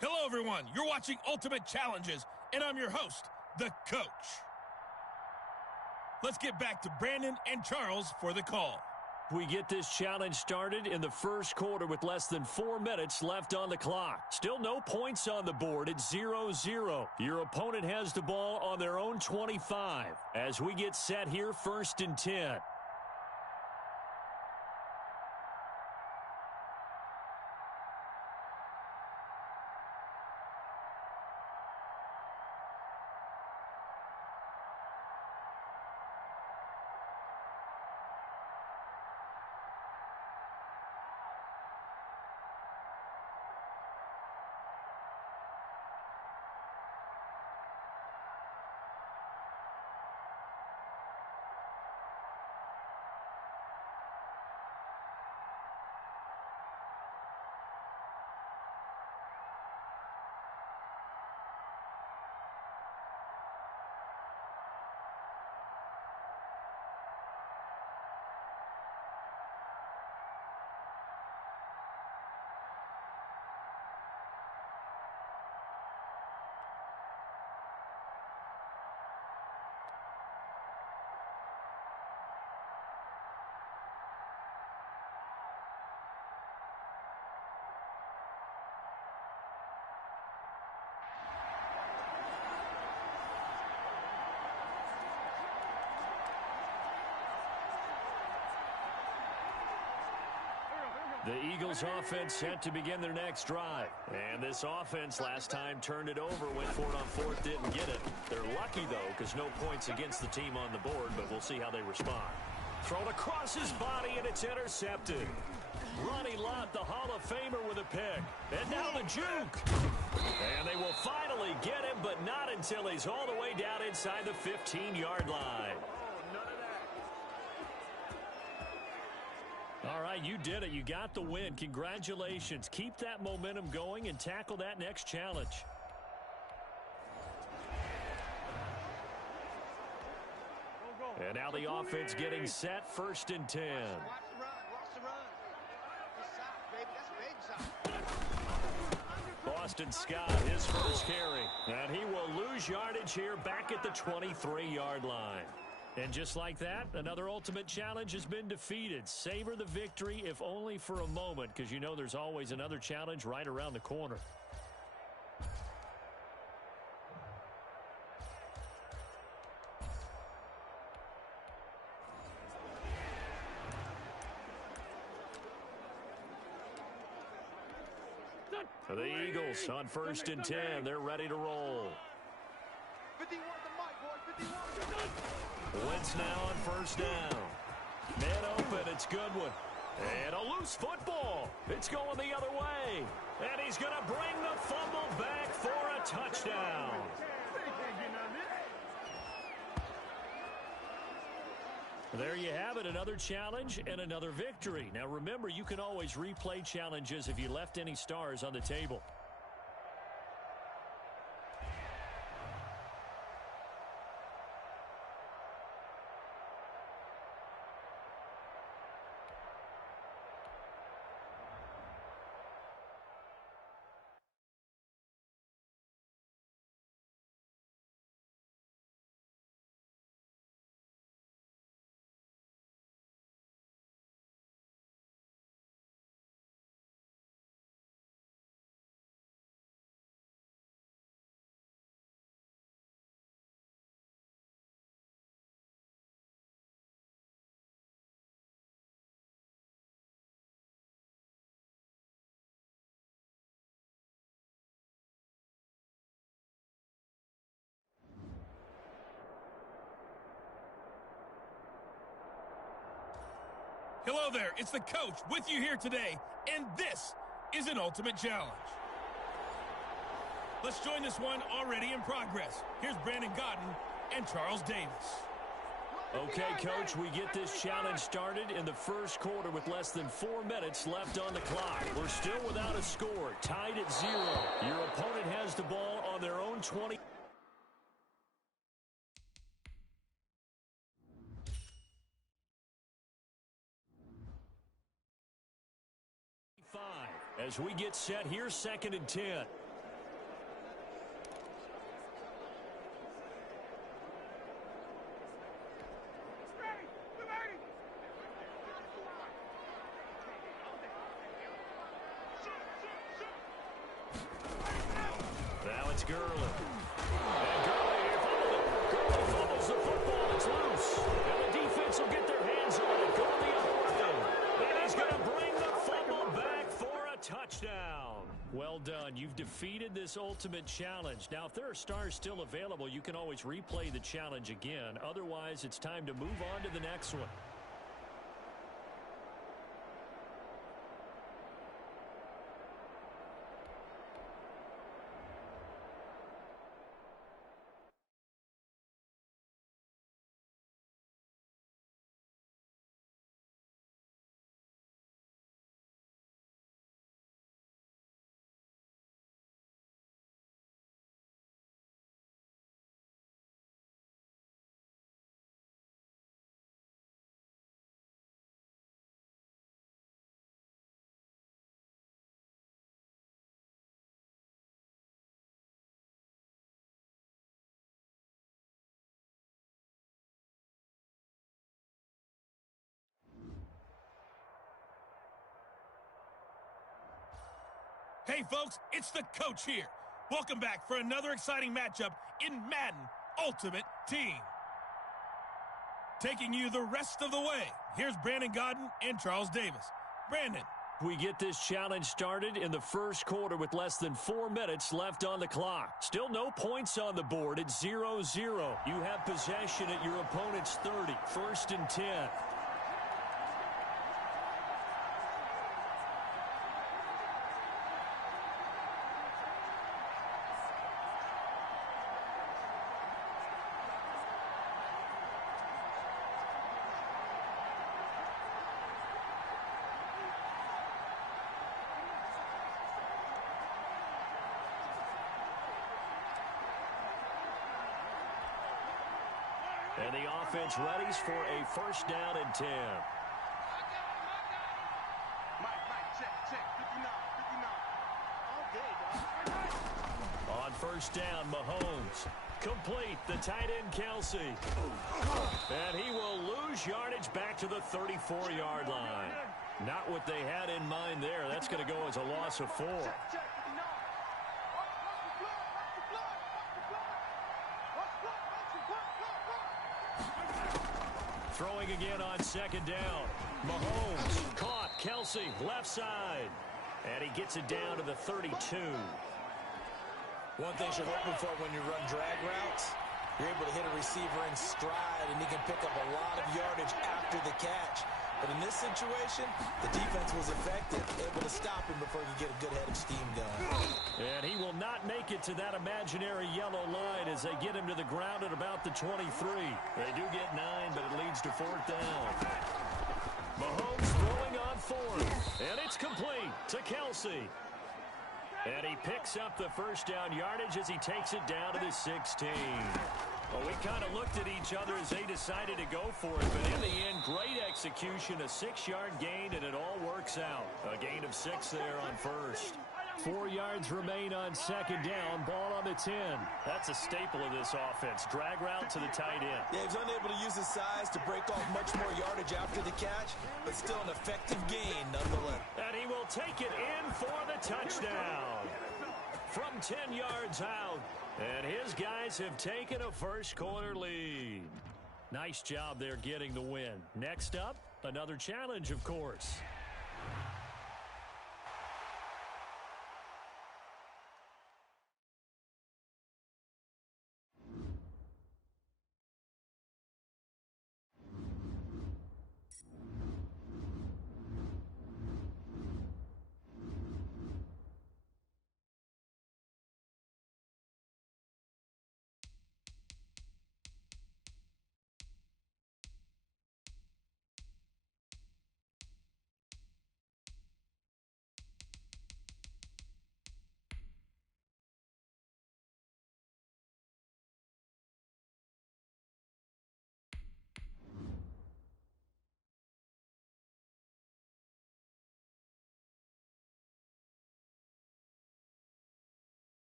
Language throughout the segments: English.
Hello, everyone. You're watching Ultimate Challenges, and I'm your host, the coach. Let's get back to Brandon and Charles for the call. We get this challenge started in the first quarter with less than 4 minutes left on the clock. Still no points on the board. It's 0-0. Your opponent has the ball on their own 25 as we get set here, 1st and 10. The Eagles offense set to begin their next drive. And this offense last time turned it over, went for it on 4th, didn't get it. They're lucky, though, because no points against the team on the board, but we'll see how they respond. Thrown across his body, and it's intercepted. Ronnie Lott, the Hall of Famer, with a pick. And now the juke. And they will finally get him, but not until he's all the way down inside the 15-yard line. All right, you did it. You got the win. Congratulations. Keep that momentum going and tackle that next challenge. And now the offense getting set, 1st and 10. Boston Scott, his first carry. And he will lose yardage here back at the 23-yard line. And just like that, another Ultimate Challenge has been defeated. Savor the victory, if only for a moment, because you know there's always another challenge right around the corner. For the Eagles on 1st and 10, they're ready to roll. 51 to Mike, boy, 51. Wentz now on 1st down. Man open, it's Goodwin. And a loose football. It's going the other way. And he's going to bring the fumble back for a touchdown. There you have it, another challenge and another victory. Now remember, you can always replay challenges if you left any stars on the table. Hello there, it's the coach with you here today, and this is an Ultimate Challenge. Let's join this one already in progress. Here's Brandon Godden and Charles Davis. Okay, Coach, we get this challenge started in the first quarter with less than 4 minutes left on the clock. We're still without a score, tied at 0. Your opponent has the ball on their own 20. As we get set here, 2nd and 10. it's Gurley. And Gurley fumbles the football. It's loose. And the defense will get their hands on it. Going the other way. And he's going to bring the fumble back for a touchdown. Well done. You've defeated this ultimate challenge. Now, if there are stars still available, you can always replay the challenge again. Otherwise, it's time to move on to the next one. Hey, folks, it's the coach here. Welcome back for another exciting matchup in Madden Ultimate Team. Taking you the rest of the way, here's Brandon Godden and Charles Davis. Brandon. We get this challenge started in the first quarter with less than 4 minutes left on the clock. Still no points on the board. It's 0-0. You have possession at your opponent's 30. 1st and 10. And the offense readies for a 1st down and 10. On 1st down, Mahomes. Complete, the tight end, Kelsey. And he will lose yardage back to the 34-yard line. Not what they had in mind there. That's going to go as a loss of 4. Throwing again on 2nd down. Mahomes caught. Kelsey left side. And he gets it down to the 32. One thing you're hoping for when you run drag routes, you're able to hit a receiver in stride, and he can pick up a lot of yardage after the catch. But in this situation, the defense was effective, able to stop him before he could get a good head of steam going. And he will not make it to that imaginary yellow line as they get him to the ground at about the 23. They do get 9, but it leads to 4th down. Mahomes throwing on 4th, and it's complete to Kelsey. And he picks up the 1st down yardage as he takes it down to the 16. Well, we kind of looked at each other as they decided to go for it, but in the end, great execution, a 6-yard gain, and it all works out. A gain of 6 there on 1st. 4 yards remain on 2nd down, ball on the 10. That's a staple of this offense, drag route to the tight end. Yeah, he's unable to use his size to break off much more yardage after the catch, but still an effective gain nonetheless. And he will take it in for the touchdown. From 10 yards out. And his guys have taken a first quarter lead. Nice job there getting the win. Next up, another challenge, of course.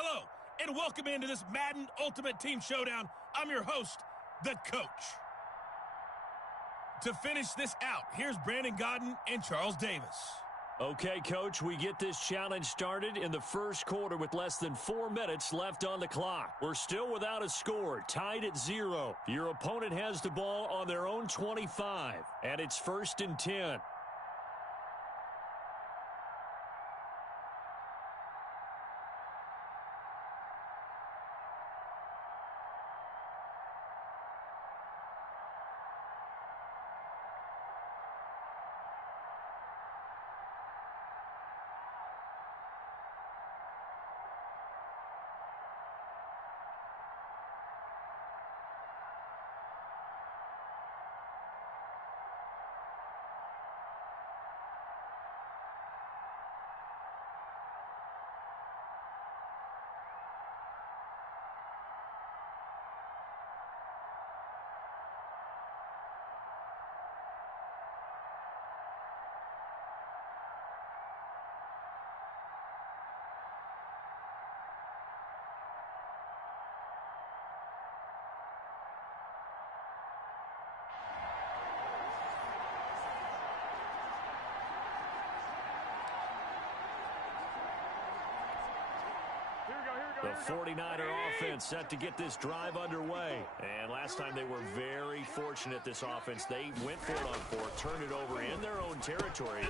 Hello, and welcome into this Madden Ultimate Team Showdown. I'm your host, the Coach. To finish this out, here's Brandon Godden and Charles Davis. Okay, Coach, we get this challenge started in the first quarter with less than 4 minutes left on the clock. We're still without a score, tied at 0. Your opponent has the ball on their own 25, and it's 1st and 10. The 49er offense set to get this drive underway. And last time they were very fortunate, this offense. They went for it on 4, turned it over in their own territory,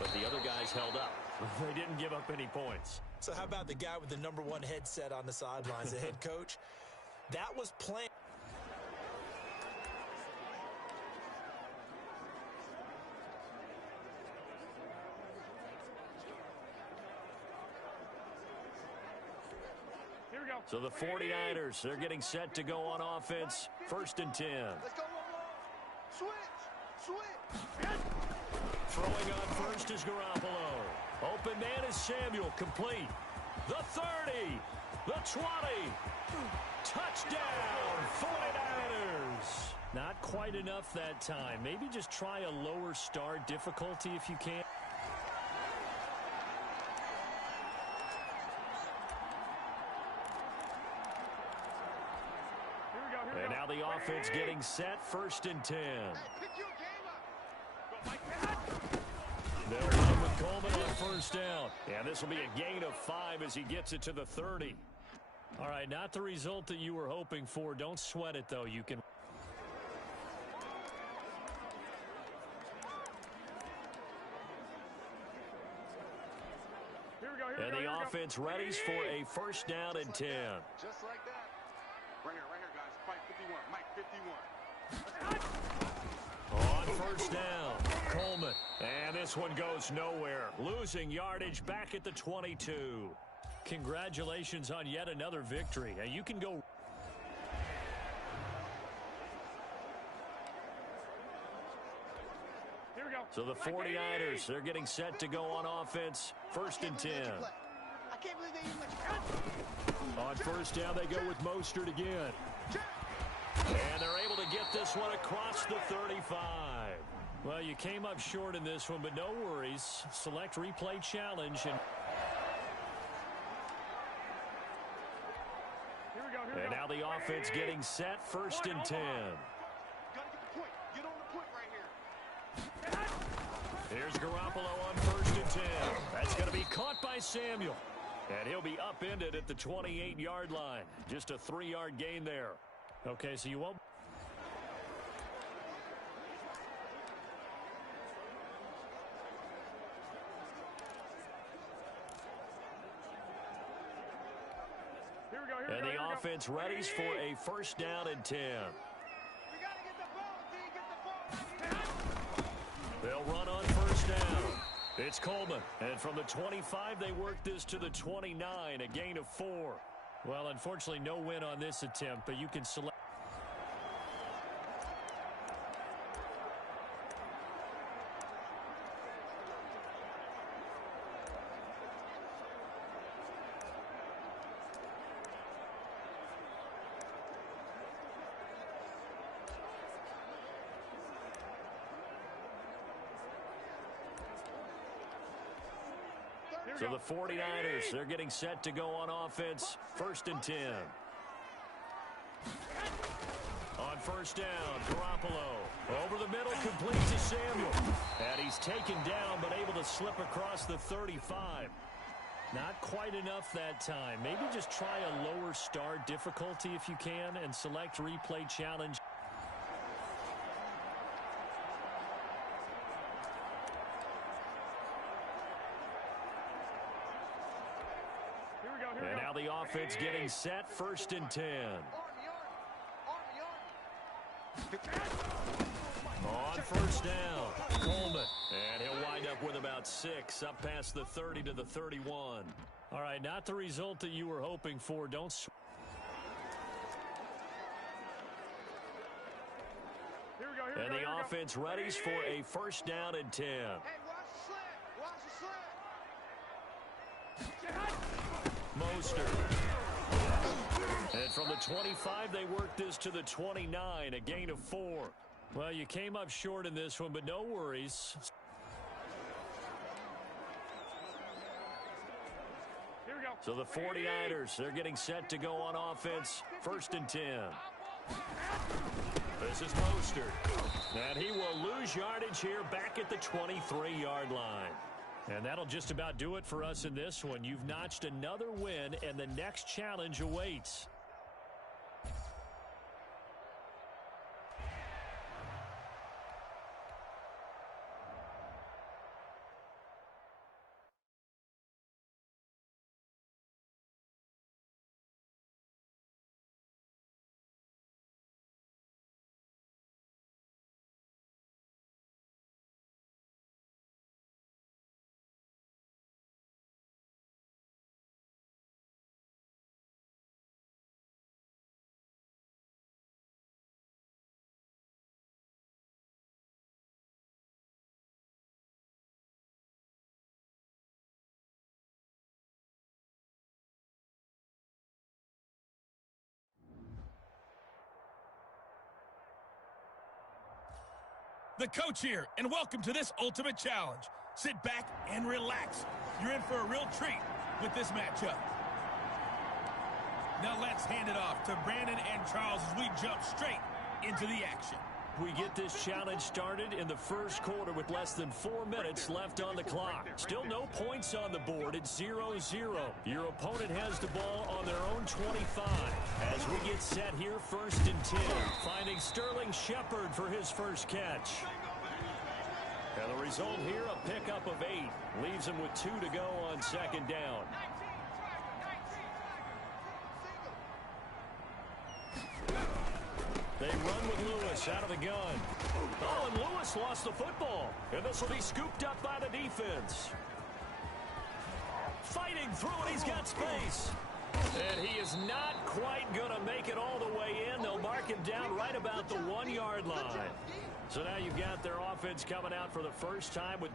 but the other guys held up. They didn't give up any points. So how about the guy with the #1 headset on the sidelines, the head coach? That was planned. So the 49ers, they're getting set to go on offense. 1st and 10. Let's go, switch. Throwing on first is Garoppolo. Open man is Samuel, complete. The 30, the 20. Touchdown, 49ers. Not quite enough that time. Maybe just try a lower start difficulty if you can. And now the offense getting set, 1st and 10. They'll run with Coleman on 1st down. And this will be a gain of 5 as he gets it to the 30. All right, not the result that you were hoping for. Don't sweat it, though. You can. And the offense readies for a 1st down and 10. Just like that. Right here, guys. Mike 51. On 1st down, Coleman. And this one goes nowhere. Losing yardage back at the 22. Congratulations on yet another victory. And you can go. So the 49ers, they're getting set to go on offense. 1st and 10. I can't believe they even On 1st down, they go with Mostert again. And they're able to get this one across the 35. Well, you came up short in this one, but no worries. Select replay challenge. And now the offense getting set, 1st and 10. Gotta get the point. Get on the point right here. Here's Garoppolo on 1st and 10. That's going to be caught by Samuel. And he'll be upended at the 28-yard line. Just a 3-yard gain there. Okay, so you won't. And the offense readies for a 1st down and 10. We gotta get the ball, D. They'll run on 1st down. It's Coleman. And from the 25, they work this to the 29, a gain of 4. Well, unfortunately, no win on this attempt, but you can select. So the 49ers, they're getting set to go on offense. 1st and 10. On 1st down, Garoppolo. Over the middle, complete to Samuel. And he's taken down, but able to slip across the 35. Not quite enough that time. Maybe just try a lower start difficulty if you can and select replay challenge. And now the offense getting set. 1st and 10. On 1st down, Coleman. And he'll wind up with about 6, up past the 30 to the 31. All right, not the result that you were hoping for. Don't. And the offense readies for a 1st down and 10. Hey, watch the slip. Watch the slip. Mostert. And from the 25, they work this to the 29, a gain of 4. Well, you came up short in this one, but no worries. So the 49ers, they're getting set to go on offense. 1st and 10. This is Mostert. And he will lose yardage here back at the 23-yard line. And that'll just about do it for us in this one. You've notched another win, and the next challenge awaits. The coach here, and welcome to this ultimate challenge. Sit back and relax. You're in for a real treat with this matchup. Now let's hand it off to Brandon and Charles as we jump straight into the action. We get this challenge started in the 1st quarter with less than 4 minutes left on the clock. Still no points on the board. It's 0-0. Your opponent has the ball on their own 25. As we get set here, 1st and 10. Finding Sterling Shepard for his first catch. And the result here, a pickup of 8. Leaves him with 2 to go on 2nd down. They run with Lewis out of the gun. Oh, and Lewis lost the football. And this will be scooped up by the defense. Fighting through it, he's got space. And he is not quite going to make it all the way in. They'll mark him down right about the 1-yard line. So now you've got their offense coming out for the first time with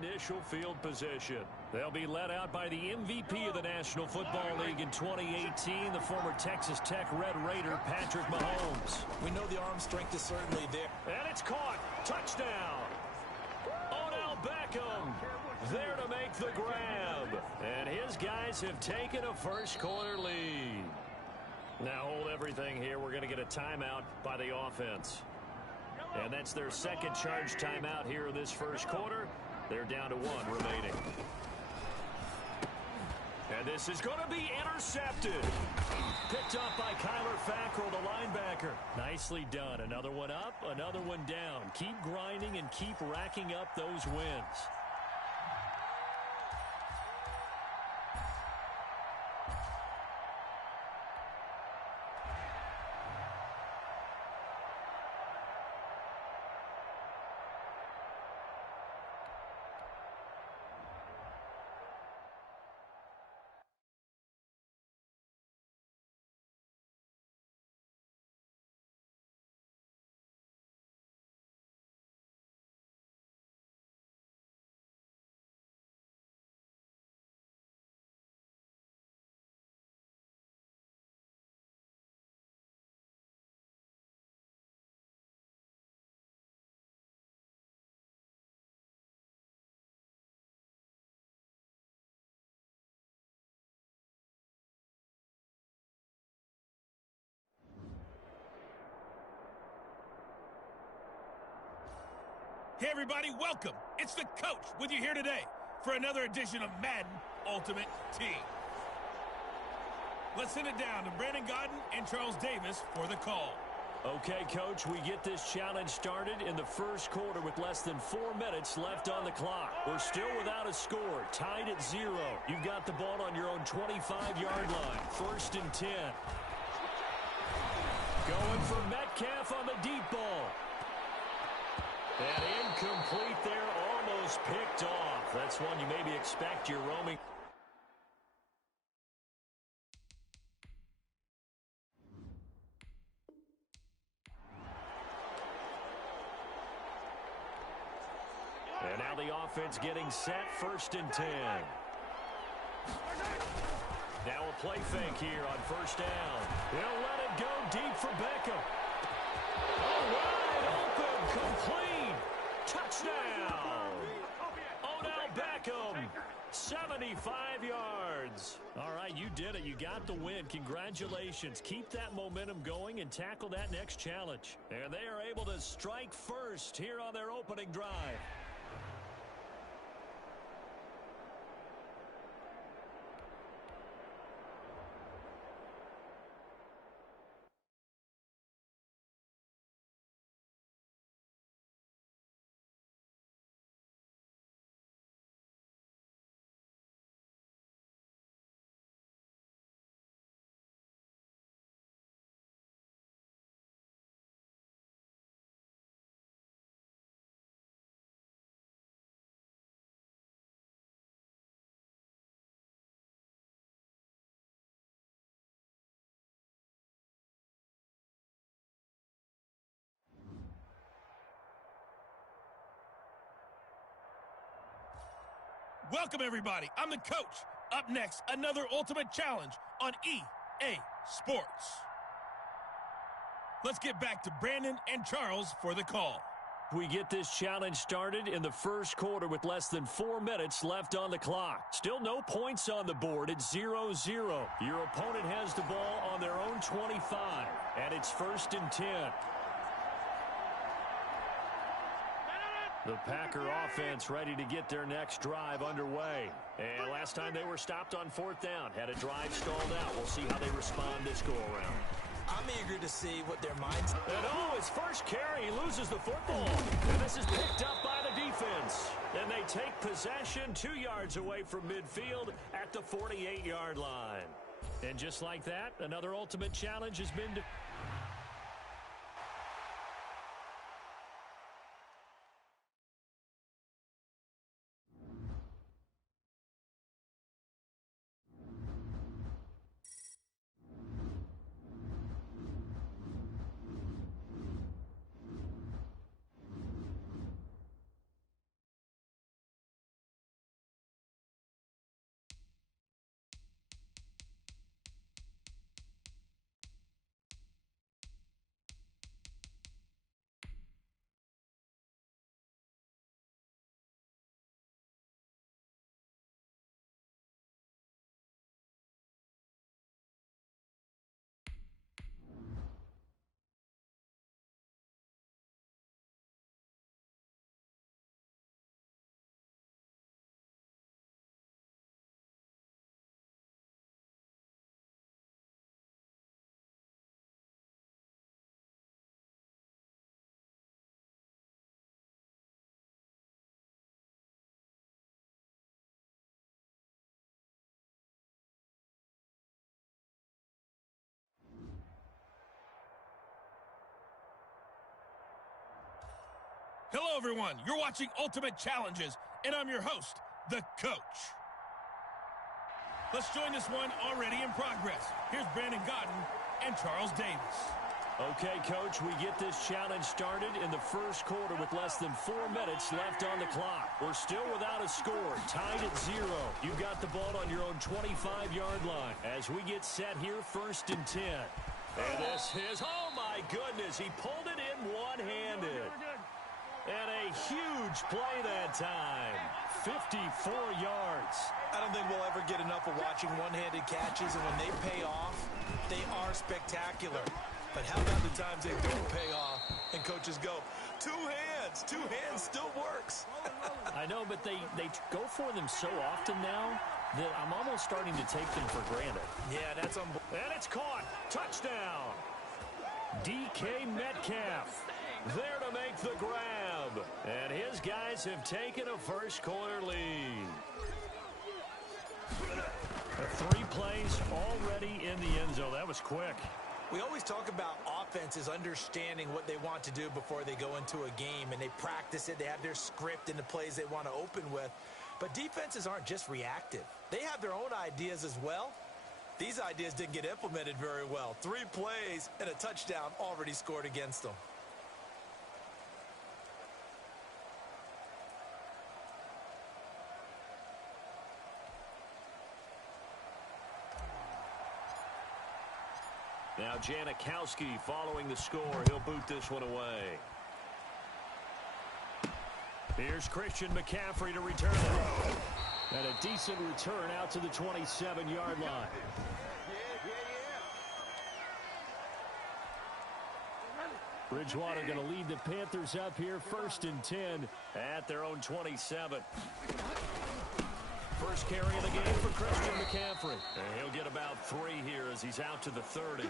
initial field position. They'll be led out by the MVP of the National Football League in 2018, the former Texas Tech Red Raider, Patrick Mahomes. We know the arm strength is certainly there. And it's caught. Touchdown. Odell Beckham there to make the grab. And his guys have taken a 1st quarter lead. Now hold everything here. We're going to get a timeout by the offense. And that's their 2nd charge timeout here in this 1st quarter. They're down to 1 remaining. And this is going to be intercepted. Picked up by Kyler Fackrell, the linebacker. Nicely done. Another one up, another one down. Keep grinding and keep racking up those wins. Hey everybody, welcome. It's the coach with you here today for another edition of Madden Ultimate Team. Let's send it down to Brandon Godden and Charles Davis for the call. Okay, Coach, we get this challenge started in the first quarter with less than 4 minutes left on the clock. We're still without a score, tied at 0. You've got the ball on your own 25-yard line, 1st and 10. Going for Metcalf on the deep ball. And incomplete there, almost picked off. That's one you maybe expect you're roaming. And now the offense getting set, 1st and 10. Now a play fake here on 1st down. He'll let it go deep for Beckham. Oh, wide open, complete. Touchdown. Odell Beckham, 75 yards. All right, you did it. You got the win. Congratulations. Keep that momentum going and tackle that next challenge. And they are able to strike first here on their opening drive. Welcome, everybody. I'm the coach. Up next, another Ultimate Challenge on EA Sports. Let's get back to Brandon and Charles for the call. We get this challenge started in the first quarter with less than 4 minutes left on the clock. Still no points on the board. It's 0-0. Your opponent has the ball on their own 25, and it's 1st and 10. The Packer offense ready to get their next drive underway. And last time they were stopped on 4th down, had a drive stalled out. We'll see how they respond this go-around. I'm eager to see what their minds... And his first carry, he loses the football. And this is picked up by the defense. And they take possession 2 yards away from midfield at the 48-yard line. And just like that, another Ultimate Challenge has been... Hello, everyone. You're watching Ultimate Challenges, and I'm your host, the coach. Let's join this one already in progress. Here's Brandon Godden and Charles Davis. Okay, Coach, we get this challenge started in the first quarter with less than 4 minutes left on the clock. We're still without a score, tied at 0. You've got the ball on your own 25-yard line as we get set here, 1st and 10. And this is, oh my goodness, he pulled it in one-handed. And a huge play that time, 54 yards. I don't think we'll ever get enough of watching one-handed catches, and when they pay off, they are spectacular. But how about the times they don't pay off and coaches go, Two hands. Two hands still works. I know, but they go for them so often now that I'm almost starting to take them for granted. Yeah, that's on. And it's caught. Touchdown. DK Metcalf there to make the grab. And his guys have taken a first-quarter lead. 3 plays already in the end zone. That was quick. We always talk about offenses understanding what they want to do before they go into a game, and they practice it. They have their script and the plays they want to open with. But defenses aren't just reactive. They have their own ideas as well. These ideas didn't get implemented very well. 3 plays and a touchdown already scored against them. Now Janikowski following the score. He'll boot this one away. Here's Christian McCaffrey to return it. And a decent return out to the 27-yard line. Bridgewater going to lead the Panthers up here, 1st and 10 at their own 27. First carry of the game for Christian McCaffrey. And he'll get about 3 here as he's out to the 30.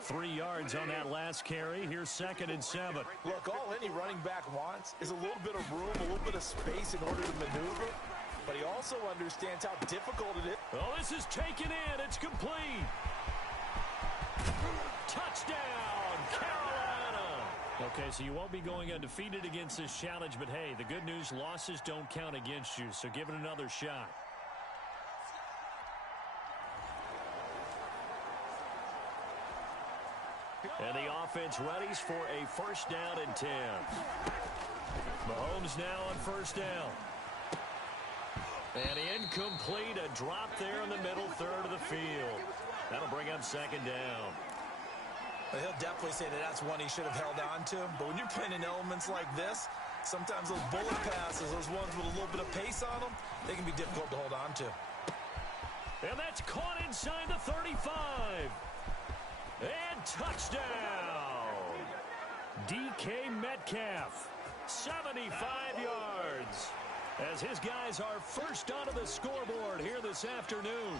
3 yards on that last carry. Here's 2nd and 7. Look, all any running back wants is a little bit of room, a little bit of space in order to maneuver. But he also understands how difficult it is. Oh, this is taken in. It's complete. Touchdown, Carolina. Okay, so you won't be going undefeated against this challenge, but hey, the good news, losses don't count against you, so give it another shot. And the offense readies for a 1st down and 10. Mahomes now on 1st down. And incomplete, a drop there in the middle third of the field. That'll bring up 2nd down. Well, he'll definitely say that that's one he should have held on to. But when you're playing in elements like this, sometimes those bullet passes, those ones with a little bit of pace on them, they can be difficult to hold on to. And that's caught inside the 35. And touchdown. DK Metcalf, 75 yards. As his guys are first onto the scoreboard here this afternoon.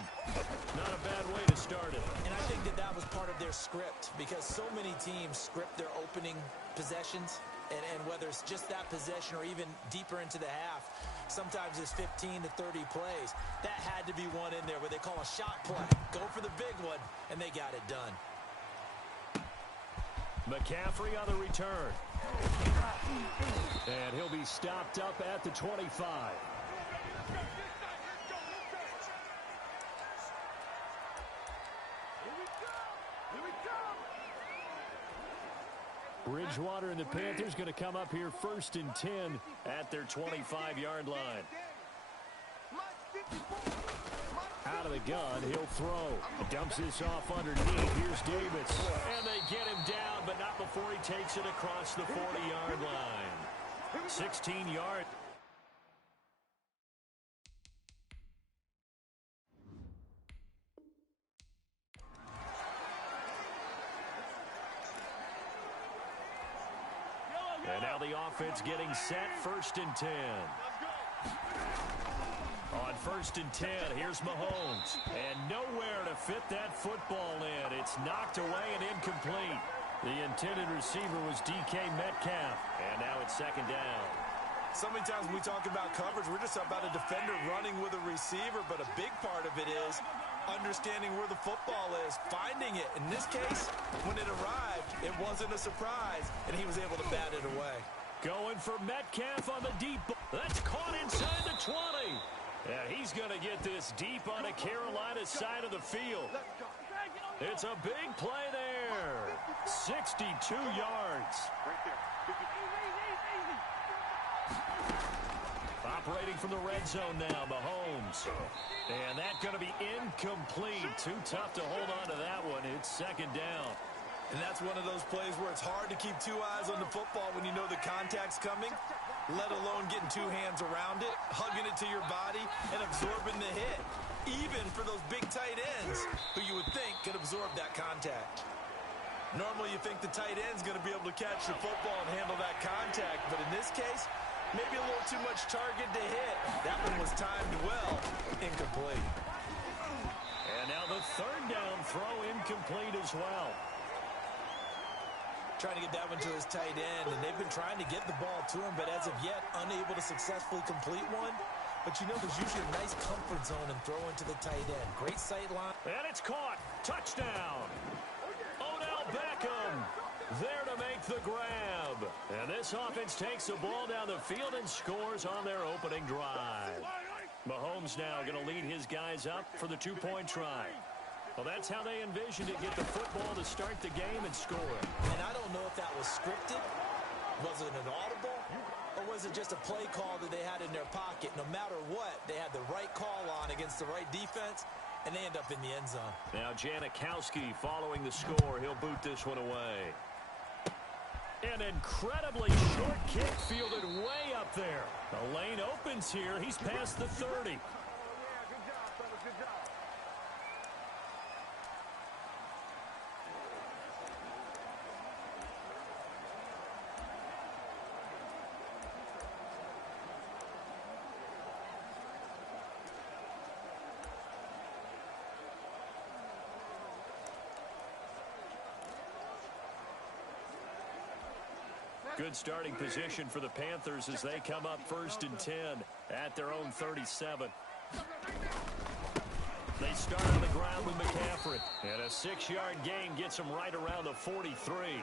Not a bad way to start it. And I think that that was part of their script, because so many teams script their opening possessions, and whether it's just that possession or even deeper into the half, sometimes it's 15 to 30 plays. That had to be one in there where they call a shot play. Go for the big one, and they got it done. McCaffrey on the return. And he'll be stopped up at the 25. Bridgewater and the Panthers going to come up here 1st and 10 at their 25-yard line. Out of the gun, he'll throw. Dumps this off underneath. Here's Davis. And they get him down, but not before he takes it across the 40-yard line. 16 yards. And now the offense getting set, 1st and 10. On 1st and 10, here's Mahomes. And nowhere to fit that football in. It's knocked away and incomplete. The intended receiver was DK Metcalf. And now it's 2nd down. So many times when we talk about coverage, we're just about a defender running with a receiver, but a big part of it is understanding where the football is, finding it. In this case, when it arrived, it wasn't a surprise, and he was able to bat it away. Going for Metcalf on the deep. That's caught inside the 20. Yeah, he's going to get this deep on the Carolina side of the field. It's a big play there. 62 yards. Operating from the red zone now, Mahomes. And that's going to be incomplete. Too tough to hold on to that one. It's 2nd down. And that's one of those plays where it's hard to keep 2 eyes on the football when you know the contact's coming, let alone getting 2 hands around it, hugging it to your body, and absorbing the hit, even for those big tight ends who you would think could absorb that contact. Normally you think the tight end's going to be able to catch the football and handle that contact, but in this case, maybe a little too much target to hit. That one was timed well, incomplete. And now the third down throw incomplete as well. Trying to get that one to his tight end, and they've been trying to get the ball to him, but as of yet, unable to successfully complete one. But you know there's usually a nice comfort zone in throwing to the tight end. Great sight line. And it's caught. Touchdown. Odell Beckham there to make the grab. And this offense takes the ball down the field and scores on their opening drive. Mahomes now going to lead his guys up for the two-point try. Well, that's how they envisioned it, get the football to start the game and score it. And I don't know if that was scripted, was it an audible, or was it just a play call that they had in their pocket? No matter what, they had the right call on against the right defense, and they end up in the end zone. Now Janikowski following the score. He'll boot this one away. An incredibly short kick fielded way up there. The lane opens here. He's past the 30. Good starting position for the Panthers as they come up 1st and 10 at their own 37. They start on the ground with McCaffrey. And a 6-yard gain gets them right around the 43.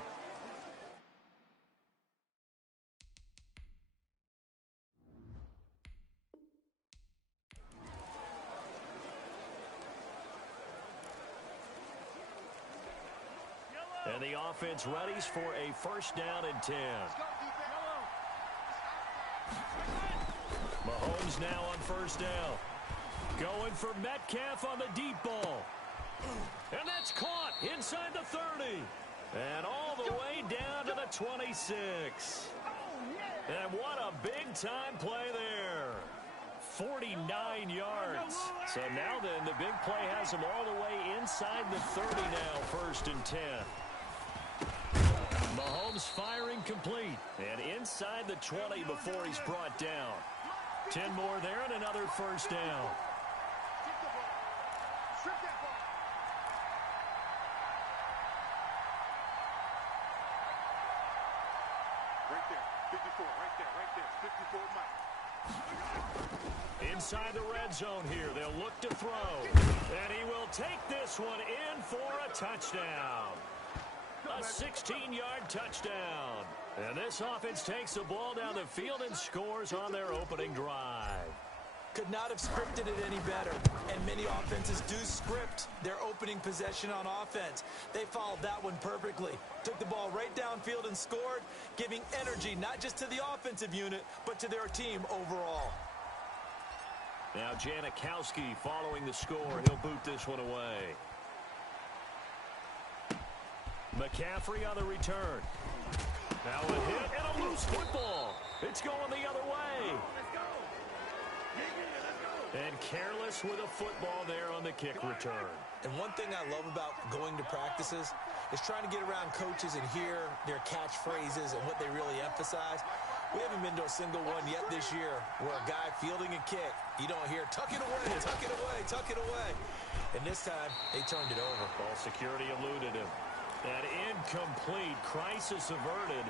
And the offense readies for a 1st down and 10. Mahomes now on 1st down. Going for Metcalf on the deep ball. And that's caught inside the 30. And all the way down to the 26. And what a big-time play there. 49 yards. So now then, the big play has him all the way inside the 30 now, 1st and 10. Mahomes firing complete. And inside the 20 before he's brought down. 10 more there and another 1st down. Right there, 54, right there, 54 Mike. Inside the red zone here, they'll look to throw. And he will take this one in for a touchdown. A 16-yard touchdown. And this offense takes the ball down the field and scores on their opening drive. Could not have scripted it any better. And many offenses do script their opening possession on offense. They followed that one perfectly. Took the ball right downfield and scored, giving energy not just to the offensive unit, but to their team overall. Now Janikowski following the score. He'll boot this one away. McCaffrey on the return. Now a hit and a loose football. It's going the other way. And careless with a football there on the kick return. And one thing I love about going to practices is trying to get around coaches and hear their catchphrases and what they really emphasize. We haven't been to a single one yet this year where a guy fielding a kick, you don't hear, tuck it away, tuck it away, tuck it away. And this time, they turned it over. Ball security eluded him. That incomplete, crisis averted,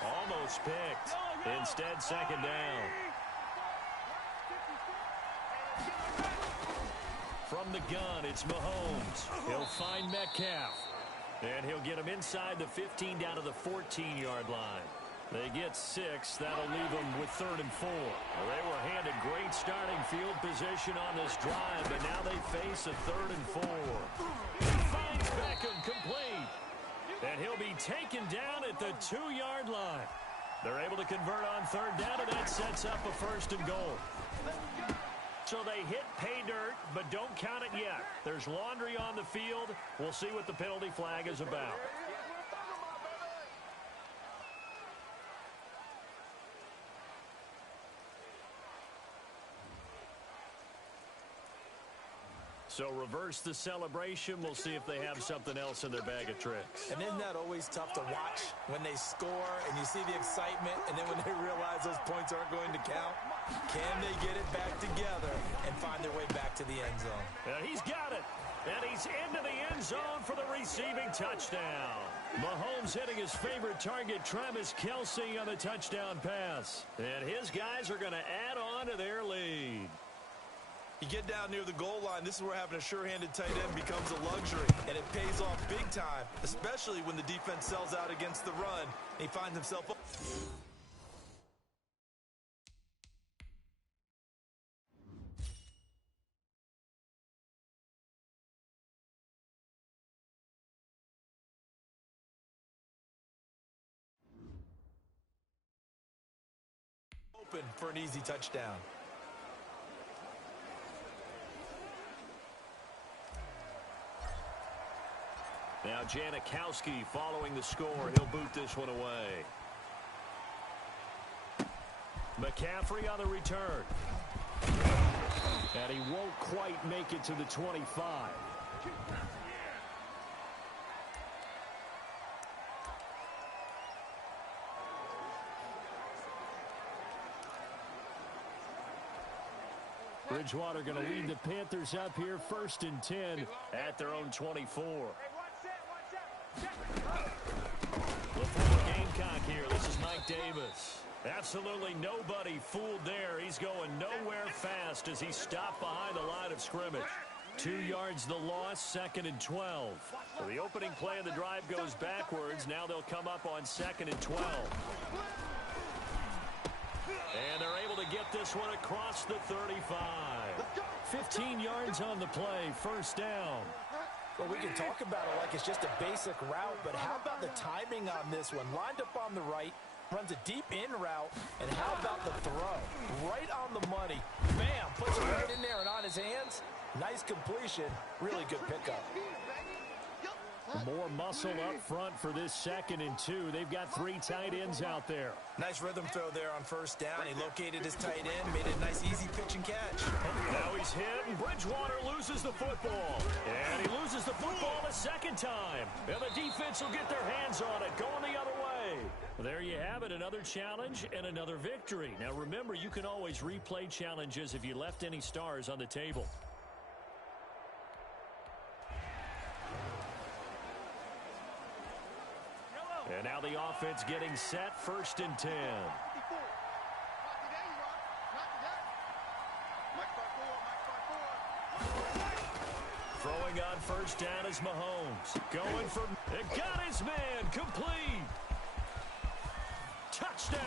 almost picked. Instead, 2nd down. From the gun, it's Mahomes. He'll find Metcalf. And he'll get him inside the 15 down to the 14-yard line. They get 6. That'll leave them with 3rd and 4. Well, they were handed great starting field position on this drive, but now they face a 3rd and 4. He finds Beckham complete. And he'll be taken down at the 2-yard line. They're able to convert on 3rd down, and that sets up a 1st and goal. So they hit pay dirt, but don't count it yet. There's laundry on the field. We'll see what the penalty flag is about. So reverse the celebration. We'll see if they have something else in their bag of tricks. And isn't that always tough to watch when they score and you see the excitement, and then when they realize those points aren't going to count? Can they get it back together and find their way back to the end zone? And he's got it. And he's into the end zone for the receiving touchdown. Mahomes hitting his favorite target, Travis Kelce, on the touchdown pass. And his guys are going to add on to their lead. You get down near the goal line, this is where having a sure-handed tight end becomes a luxury, and it pays off big time, especially when the defense sells out against the run. He finds himself open for an easy touchdown. Now Janikowski following the score. He'll boot this one away. McCaffrey on the return. And he won't quite make it to the 25. Bridgewater going to lead the Panthers up here, 1st and 10 at their own 24. The former Gamecock here. This is Mike Davis. Absolutely nobody fooled there. He's going nowhere fast as he stopped behind the line of scrimmage. 2 yards the loss, 2nd and 12. So the opening play of the drive goes backwards. Now they'll come up on 2nd and 12. And they're able to get this one across the 35. 15 yards on the play, 1st down. Well, we can talk about it like it's just a basic route, but how about the timing on this one? Lined up on the right, runs a deep in route, and how about the throw? Right on the money. Bam, puts it right in there and on his hands. Nice completion. Really good pickup. More muscle up front for this 2nd and 2. They've got 3 tight ends out there. Nice rhythm throw there on 1st down. He located his tight end, made it a nice easy pitch and catch. Now he's hit, and Bridgewater loses the football. And he loses the football a 2nd time. And the defense will get their hands on it, going the other way. Well, there you have it, another challenge and another victory. Now remember, you can always replay challenges if you left any stars on the table. And now the offense getting set, 1st and 10. Throwing on 1st down is Mahomes. Going for it, got his man, complete. Touchdown.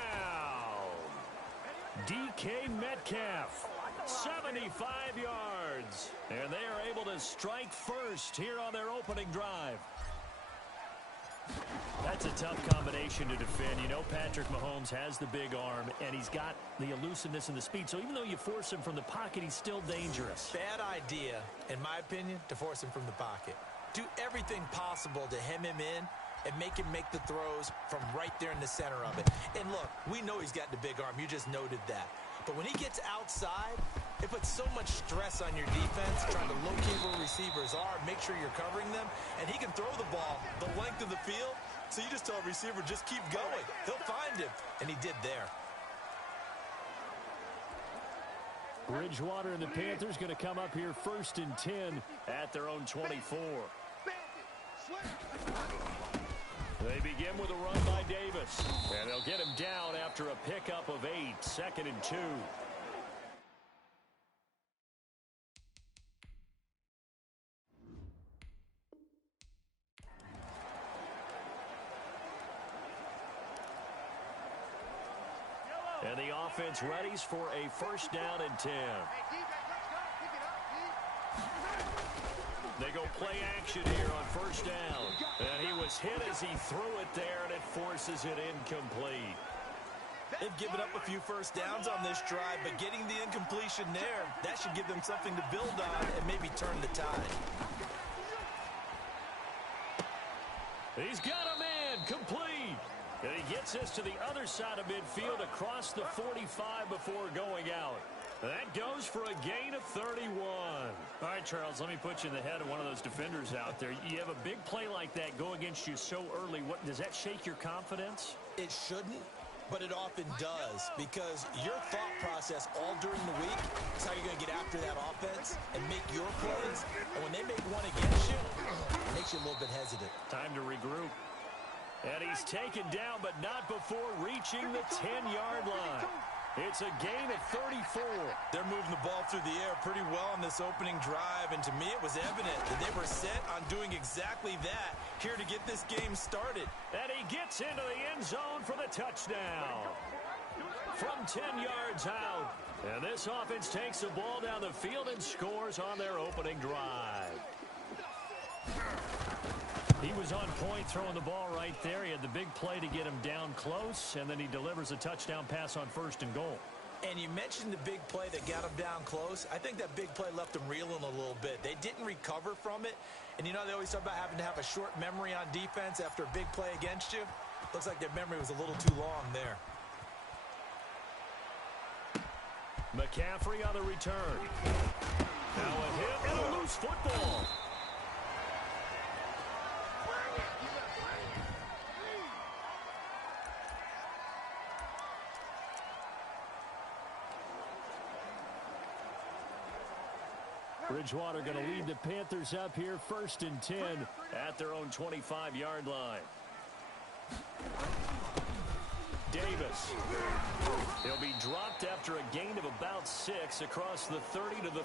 DK Metcalf, 75 yards. And they are able to strike first here on their opening drive. That's a tough combination to defend. You know Patrick Mahomes has the big arm, and he's got the elusiveness and the speed. So even though you force him from the pocket, he's still dangerous. Bad idea, in my opinion, to force him from the pocket. Do everything possible to hem him in and make him make the throws from right there in the center of it. And look, we know he's got the big arm. You just noted that. But when he gets outside, it puts so much stress on your defense, trying to locate where receivers are, make sure you're covering them, and he can throw the ball the length of the field. So you just tell a receiver, just keep going. He'll find him, and he did there. Bridgewater and the Panthers going to come up here 1st and 10 at their own 24. They begin with a run by Davis, and they'll get him down after a pickup of 8, 2nd and 2. And the offense readies for a 1st down and 10. They go play action here on 1st down. And he was hit as he threw it there, and it forces it incomplete. They've given up a few 1st downs on this drive, but getting the incompletion there, that should give them something to build on and maybe turn the tide. He's got a man, complete. And he gets this to the other side of midfield across the 45 before going out. That goes for a gain of 31. All right, Charles, let me put you in the head of one of those defenders out there. You have a big play like that go against you so early. What does that shake your confidence? It shouldn't, but it often does, because your thought process all during the week is how you're going to get after that offense and make your plays. And when they make one against you, it makes you a little bit hesitant. Time to regroup. And he's taken down, but not before reaching the 10-yard line. It's a gain of 34. They're moving the ball through the air pretty well on this opening drive, and to me it was evident that they were set on doing exactly that here to get this game started. And he gets into the end zone for the touchdown. From 10 yards out. And this offense takes the ball down the field and scores on their opening drive. He was on point throwing the ball right there. He had the big play to get him down close, and then he delivers a touchdown pass on 1st and goal. And you mentioned the big play that got him down close. I think that big play left him reeling a little bit. They didn't recover from it. And you know, they always talk about having to have a short memory on defense after a big play against you. Looks like their memory was a little too long there. McCaffrey on the return. Now a hit and a loose football. Bridgewater going to lead the Panthers up here 1st and 10 at their own 25-yard line. Davis. He'll be dropped after a gain of about 6 across the 30 to the...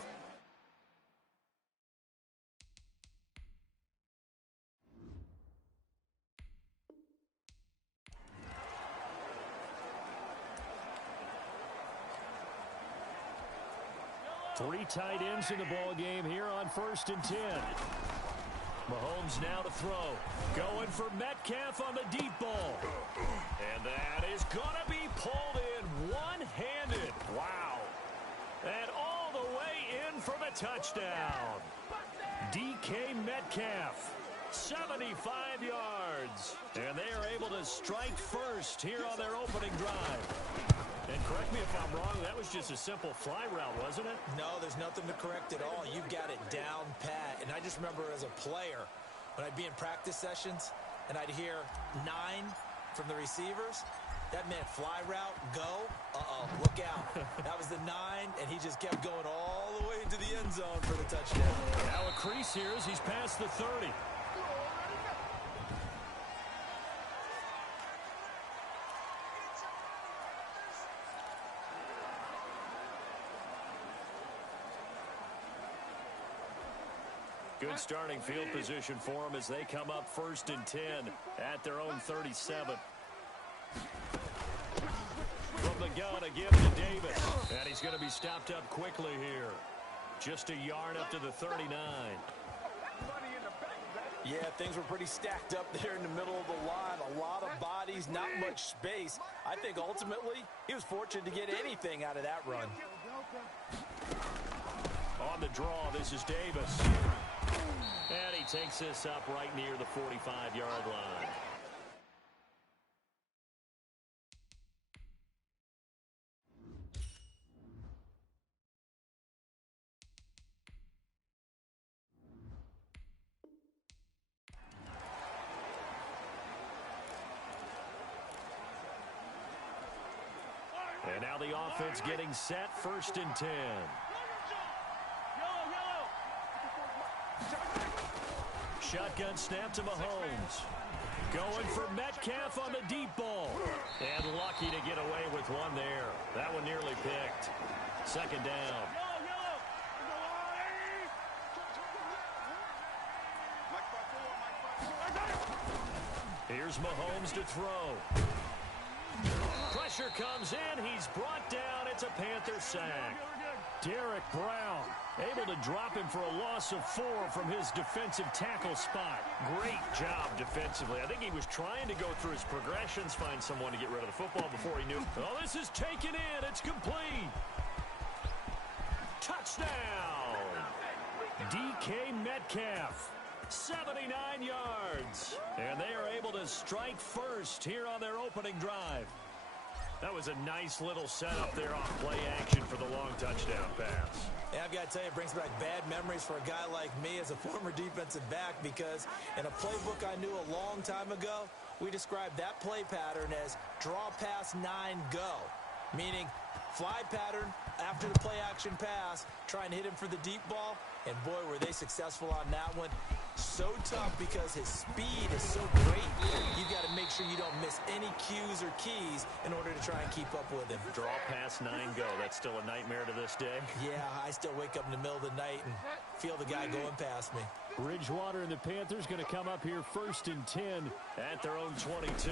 Three tight ends in the ball game here on 1st and 10. Mahomes now to throw. Going for Metcalf on the deep ball. And that is going to be pulled in one-handed. Wow. And all the way in for the touchdown. DK Metcalf, 75 yards. And they are able to strike first here on their opening drive. And correct me if I'm wrong, that was just a simple fly route, wasn't it? No, there's nothing to correct at all. You've got it down pat. And I just remember as a player, when I'd be in practice sessions and I'd hear 9 from the receivers, that meant fly route, go, look out. That was the 9, and he just kept going all the way into the end zone for the touchdown. Now a crease here as he's past the 30. Good starting field position for them as they come up 1st and 10 at their own 37. From the gun, a give to Davis. And he's going to be stopped up quickly here. Just a yard up to the 39. Yeah, things were pretty stacked up there in the middle of the line. A lot of bodies, not much space. I think ultimately he was fortunate to get anything out of that run. On the draw, this is Davis. And he takes this up right near the 45-yard line. And now the offense getting set 1st and 10. Shotgun snap to Mahomes. Going for Metcalf on the deep ball. And lucky to get away with one there. That one nearly picked. 2nd down. Here's Mahomes to throw. Pressure comes in. He's brought down. It's a Panther sack. Derek Brown able to drop him for a loss of 4 from his defensive tackle spot. Great job defensively. I think he was trying to go through his progressions, find someone to get rid of the football before he knew. Oh, this is taken in. It's complete. Touchdown. DK Metcalf, 79 yards. And they are able to strike first here on their opening drive. That was was a nice little setup there on play action for the long touchdown pass. Yeah, I've got to tell you, it brings back bad memories for a guy like me as a former defensive back, because in a playbook I knew a long time ago, we described that play pattern as draw pass 9 go, meaning fly pattern after the play action pass, trying to hit him for the deep ball, and boy, were they successful on that one. So tough because his speed is so great, you've got to make sure you don't miss any cues or keys in order to try and keep up with him. Draw pass 9 go. That's still a nightmare to this day. Yeah, I still wake up in the middle of the night and feel the guy going past me. Bridgewater and the Panthers going to come up here 1st and 10 at their own 22.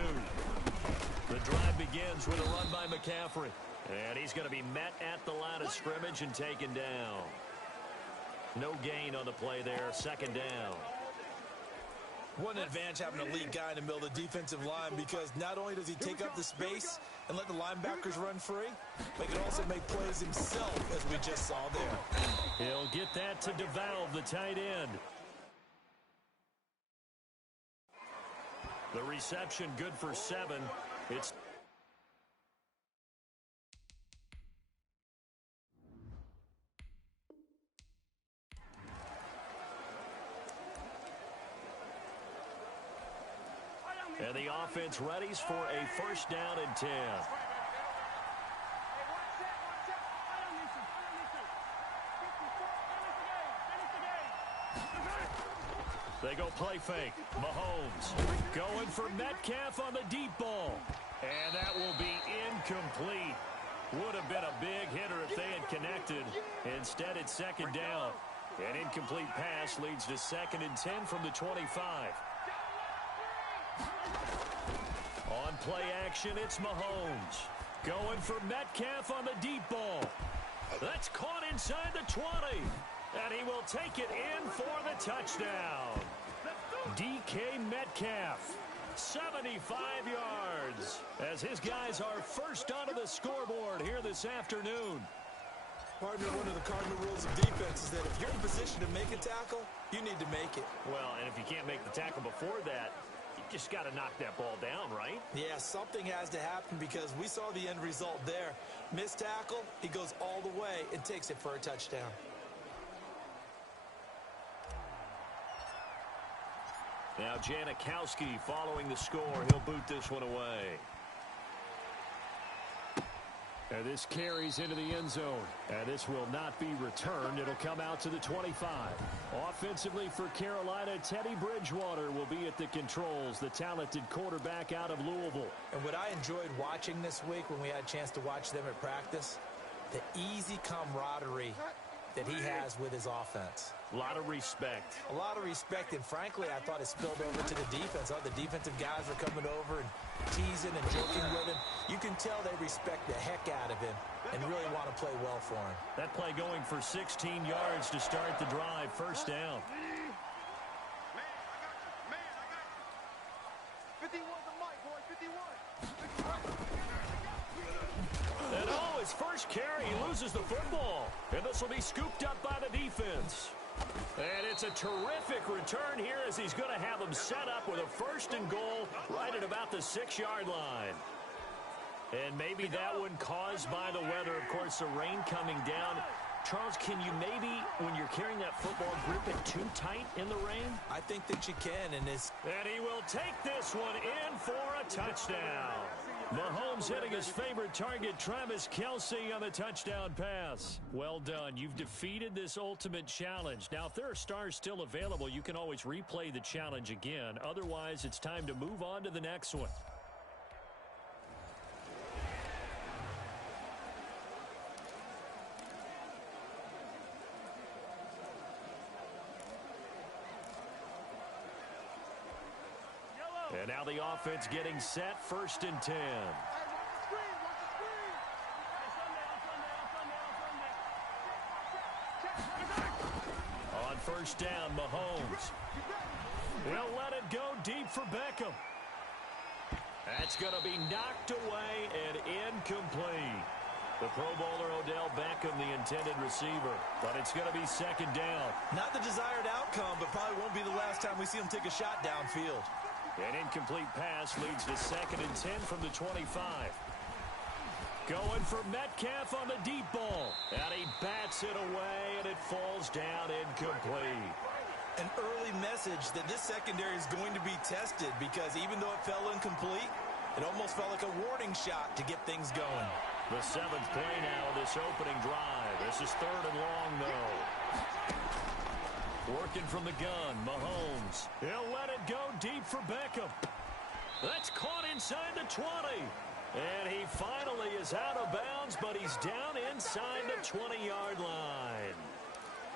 The drive begins with a run by McCaffrey. And he's going to be met at the line of scrimmage and taken down. No gain on the play there. 2nd down. What an advantage having an elite guy in the middle of the defensive line, because not only does he take up the space and let the linebackers run free, but he can also make plays himself, as we just saw there. He'll get that to DeValve, the tight end. The reception good for 7. It's and the offense readies for a 1st down and 10. They go play fake. Mahomes going for Metcalf on the deep ball. And that will be incomplete. Would have been a big hitter if they had connected. Instead, it's 2nd down. An incomplete pass leads to 2nd and 10 from the 25. On play action, it's Mahomes. Going for Metcalf on the deep ball. That's caught inside the 20. And he will take it in for the touchdown. DK Metcalf, 75 yards, as his guys are first onto the scoreboard here this afternoon. Partner, one of the cardinal rules of defense is that if you're in position to make a tackle, you need to make it. Well, and if you can't make the tackle before that, you just got to knock that ball down, right? Yeah, something has to happen, because we saw the end result there. Missed tackle, he goes all the way and takes it for a touchdown. Now Janikowski following the score. He'll boot this one away. And this carries into the end zone. And this will not be returned. It'll come out to the 25. Offensively for Carolina, Teddy Bridgewater will be at the controls, the talented quarterback out of Louisville. And what I enjoyed watching this week when we had a chance to watch them at practice, the easy camaraderie that he has with his offense. A lot of respect. A lot of respect, and frankly, I thought it spilled over to the defense. All the defensive guys were coming over and teasing and joking with him. You can tell they respect the heck out of him and really want to play well for him. That play going for 16 yards to start the drive. 1st down. Man, I got you. 51 the mic, boy, 51. And his first carry, he loses the football. And this will be scooped up by the defense. And it's a terrific return here, as he's going to have them set up with a 1st and goal right at about the 6-yard line. And maybe that one caused by the weather. Of course, the rain coming down. Charles, can you maybe, when you're carrying that football, grip it too tight in the rain? I think that you can, and he will take this one in for a touchdown. Mahomes hitting his favorite target, Travis Kelce, on the touchdown pass. Well done. You've defeated this ultimate challenge. Now, if there are stars still available, you can always replay the challenge again. Otherwise, it's time to move on to the next one. And now the offense getting set, 1st and 10. On 1st down, Mahomes. He'll let it go deep for Beckham. That's going to be knocked away and incomplete. The Pro Bowler Odell Beckham, the intended receiver. But it's going to be 2nd down. Not the desired outcome, but probably won't be the last time we see him take a shot downfield. An incomplete pass leads to 2nd and 10 from the 25. Going for Metcalf on the deep ball. And he bats it away, and it falls down incomplete. An early message that this secondary is going to be tested because even though it fell incomplete, it almost felt like a warning shot to get things going. The 7th play now of this opening drive. This is 3rd and long, though. Working from the gun, Mahomes. He'll let it go deep for Beckham. That's caught inside the 20. And he finally is out of bounds, but he's down inside the 20-yard line.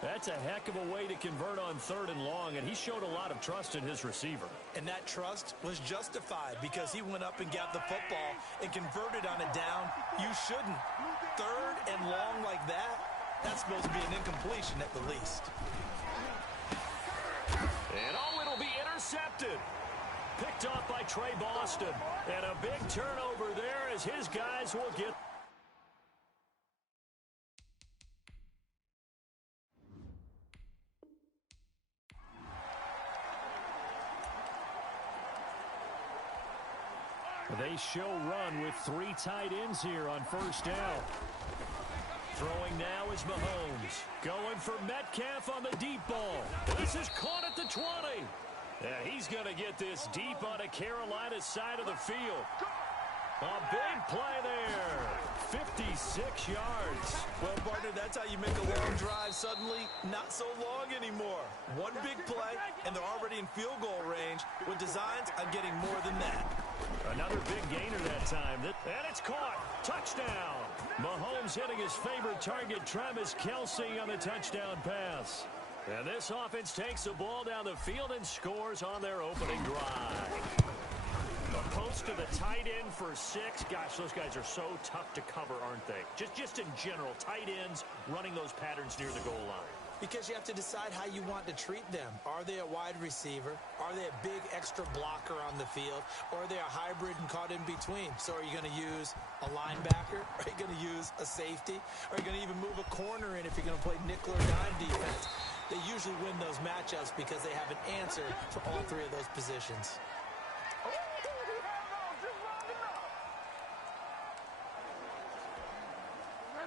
That's a heck of a way to convert on 3rd and long, and he showed a lot of trust in his receiver. And that trust was justified because he went up and got the football and converted on a down. You shouldn't. 3rd and long like that, that's supposed to be an incompletion at the least. And it'll be intercepted. Picked off by Trey Boston. And a big turnover there as his guys will get... They show run with 3 tight ends here on 1st down. Throwing now is Mahomes. Going for Metcalf on the deep ball. This is caught at the 20. Yeah, he's going to get this deep on a Carolina side of the field. A big play there. 56 yards. Well, partner, that's how you make a long drive suddenly not so long anymore. One big play, and they're already in field goal range with designs on getting more than that. Another big gainer that time. And it's caught. Touchdown. Mahomes hitting his favorite target, Travis Kelce, on the touchdown pass. And this offense takes the ball down the field and scores on their opening drive. A post to the tight end for 6. Gosh, those guys are so tough to cover, aren't they? Just in general, tight ends running those patterns near the goal line. Because you have to decide how you want to treat them. Are they a wide receiver? Are they a big extra blocker on the field? Or are they a hybrid and caught in between? So are you going to use a linebacker? Are you going to use a safety? Are you going to even move a corner in if you're going to play nickel or dime defense? They usually win those matchups because they have an answer for all 3 of those positions.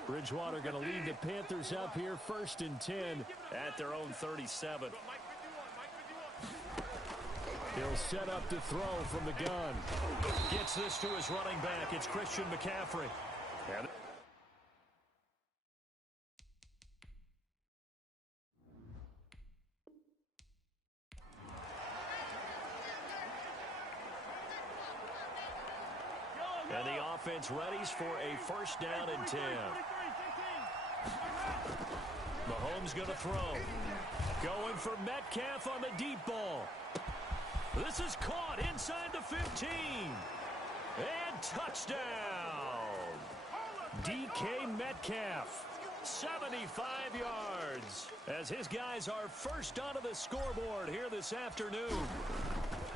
Bridgewater going to lead the Panthers up here 1st and 10 at their own 37. He'll set up to throw from the gun. Gets this to his running back. It's Christian McCaffrey. And the offense readies for a 1st down and 10. Mahomes going to throw. Going for Metcalf on the deep ball. This is caught inside the 15. And touchdown. DK Metcalf. 75 yards. As his guys are first onto the scoreboard here this afternoon.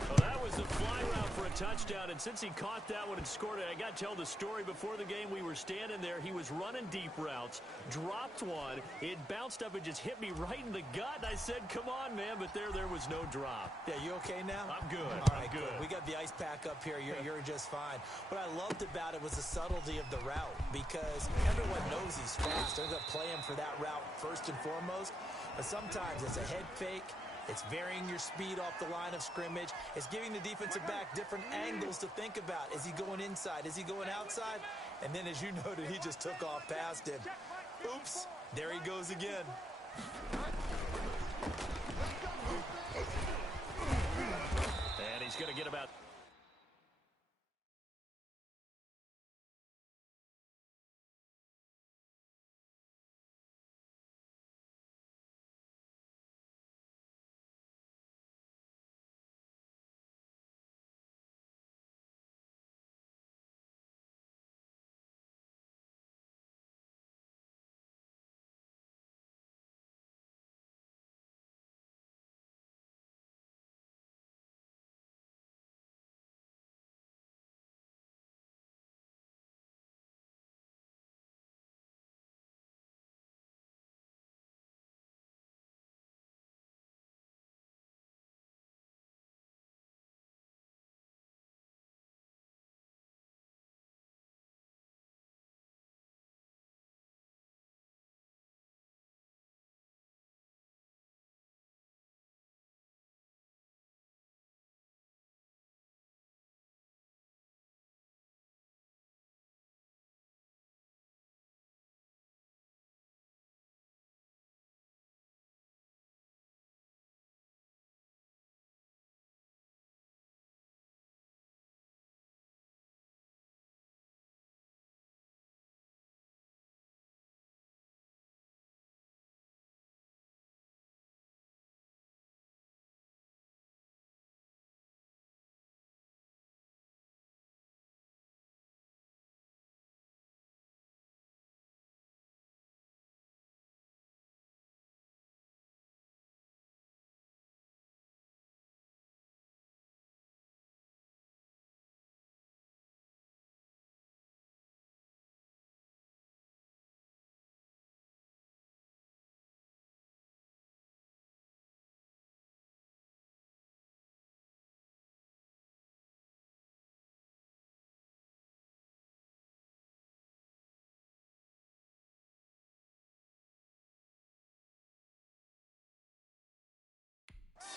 Well, that was the fly route for a touchdown, and since he caught that one and scored it, I got to tell the story. Before the game, we were standing there. He was running deep routes, dropped one. It bounced up and just hit me right in the gut. I said, come on, man, but there was no drop. Yeah, you okay now? I'm good. All right, I'm good. We got the ice pack up here. You're just fine. What I loved about it was the subtlety of the route because everyone knows he's fast. They're going to play him for that route first and foremost, but sometimes it's a head fake. It's varying your speed off the line of scrimmage. It's giving the defensive back different angles to think about. Is he going inside? Is he going outside? And then, as you noted, he just took off past him. Oops, there he goes again. And he's going to get about...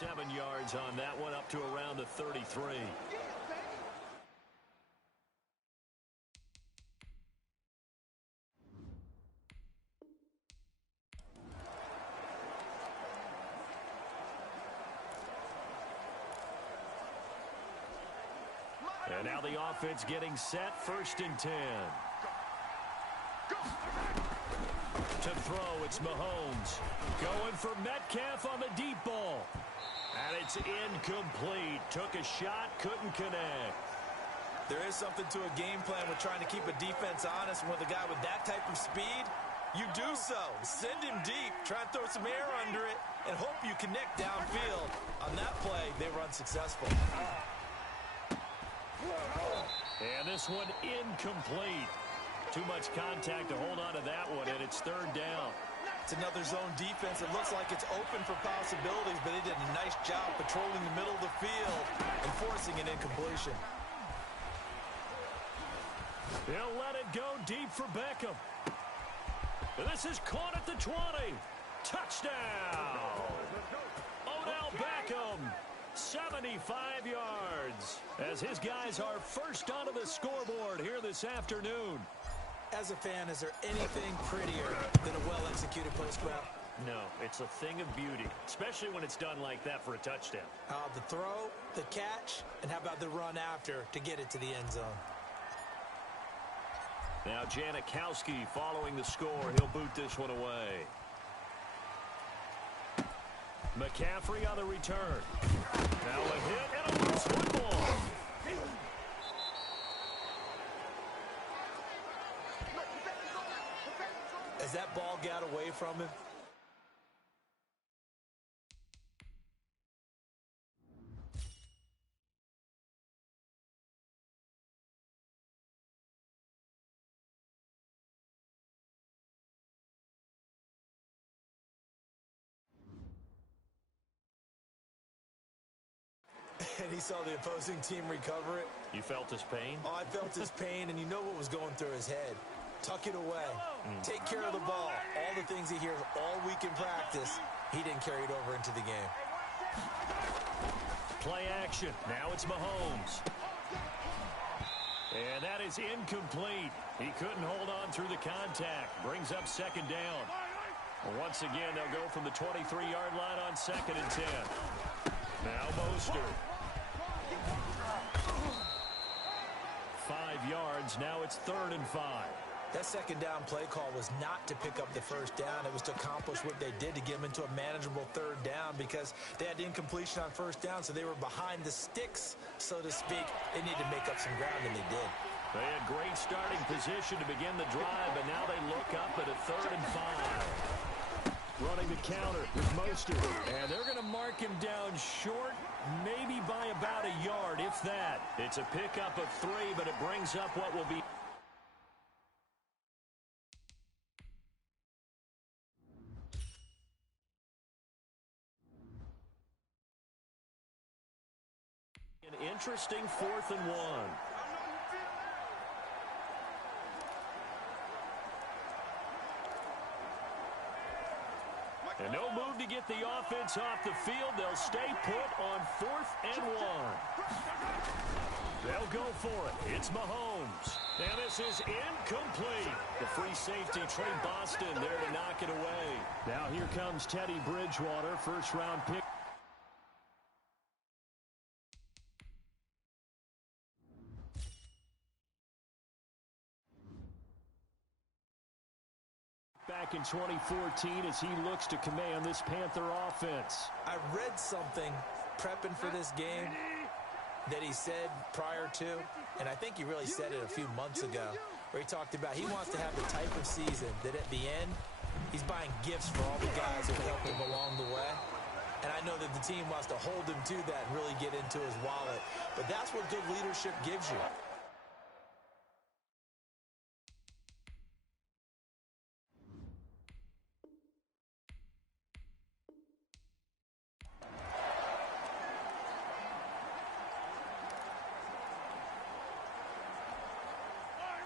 7 yards on that one, up to around the 33. And now the offense getting set, 1st and 10. To throw, it's Mahomes. Going for Metcalf on the deep ball. And it's incomplete. Took a shot, couldn't connect. There is something to a game plan with trying to keep a defense honest. With a guy with that type of speed, you do so. Send him deep, try and throw some air under it, and hope you connect downfield. On that play, they were unsuccessful. And this one incomplete. Too much contact to hold on to that one, and it's 3rd down. It's another zone defense. It looks like it's open for possibilities, but they did a nice job patrolling the middle of the field and forcing an incompletion. They'll let it go deep for Beckham. This is caught at the 20. Touchdown! Odell Beckham, 75 yards, as his guys are first onto the scoreboard here this afternoon. As a fan, is there anything prettier than a well-executed post route? No, it's a thing of beauty, especially when it's done like that for a touchdown. The throw, the catch, and how about the run after to get it to the end zone? Now Janikowski following the score. He'll boot this one away. McCaffrey on the return. Now a hit and a loose football. As that ball got away from him, and he saw the opposing team recover it. You felt his pain? Oh, I felt his pain, and you know what was going through his head. Tuck it away. Take care of the ball. All the things he hears all week in practice, he didn't carry it over into the game. Play action. Now it's Mahomes. And that is incomplete. He couldn't hold on through the contact. Brings up 2nd down. Once again, they'll go from the 23-yard line on 2nd and 10. Now Mostert. 5 yards. Now it's 3rd and 5. That 2nd down play call was not to pick up the 1st down. It was to accomplish what they did to get them into a manageable 3rd down because they had incompletion on 1st down, so they were behind the sticks, so to speak. They needed to make up some ground, and they did. They had great starting position to begin the drive, but now they look up at a 3rd and 5. Running the counter with Mostert. And they're going to mark him down short, maybe by about a yard, if that. It's a pickup of 3, but it brings up what will be an interesting 4th and 1. And no move to get the offense off the field. They'll stay put on 4th and 1. They'll go for it. It's Mahomes. And this is incomplete. The free safety, Trey Boston, there to knock it away. Now here comes Teddy Bridgewater, 1st-round pick. Back in 2014 as he looks to command this Panther offense. I read something prepping for this game that he said prior to, and I think he really said it a few months ago, where he talked about he wants to have the type of season that at the end, he's buying gifts for all the guys who helped him along the way. And I know that the team wants to hold him to that and really get into his wallet. But that's what good leadership gives you.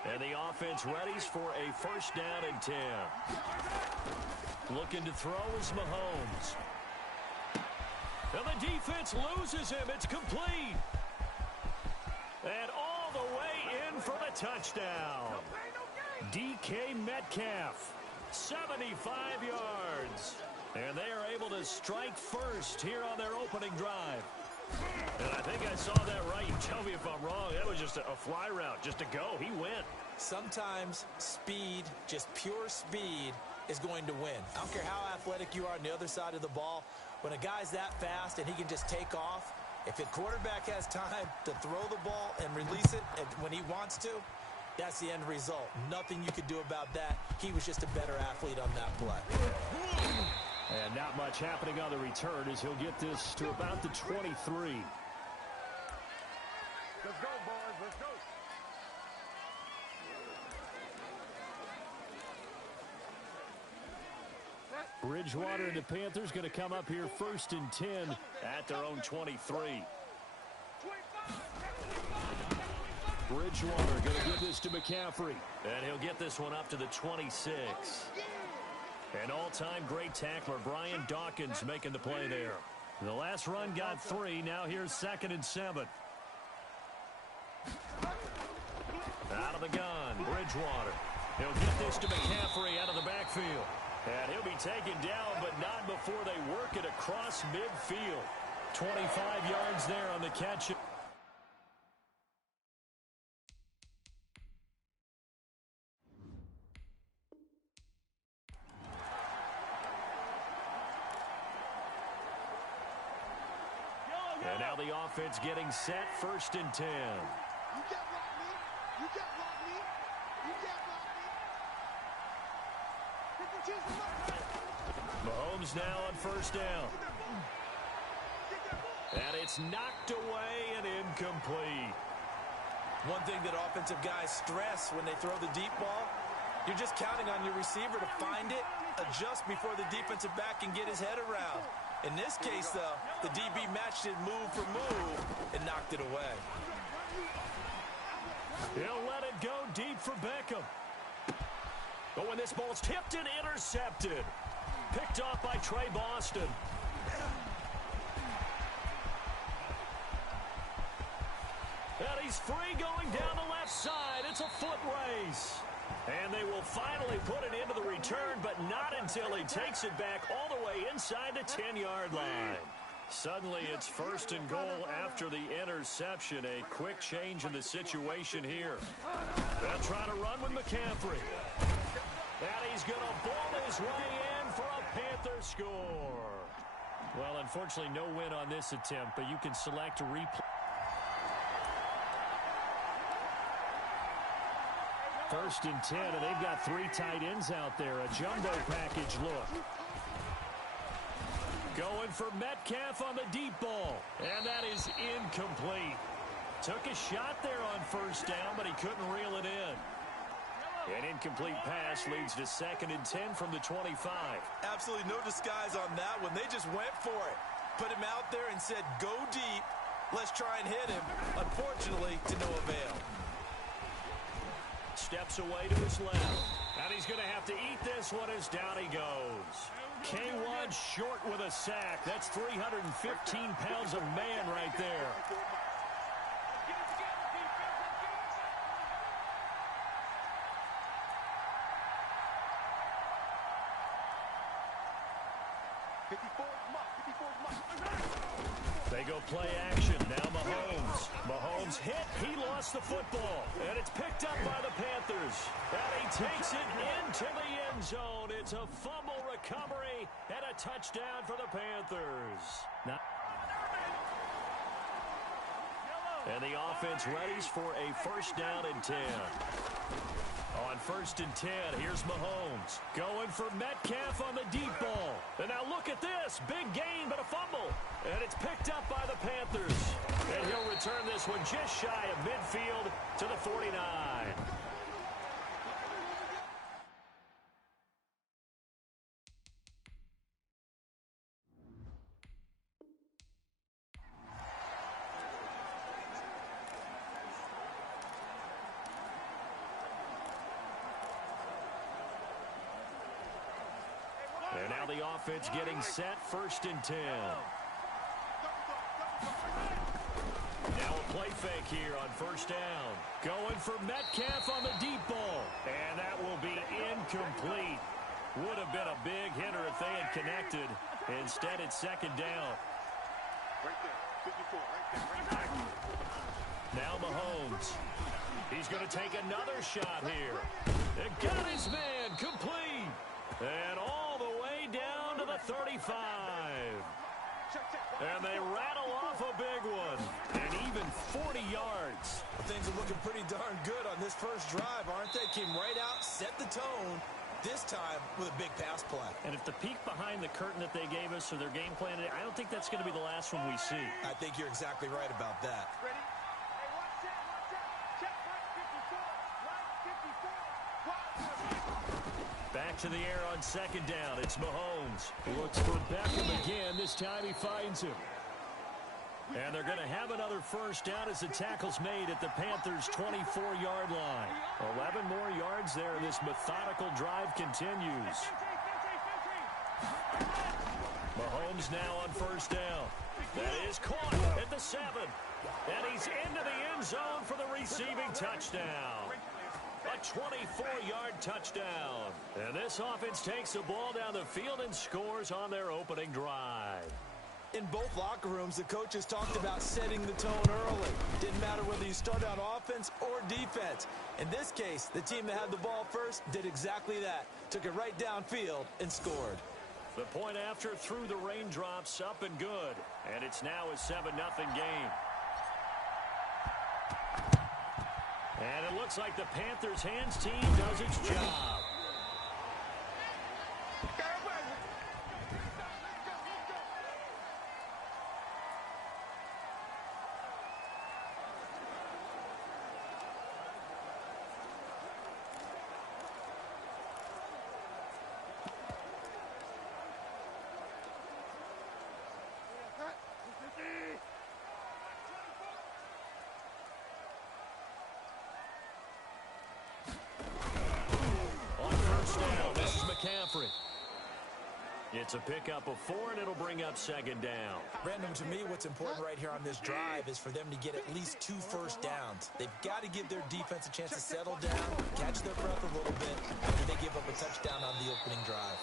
And the offense readies for a 1st down and 10. Looking to throw is Mahomes. And the defense loses him. It's complete. And all the way in for the touchdown. DK Metcalf, 75 yards. And they are able to strike first here on their opening drive. And I think I saw that right. You tell me if I'm wrong. That was just a fly route, just to go. He went. Sometimes speed, just pure speed, is going to win. I don't care how athletic you are on the other side of the ball. When a guy's that fast and he can just take off, if the quarterback has time to throw the ball and release it when he wants to, that's the end result. Nothing you could do about that. He was just a better athlete on that play. And not much happening on the return as he'll get this to about the 23. Let's go, boys. Let's go. Bridgewater and the Panthers going to come up here 1st and 10 at their own 23. Bridgewater going to give this to McCaffrey. And he'll get this one up to the 26. An all-time great tackler, Brian Dawkins, making the play there. The last run got 3. Now here's 2nd and 7. Out of the gun, Bridgewater. He'll get this to McCaffrey out of the backfield. And he'll be taken down, but not before they work it across midfield. 25 yards there on the catch. And now the offense getting set, 1st and 10. You can't block me. You can't block me. You can't block me. Mahomes now on 1st down. And it's knocked away and incomplete. One thing that offensive guys stress when they throw the deep ball, you're just counting on your receiver to find it, adjust before the defensive back can get his head around. In this case, though, the DB matched it move for move and knocked it away. He'll let it go deep for Beckham. But when this ball's tipped and intercepted, picked off by Trey Boston. And he's free going down the left side. It's a foot race. And they will finally put it into the return, but not until he takes it back all the way inside the 10-yard line. Suddenly, it's 1st and goal after the interception. A quick change in the situation here. They'll try to run with McCaffrey. And he's going to ball his way in for a Panther score. Well, unfortunately, no win on this attempt, but you can select a replay. 1st and 10, and they've got 3 tight ends out there. A jumbo package look. Going for Metcalf on the deep ball. And that is incomplete. Took a shot there on 1st down, but he couldn't reel it in. An incomplete pass leads to 2nd and 10 from the 25. Absolutely no disguise on that one. They just went for it. Put him out there and said, go deep. Let's try and hit him. Unfortunately, to no avail. Steps away to his left. And he's going to have to eat this one as down he goes. K1 short with a sack. That's 315 pounds of man right there. They go play action. Now Mahomes. Mahomes hit. He lost the football. And it's picked up by the Panthers. And he takes it into the end zone. It's a fumble recovery and a touchdown for the Panthers. And the offense readies for a 1st down and 10. On 1st and 10, here's Mahomes. Going for Metcalf on the deep ball. And now look at this. Big gain, but a fumble. And it's picked up by the Panthers. And he'll return this one just shy of midfield to the 49. And now the offense getting set, 1st and 10. Now a play fake here on first down. Going for Metcalf on the deep ball. And that will be incomplete. Would have been a big hitter if they had connected. Instead, it's second down. Right there. 54. Right there. Now Mahomes. He's going to take another shot here. It got his man complete. And all the way down to the 35. And they rattle off a big one. And even 40 yards. Well, things are looking pretty darn good on this first drive, aren't they? Came right out, set the tone, this time with a big pass play. And if the peek behind the curtain that they gave us or their game plan, I don't think that's going to be the last one we see. I think you're exactly right about that. Ready? Hey, watch out, watch out. Check right 54. Right 54. Back to the air on second down. It's Mahomes. Looks for Beckham again. This time he finds him. And they're going to have another first down as the tackle's made at the Panthers' 24-yard line. 11 more yards there. This methodical drive continues. Mahomes now on first down. That is caught at the 7. And he's into the end zone for the receiving touchdown. A 24-yard touchdown. And this offense takes the ball down the field and scores on their opening drive. In both locker rooms, the coaches talked about setting the tone early. Didn't matter whether you start out offense or defense. In this case, the team that had the ball first did exactly that. Took it right downfield and scored. The point after through the raindrops, up and good. And it's now a 7-0 game. And it looks like the Panthers' hands team does its job. McCaffrey. It's a pickup of 4, and it'll bring up second down. Brandon, to me, what's important right here on this drive is for them to get at least 2 first downs. They've got to give their defense a chance to settle down, catch their breath a little bit, and they give up a touchdown on the opening drive.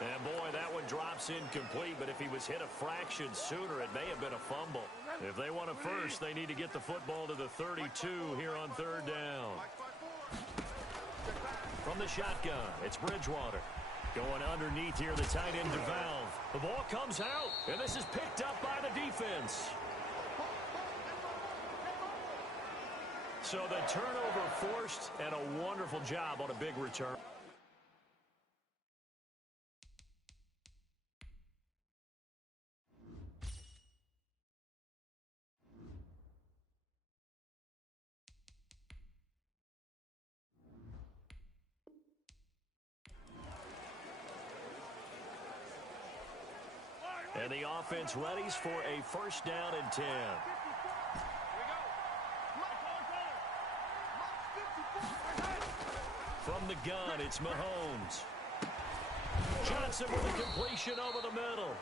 And, boy, that one drops incomplete, but if he was hit a fraction sooner, it may have been a fumble. If they want a first, they need to get the football to the 32 here on third down. From the shotgun, it's Bridgewater. Going underneath here, the tight end to Valve. The ball comes out, and this is picked up by the defense. So the turnover forced, and a wonderful job on a big return. And the offense readies for a first down and 10. From the gun, it's Mahomes. Johnson with a completion over the middle.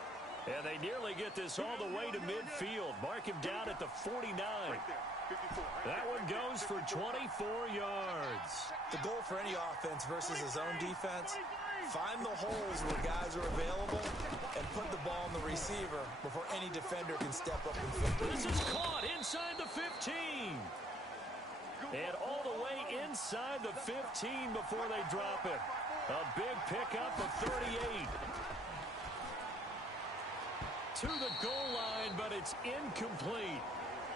And they nearly get this all the way to midfield. Mark him down at the 49. That one goes for 24 yards. The goal for any offense versus his own defense, find the holes where guys are available and put the ball on the receiver before any defender can step up and fit. This is caught inside the 15. And all the way inside the 15 before they drop it. A big pickup of 38. To the goal line, but it's incomplete.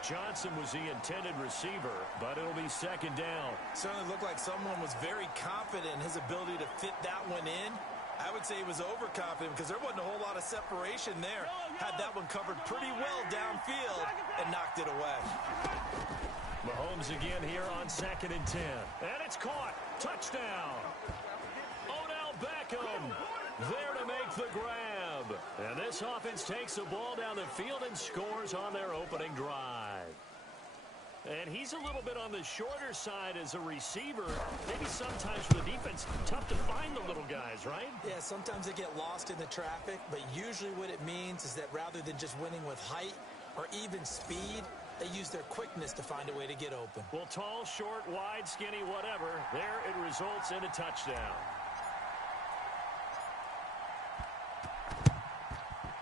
Johnson was the intended receiver, but it'll be second down. Certainly looked like someone was very confident in his ability to fit that one in. I would say he was overconfident because there wasn't a whole lot of separation there. Had that one covered pretty well downfield and knocked it away. Mahomes again here on second and 10. And it's caught. Touchdown. Odell Beckham there to make the grab. And this offense takes the ball down the field and scores on their opening drive. And he's a little bit on the shorter side as a receiver. Maybe sometimes for the defense, tough to find the little guys, right? Yeah, sometimes they get lost in the traffic, but usually what it means is that rather than just winning with height, or even speed, they use their quickness to find a way to get open. Well, tall, short, wide, skinny, whatever, there it results in a touchdown.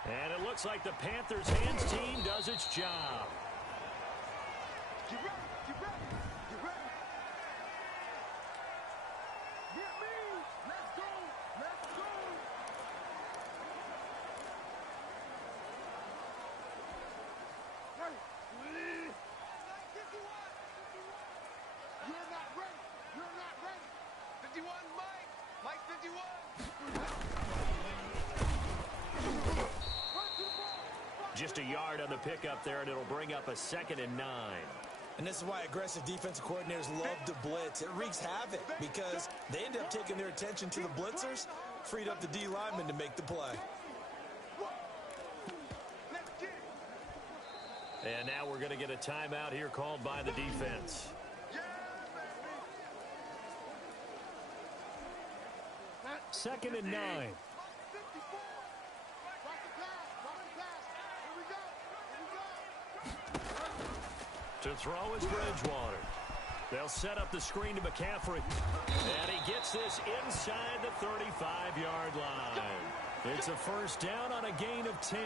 And it looks like the Panthers' hands team does its job. Get ready, get ready, get ready. Get me. Let's go, let's go. Ready. You're not ready. You're not ready. 51, Mike. Mike 51. Just a yard on the pickup there, and it'll bring up a 2nd and 9. And this is why aggressive defensive coordinators love to blitz. It wreaks havoc because they end up taking their attention to the blitzers, freed up the D lineman to make the play. And now we're going to get a timeout here called by the defense. 2nd and 9. To throw is Bridgewater. They'll set up the screen to McCaffrey. And he gets this inside the 35-yard line. It's a first down on a gain of 10.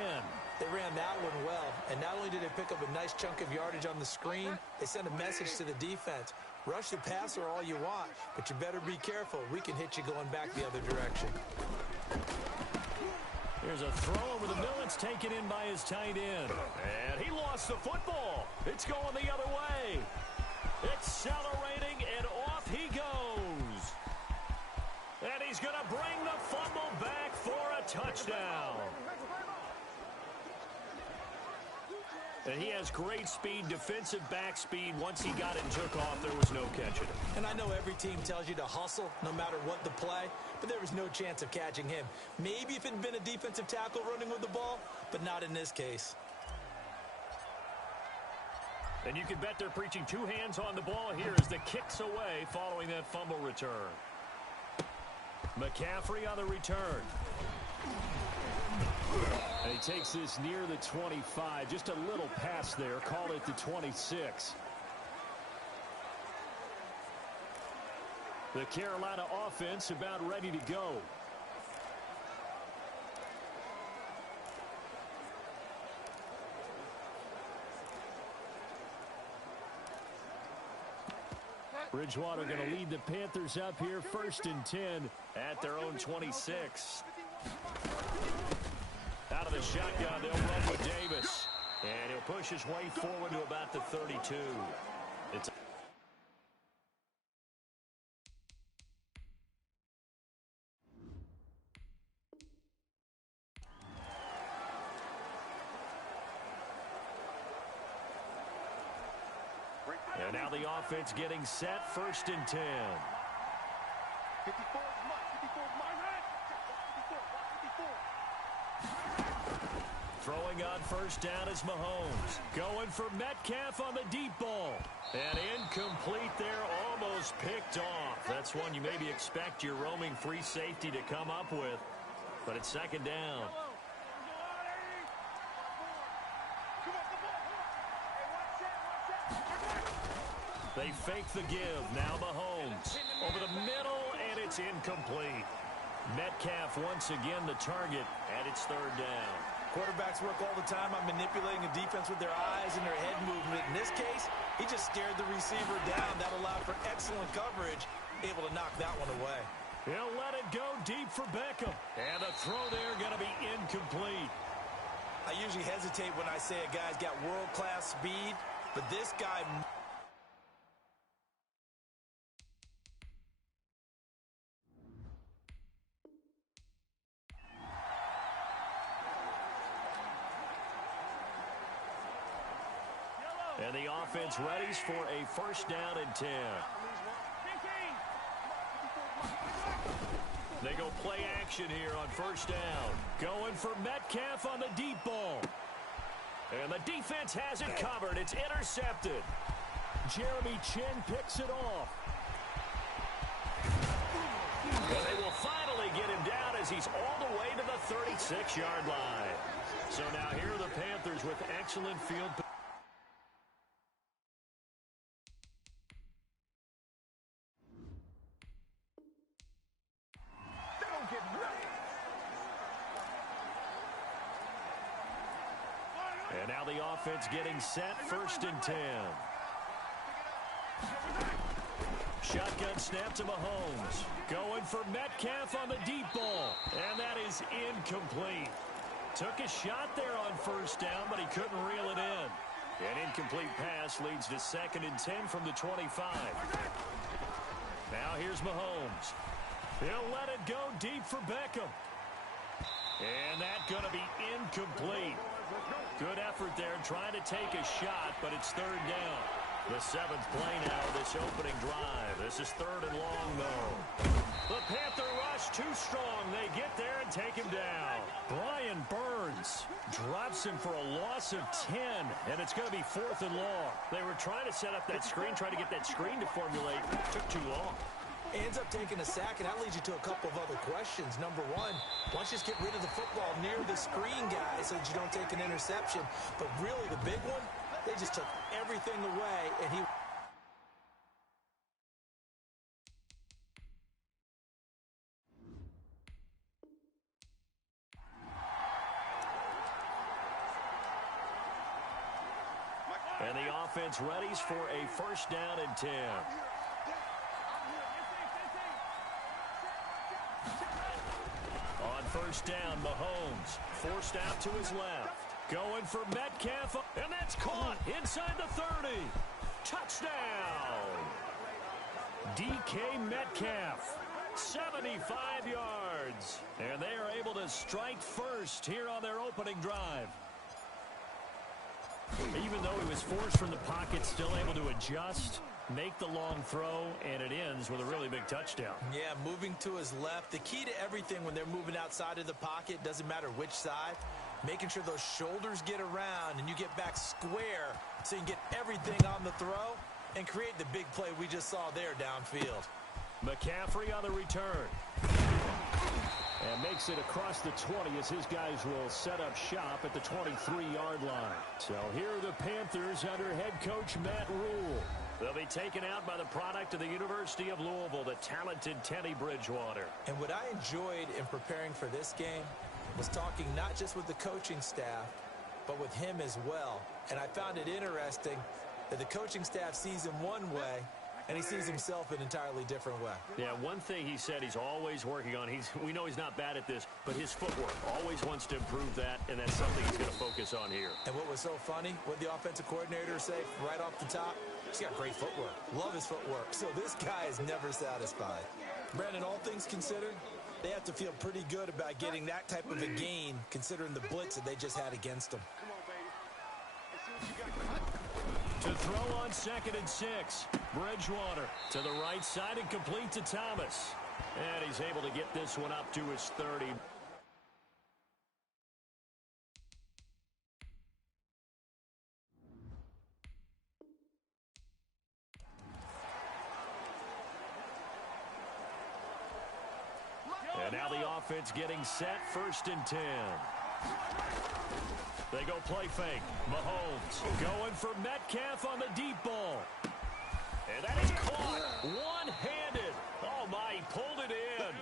They ran that one well, and not only did they pick up a nice chunk of yardage on the screen, they sent a message to the defense. Rush the passer all you want, but you better be careful. We can hit you going back the other direction. Here's a throw over the middle. It's taken in by his tight end. And he lost the football. It's going the other way. Accelerating, and off he goes. And he's going to bring the fumble back for a touchdown. And he has great speed, defensive back speed. Once he got it and took off, there was no catching him. And I know every team tells you to hustle no matter what the play, but there was no chance of catching him. Maybe if it had been a defensive tackle running with the ball, but not in this case. And you can bet they're preaching 2 hands on the ball here as the kick's away following that fumble return. McCaffrey on the return. And he takes this near the 25. Just a little pass there. Call it the 26. The Carolina offense about ready to go. Bridgewater going to lead the Panthers up here, 1st and 10 at their own 26. Out of the shotgun, they'll run with Davis. And he'll push his way forward to about the 32. It's and now the offense getting set, 1st and 10. 54 is mine. 54 is mine. 54. Throwing on 1st down is Mahomes. Going for Metcalf on the deep ball. And incomplete there, almost picked off. That's one you maybe expect your roaming free safety to come up with. But it's 2nd down. They fake the give. Now Mahomes over the middle, and it's incomplete. Metcalf once again the target, and it's 3rd down. Quarterbacks work all the time on manipulating a defense with their eyes and their head movement. In this case, he just stared the receiver down. That allowed for excellent coverage, able to knock that one away. He'll let it go deep for Beckham. And the throw there going to be incomplete. I usually hesitate when I say a guy's got world-class speed, but this guy... And the offense readies for a 1st down and 10. They go play action here on 1st down. Going for Metcalf on the deep ball. And the defense has it covered. It's intercepted. Jeremy Chin picks it off. And they will finally get him down as he's all the way to the 36-yard line. So now here are the Panthers with excellent field position. And now the offense getting set, 1st and 10. Shotgun snap to Mahomes. Going for Metcalf on the deep ball. And that is incomplete. Took a shot there on 1st down, but he couldn't reel it in. An incomplete pass leads to 2nd and 10 from the 25. Now here's Mahomes. He'll let it go deep for Beckham. And that's going to be incomplete. Good effort there trying to take a shot, but it's 3rd down. The 7th play now of this opening drive. This is 3rd and long, though. The Panther rush too strong. They get there and take him down. Brian Burns drops him for a loss of 10, and it's going to be 4th and long. They were trying to set up that screen, trying to get that screen to formulate. It took too long. Ends up taking a sack, and that leads you to a couple of other questions. Number one, why don't you just get rid of the football near the screen guy so that you don't take an interception? But really, the big one, they just took everything away, and he... And the offense readies for a 1st down and 10. On 1st down, Mahomes forced out to his left. Going for Metcalf, and that's caught inside the 30. Touchdown! DK Metcalf, 75 yards. And they are able to strike first here on their opening drive. Even though he was forced from the pocket, still able to adjust, make the long throw, and it ends with a really big touchdown. Yeah, moving to his left. The key to everything when they're moving outside of the pocket, doesn't matter which side, making sure those shoulders get around and you get back square so you can get everything on the throw and create the big play we just saw there downfield. McCaffrey on the return. And makes it across the 20 as his guys will set up shop at the 23-yard line. So here are the Panthers under head coach Matt Rule. They'll be taken out by the product of the University of Louisville, the talented Teddy Bridgewater. And what I enjoyed in preparing for this game was talking not just with the coaching staff, but with him as well. And I found it interesting that the coaching staff sees him one way, and he sees himself an entirely different way. Yeah, one thing he said he's always working on, we know he's not bad at this, but his footwork, always wants to improve that, and that's something he's going to focus on here. And what was so funny, what the offensive coordinator say right off the top, he's got great footwork. Love his footwork. So this guy is never satisfied. Brandon, all things considered, they have to feel pretty good about getting that type of a gain, considering the blitz that they just had against them. To throw on 2nd and 6. Bridgewater to the right side and complete to Thomas. And he's able to get this one up to his 30. And now the offense getting set, 1st and 10. They go play fake. Mahomes going for Metcalf on the deep ball. And that is caught one-handed. Oh, my, he pulled it in.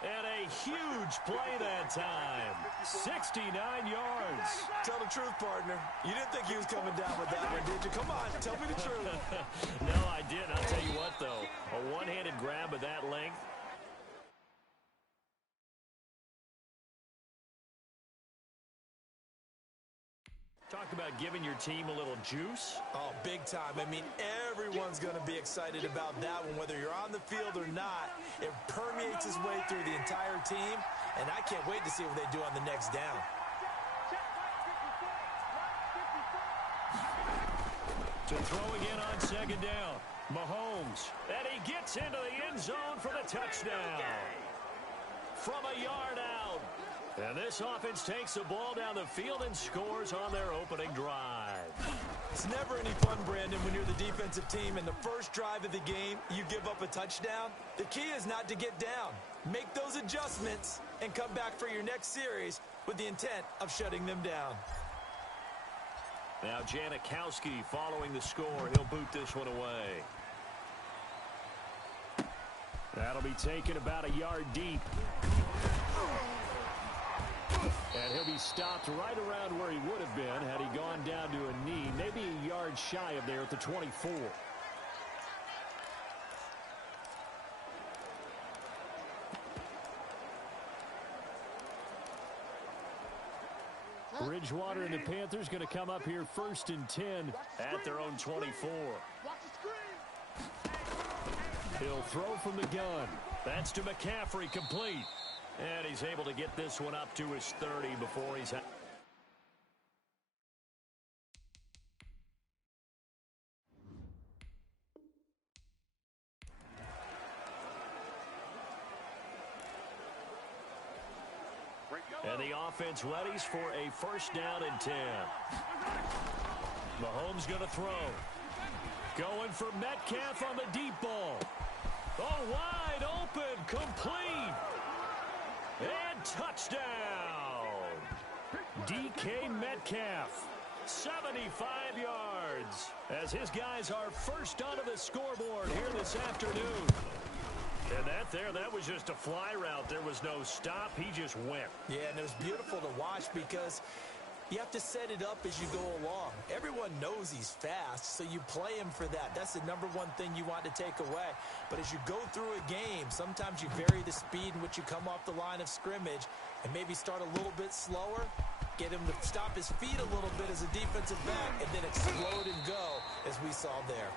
And a huge play that time. 69 yards. Tell the truth, partner. You didn't think he was coming down with that one, did you? Come on, tell me the truth. No, I didn't. I'll tell you what, though. A one-handed grab of that length. Talk about giving your team a little juice. Oh, big time. I mean, everyone's going to be excited about that one, whether you're on the field or not. It permeates its way through the entire team, and I can't wait to see what they do on the next down. To throw again on 2nd down. Mahomes. And he gets into the end zone for the touchdown. From a yard out. And this offense takes the ball down the field and scores on their opening drive. It's never any fun, Brandon, when you're the defensive team and the first drive of the game, you give up a touchdown. The key is not to get down. Make those adjustments and come back for your next series with the intent of shutting them down. Now Janikowski following the score. He'll boot this one away. That'll be taken about a yard deep. And he'll be stopped right around where he would have been had he gone down to a knee, maybe a yard shy of there at the 24. Bridgewater and the Panthers going to come up here 1st and 10 at their own 24. He'll throw from the gun. That's to McCaffrey, complete. And he's able to get this one up to his 30 before he's out. And the offense readies for a 1st down and 10. Mahomes going to throw. Going for Metcalf on the deep ball. Oh, wide open, complete. And touchdown. DK Metcalf, 75 yards, as his guys are first onto the scoreboard here this afternoon. And that was just a fly route. There was no stop. He just went. Yeah, and it was beautiful to watch because you have to set it up as you go along. Everyone knows he's fast, so you play him for that. That's the #1 thing you want to take away. But as you go through a game, sometimes you vary the speed in which you come off the line of scrimmage and maybe start a little bit slower, get him to stop his feet a little bit as a defensive back, and then explode and go as we saw there.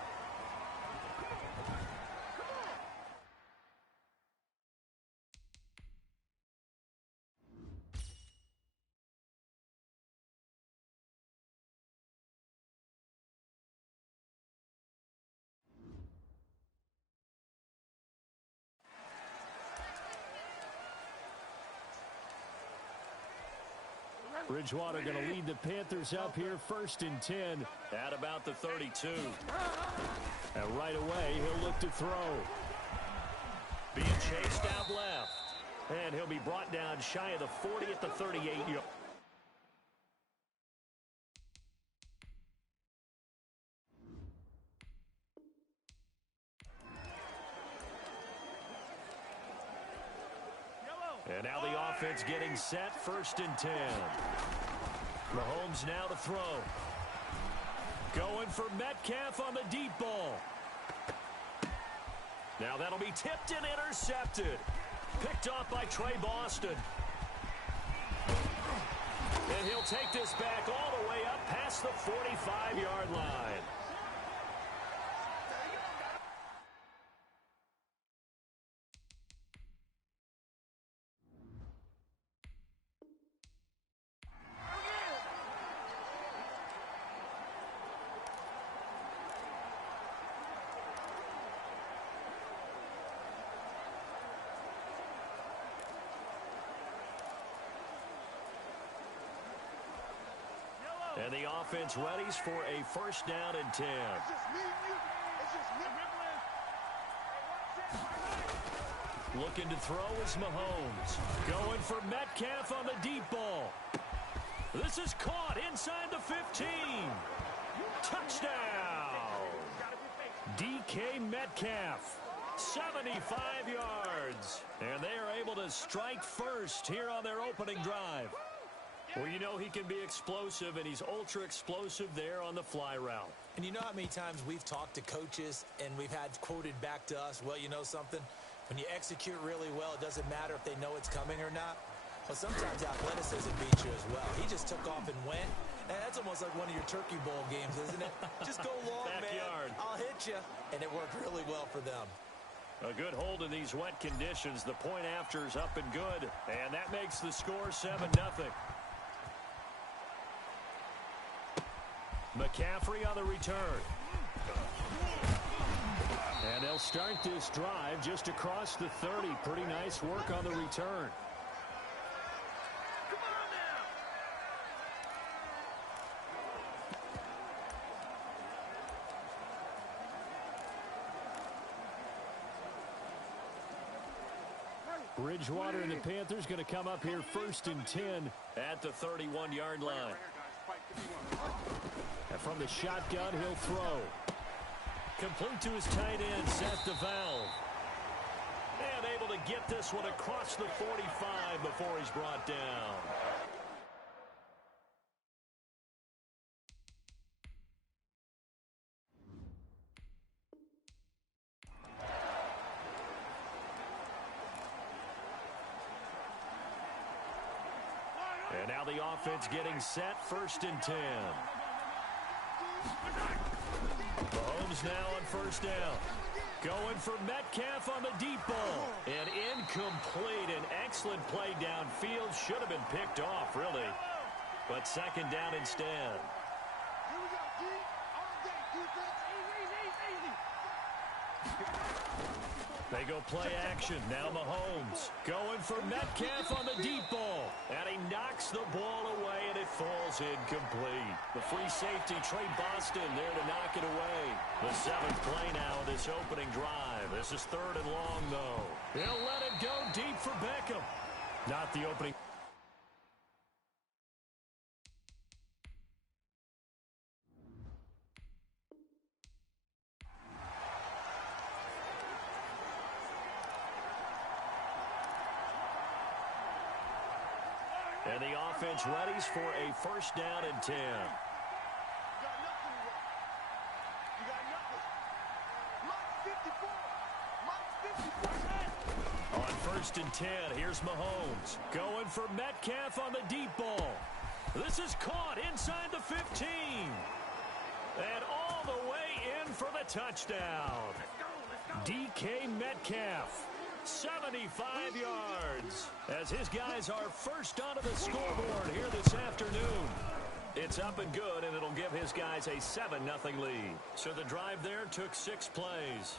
Bridgewater going to lead the Panthers up here 1st and 10 at about the 32. And right away, he'll look to throw. Being chased out left. And he'll be brought down shy of the 40 at the 38. And now the offense getting set, 1st and 10. Mahomes now to throw. Going for Metcalf on the deep ball. Now that'll be tipped and intercepted. Picked off by Trey Boston. And he'll take this back all the way up past the 45-yard line. And the offense readies for a 1st down and 10. Looking to throw is Mahomes. Going for Metcalf on the deep ball. This is caught inside the 15. Touchdown. DK Metcalf, 75 yards. And they are able to strike first here on their opening drive. Well, you know he can be explosive, and he's ultra-explosive there on the fly route. And you know how many times we've talked to coaches and we've had quoted back to us, well, you know something? When you execute really well, it doesn't matter if they know it's coming or not. Well, sometimes athleticism beats you as well. He just took off and went. And that's almost like one of your Turkey Bowl games, isn't it? Just go long, Backyard. man. I'll hit you. And it worked really well for them. A good hold in these wet conditions. The point after is up and good. And that makes the score 7-0. McCaffrey on the return. And they'll start this drive just across the 30. Pretty nice work on the return. Bridgewater and the Panthers going to come up here 1st and 10 at the 31-yard line. And from the shotgun, he'll throw. Complete to his tight end, Seth DeValve. And able to get this one across the 45 before he's brought down. And now the offense getting set, 1st and 10. Mahomes now on 1st down. Going for Metcalf on the deep ball. And incomplete. An excellent play downfield. Should have been picked off, really. But 2nd down instead. They go play action. Now Mahomes going for Metcalf on the deep ball. And he knocks the ball away, and it falls incomplete. The free safety, Trey Boston, there to knock it away. The 7th play now of this opening drive. This is 3rd and long, though. He'll let it go deep for Beckham. Not the opening. And the offense readies for a 1st down and 10. On 1st and 10, here's Mahomes. Going for Metcalf on the deep ball. This is caught inside the 15. And all the way in for the touchdown. DK Metcalf. 75 yards as his guys are first onto the scoreboard here this afternoon. It's up and good, and it'll give his guys a 7-0 lead. So the drive there took 6 plays.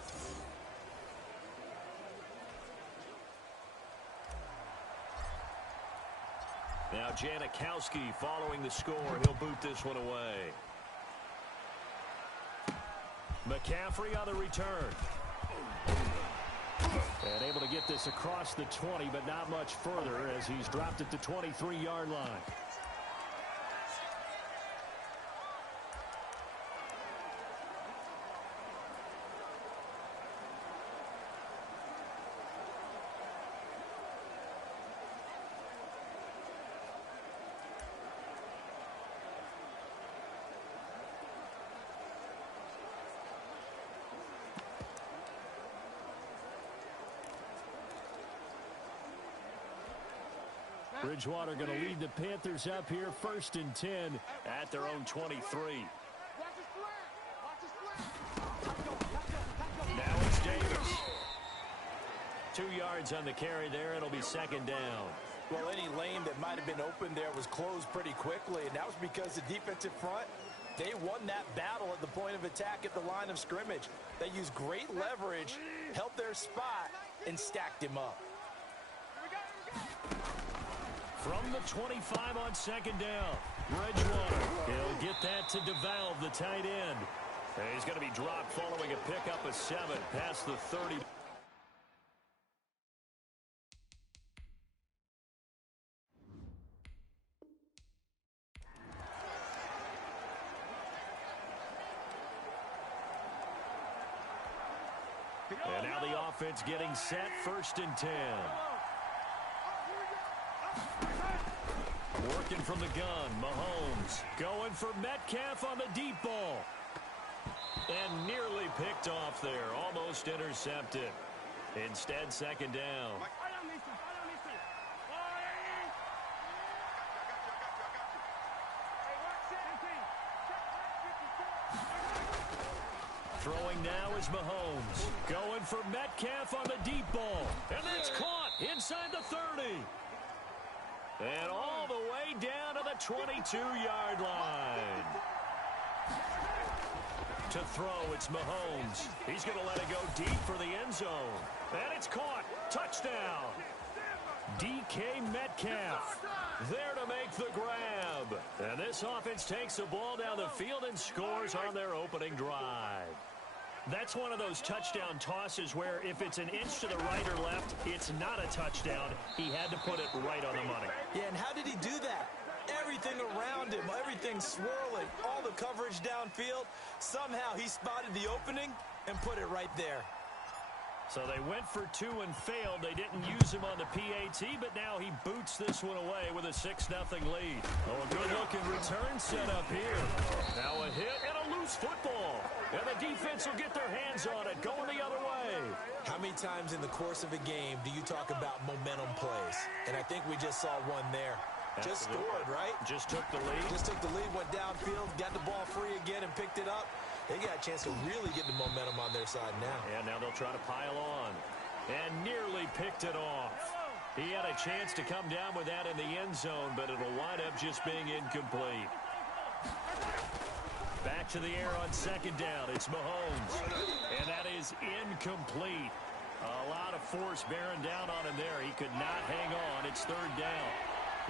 Now Janikowski following the score. He'll boot this one away. McCaffrey on the return. And able to get this across the 20, but not much further as he's dropped at the 23-yard line. Bridgewater going to lead the Panthers up here 1st and 10 at their own 23. Now it's Davis. 2 yards on the carry there. It'll be 2nd down. Well, any lane that might have been open there was closed pretty quickly, and that was because the defensive front, they won that battle at the point of attack at the line of scrimmage. They used great leverage, held their spot, and stacked him up. From the 25 on 2nd down, Bridgewater. He'll get that to DeValve, the tight end. And he's going to be dropped following a pickup of 7 past the 30. And now the offense getting set, 1st and 10. Working from the gun, Mahomes going for Metcalf on the deep ball. And nearly picked off there, almost intercepted. Instead, 2nd down. Throwing now is Mahomes. Going for Metcalf on the deep ball. And that's caught inside the 30. And all the way down to the 22-yard line. To throw, it's Mahomes. He's going to let it go deep for the end zone. And it's caught. Touchdown. DK Metcalf there to make the grab. And this offense takes the ball down the field and scores on their opening drive. That's one of those touchdown tosses where if it's an inch to the right or left, it's not a touchdown. He had to put it right on the money. Yeah, and how did he do that? Everything around him, everything swirling, all the coverage downfield. Somehow he spotted the opening and put it right there. So they went for two and failed. They didn't use him on the PAT, but now he boots this one away with a 6-0 lead. Oh, a good-looking return set up here. Now a hit and a loose football. And the defense will get their hands on it, going the other way. How many times in the course of a game do you talk about momentum plays? And I think we just saw one there. Just scored, right? Just took the lead. Just took the lead, went downfield, got the ball free again and picked it up. They got a chance to really get the momentum on their side now. And now they'll try to pile on. And nearly picked it off. He had a chance to come down with that in the end zone, but it'll wind up just being incomplete. Back to the air on second down. It's Mahomes. And that is incomplete. A lot of force bearing down on him there. He could not hang on. It's third down.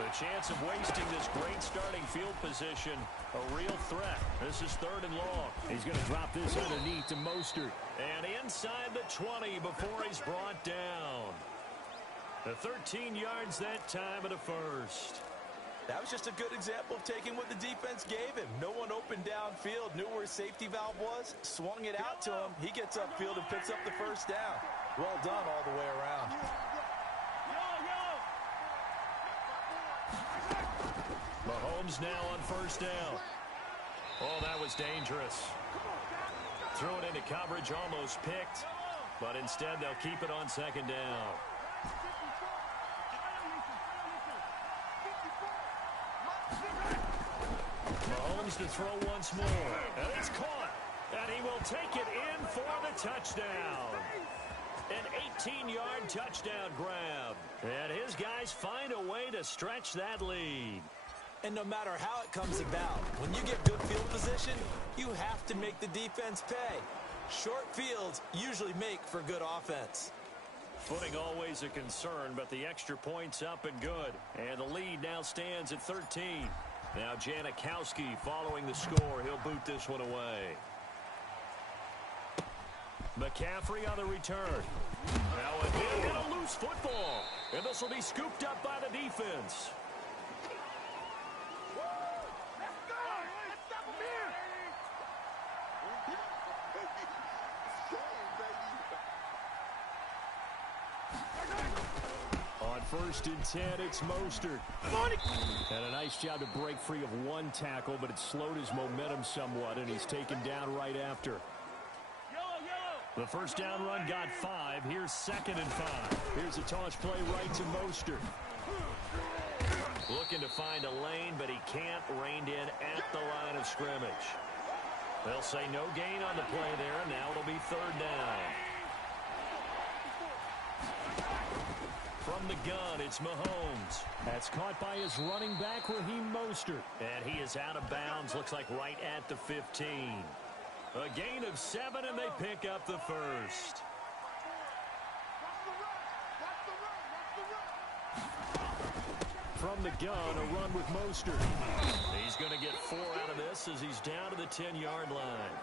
The chance of wasting this great starting field position, a real threat. This is third and long. He's going to drop this underneath to Mostert. And inside the 20 before he's brought down. The 13 yards that time of the first. That was just a good example of taking what the defense gave him. No one opened downfield, knew where his safety valve was, swung it out to him. He gets upfield and picks up the first down. Well done all the way around. Mahomes now on first down. Oh, that was dangerous. Threw it into coverage, almost picked. But instead, they'll keep it on second down. Mahomes to throw once more. And it's caught. And he will take it in for the touchdown. An 18-yard touchdown grab. And his guys find a way to stretch that lead. And no matter how it comes about, when you get good field position, you have to make the defense pay. Short fields usually make for good offense. Footing always a concern, but the extra point's up and good. And the lead now stands at 13. Now Janikowski following the score. He'll boot this one away. McCaffrey on the return. Now a hit and a loose football. And this will be scooped up by the defense. On first and 10, it's Mostert. And a nice job to break free of one tackle, but it slowed his momentum somewhat, and he's taken down right after. The first down run got 5. Here's second and 5. Here's a toss play right to Mostert. Looking to find a lane, but he can't. Reined in at the line of scrimmage. They'll say no gain on the play there, and now it'll be third down. From the gun, it's Mahomes. That's caught by his running back, Raheem Mostert. And he is out of bounds, looks like right at the 15. A gain of 7, and they pick up the first. From the gun, a run with Mostert. He's going to get 4 out of this as he's down to the 10-yard line.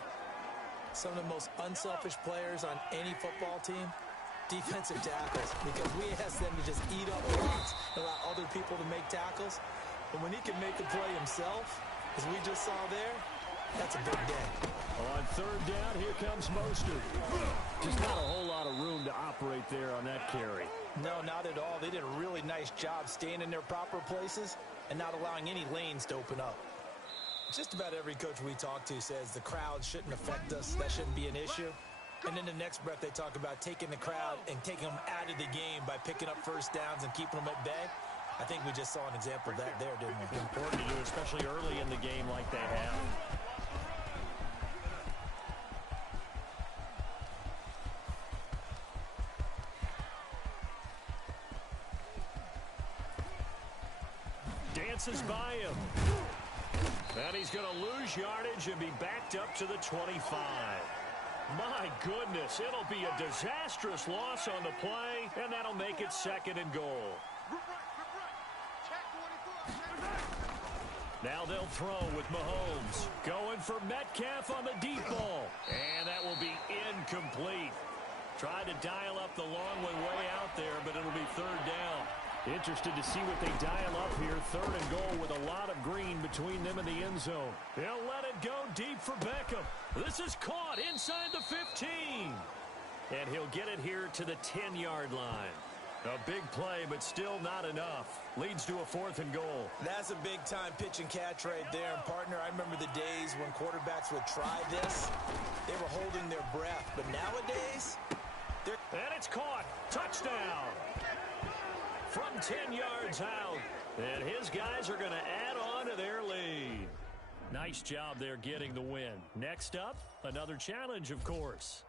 Some of the most unselfish players on any football team, defensive tackles, because we ask them to just eat up points, allow other people to make tackles. But when he can make a play himself, as we just saw there, that's a big day. On third down, here comes Mostert. Just not a whole lot of room to operate there on that carry. No, not at all. They did a really nice job staying in their proper places and not allowing any lanes to open up. Just about every coach we talk to says the crowd shouldn't affect us. That shouldn't be an issue. And in the next breath, they talk about taking the crowd and taking them out of the game by picking up first downs and keeping them at bay. I think we just saw an example of that there, didn't we? Important to do, especially early in the game like they have. Dances by him. And he's going to lose yardage and be backed up to the 25. My goodness, it'll be a disastrous loss on the play, and that'll make it second and goal. Now they'll throw with Mahomes. Going for Metcalf on the deep ball. And that will be incomplete. Tried to dial up the long one way out there, but it'll be third down. Interested to see what they dial up here. Third and goal with a lot of green between them and the end zone. They'll let it go deep for Beckham. This is caught inside the 15. And he'll get it here to the 10-yard line. A big play, but still not enough. Leads to a 4th and goal. That's a big-time pitch and catch right there. And, partner, I remember the days when quarterbacks would try this. They were holding their breath. But nowadays, and it's caught. Touchdown. From 10 yards out. And his guys are going to add on to their lead. Nice job there getting the win. Next up, another challenge, of course.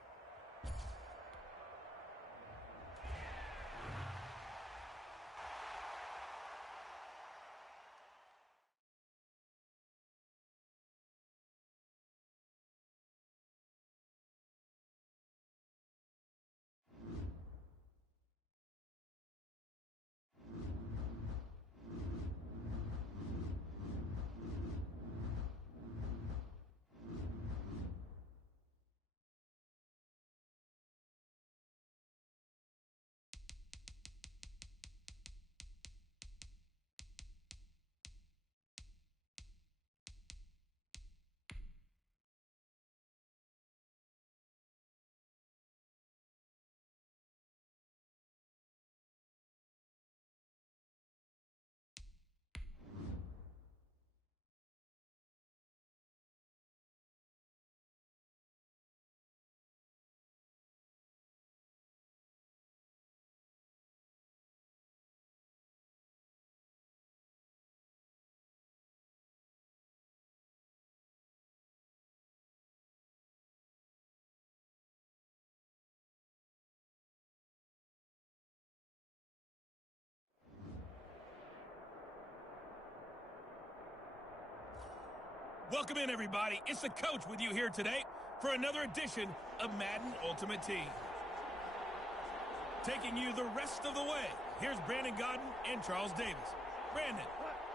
Welcome in, everybody. It's the coach with you here today for another edition of Madden Ultimate Team. Taking you the rest of the way, here's Brandon Godden and Charles Davis. Brandon.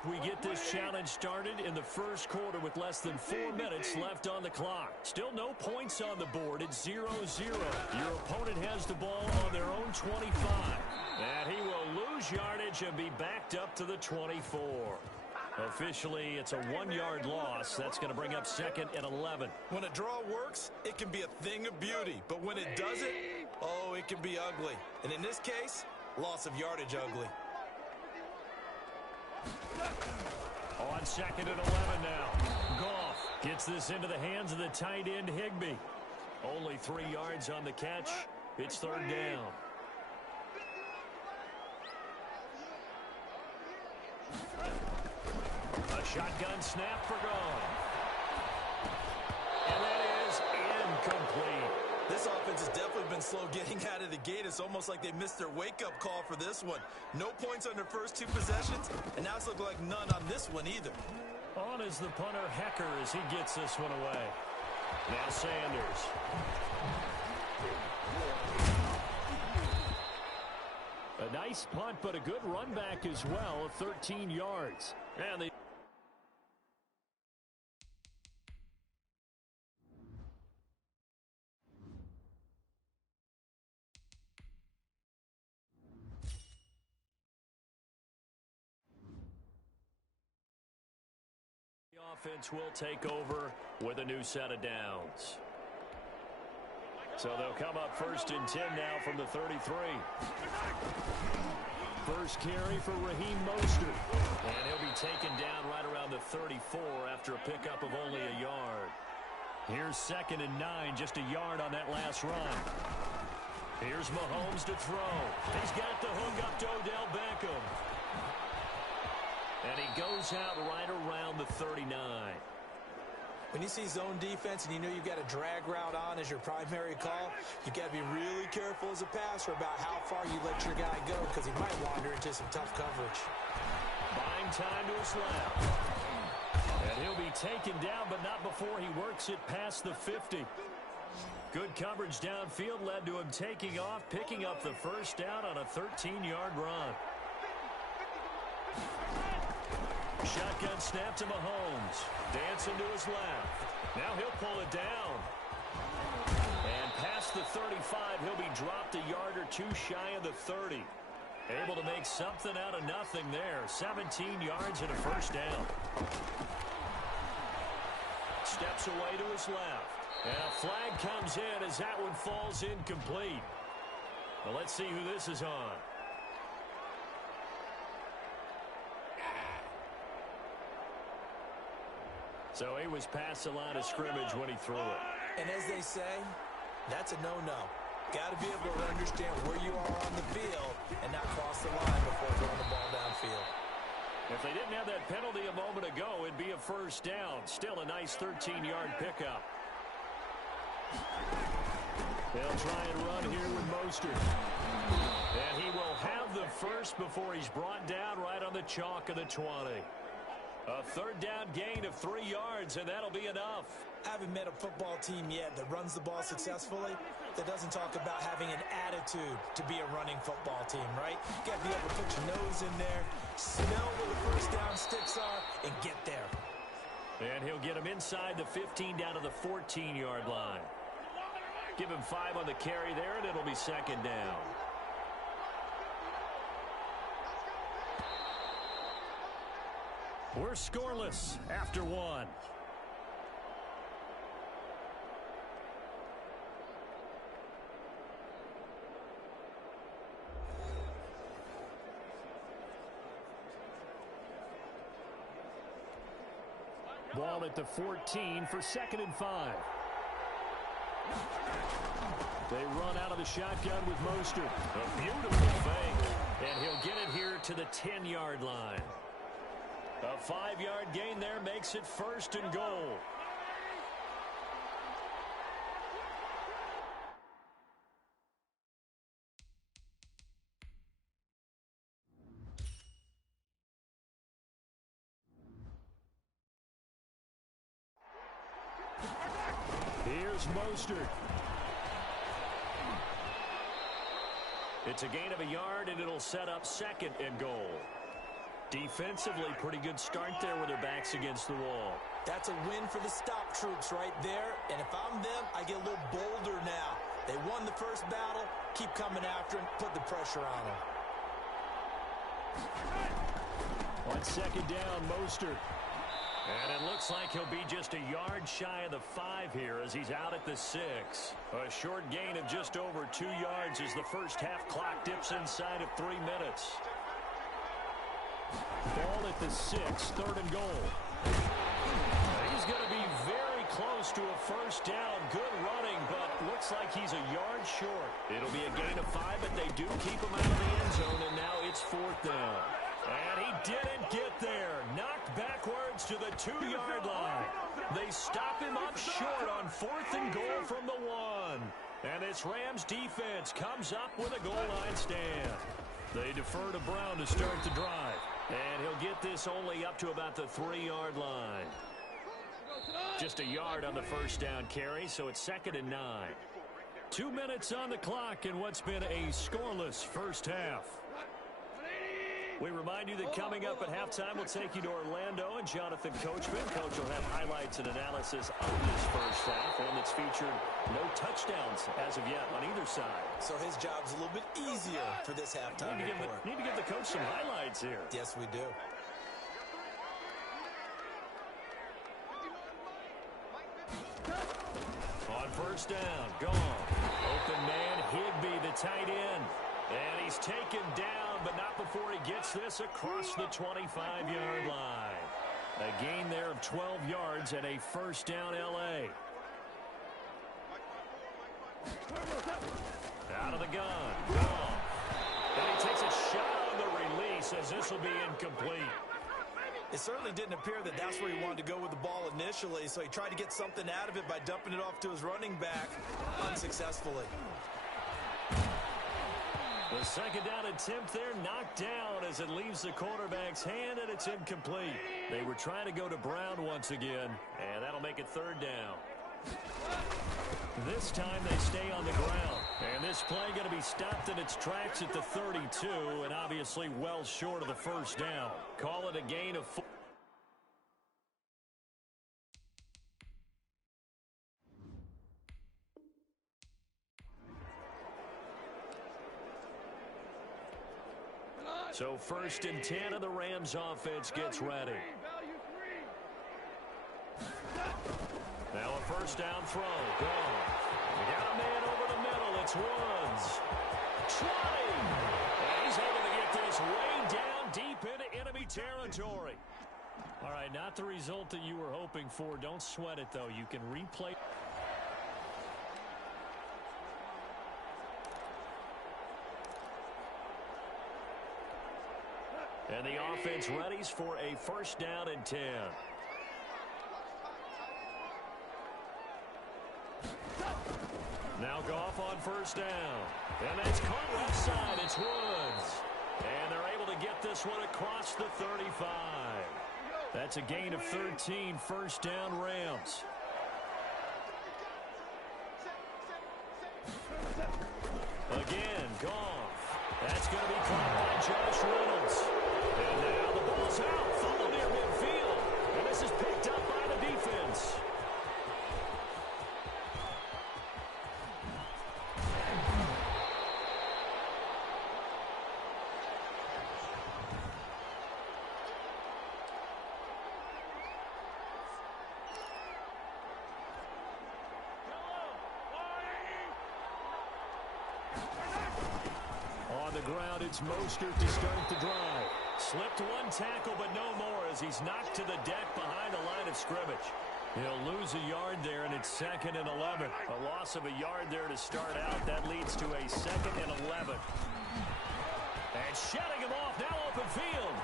We get this challenge started in the first quarter with less than 4 minutes left on the clock. Still no points on the board. It's 0-0. Your opponent has the ball on their own 25. And he will lose yardage and be backed up to the 24. Officially, it's a 1-yard loss. That's going to bring up 2nd and 11. When a draw works, it can be a thing of beauty. But when it doesn't, oh, it can be ugly. And in this case, loss of yardage ugly. On 2nd and 11 now. Goff gets this into the hands of the tight end, Higbee. Only 3 yards on the catch. It's 3rd down. A shotgun snap for Goff. And that is incomplete. This offense has definitely been slow getting out of the gate. It's almost like they missed their wake-up call for this one. No points on their first 2 possessions, and now it's looking like none on this one either. On is the punter, Hecker, as he gets this one away. Now Sanders. A nice punt, but a good run back as well of 13 yards. And the offense will take over with a new set of downs. So they'll come up 1st and 10 now from the 33. First carry for Raheem Mostert. And he'll be taken down right around the 34 after a pickup of only a yard. Here's 2nd and 9, just a yard on that last run. Here's Mahomes to throw. He's got the hook up to Odell Beckham. And he goes out right around the 39. When you see zone defense and you know you've got a drag route on as your primary call, you got to be really careful as a passer about how far you let your guy go because he might wander into some tough coverage. Buying time to his left. And he'll be taken down, but not before he works it past the 50. Good coverage downfield led to him taking off, picking up the first down on a 13-yard run. Shotgun snap to Mahomes. Dancing to his left. Now he'll pull it down. And past the 35, he'll be dropped a yard or two shy of the 30. Able to make something out of nothing there. 17 yards and a first down. Steps away to his left. And a flag comes in as that one falls incomplete. Well, let's see who this is on. So he was past the line of scrimmage when he threw it. And as they say, that's a no-no. Got to be able to understand where you are on the field and not cross the line before throwing the ball downfield. If they didn't have that penalty a moment ago, it'd be a first down. Still a nice 13-yard pickup. They'll try and run here with Mostert. And he will have the first before he's brought down right on the chalk of the 20. A third down gain of 3 yards, and that'll be enough. I haven't met a football team yet that runs the ball successfully that doesn't talk about having an attitude to be a running football team, right? You got to be able to put your nose in there, smell where the first down sticks are, and get there. And he'll get him inside the 15 down to the 14-yard line. Give him 5 on the carry there, and it'll be second down. We're scoreless after 1. Ball at the 14 for 2nd and 5. They run out of the shotgun with Mostert. A beautiful fake. And he'll get it here to the 10-yard line. A 5-yard gain there makes it 1st and goal. Here's Mostert. It's a gain of a yard, and it'll set up 2nd and goal. Defensively, pretty good start there with their backs against the wall. That's a win for the stop troops right there. And if I'm them, I get a little bolder now. They won the first battle. Keep coming after him. Put the pressure on him. On 2nd down, Mostert. And it looks like he'll be just a yard shy of the 5 here as he's out at the 6. A short gain of just over 2 yards as the first half clock dips inside of 3 minutes. Ball at the 6, 3rd and goal. He's going to be very close to a first down. Good running, but looks like he's a yard short. It'll be a gain of 5, but they do keep him out of the end zone, and now it's 4th down. And he didn't get there. Knocked backwards to the 2-yard line. They stop him up short on 4th and goal from the 1. And this Rams defense comes up with a goal line stand. They defer to Brown to start the drive. And he'll get this only up to about the 3-yard line. Just a yard on the first down carry, so it's 2nd and 9. 2 minutes on the clock in what's been a scoreless first half. We remind you that coming up at halftime, we'll take you to Orlando and Jonathan Coachman. Coach will have highlights and analysis of this first half, one that's featured no touchdowns as of yet on either side. So his job's a little bit easier for this halftime report. Need to give the coach some highlights here. Yes, we do. On first down, gone. Open man, Higbee, the tight end. And he's taken down, but not before he gets this across the 25-yard line. A gain there of 12 yards and a first down L.A. Out of the gun. Gone. And he takes a shot on the release as this will be incomplete. It certainly didn't appear that that's where he wanted to go with the ball initially, so he tried to get something out of it by dumping it off to his running back unsuccessfully. The second down attempt there knocked down as it leaves the quarterback's hand, and it's incomplete. They were trying to go to Brown once again, and that'll make it 3rd down. This time they stay on the ground. And this play going to be stopped in its tracks at the 32, and obviously well short of the first down. Call it a gain of 4. So 1st and 10 of the Rams offense gets ready. Now a first down throw. Gone. We got a man over the middle. It's Woods. 20. And he's able to get this way down deep into enemy territory. All right, not the result that you were hoping for. Don't sweat it, though. You can replay. And the offense readies for a first down and 10. Now Goff on first down. And that's caught left side. It's Woods. And they're able to get this one across the 35. That's a gain of 13, first down Rams. Again, Goff. That's going to be caught by Josh Reynolds. And now the ball's out. Followed near midfield. And this is picked up by the defense. On the ground, it's Mostert to start the drive. Slipped one tackle, but no more as he's knocked to the deck behind the line of scrimmage. He'll lose a yard there, and it's 2nd and 11. A loss of a yard there to start out. That leads to a 2nd and 11. And shutting him off, now open field.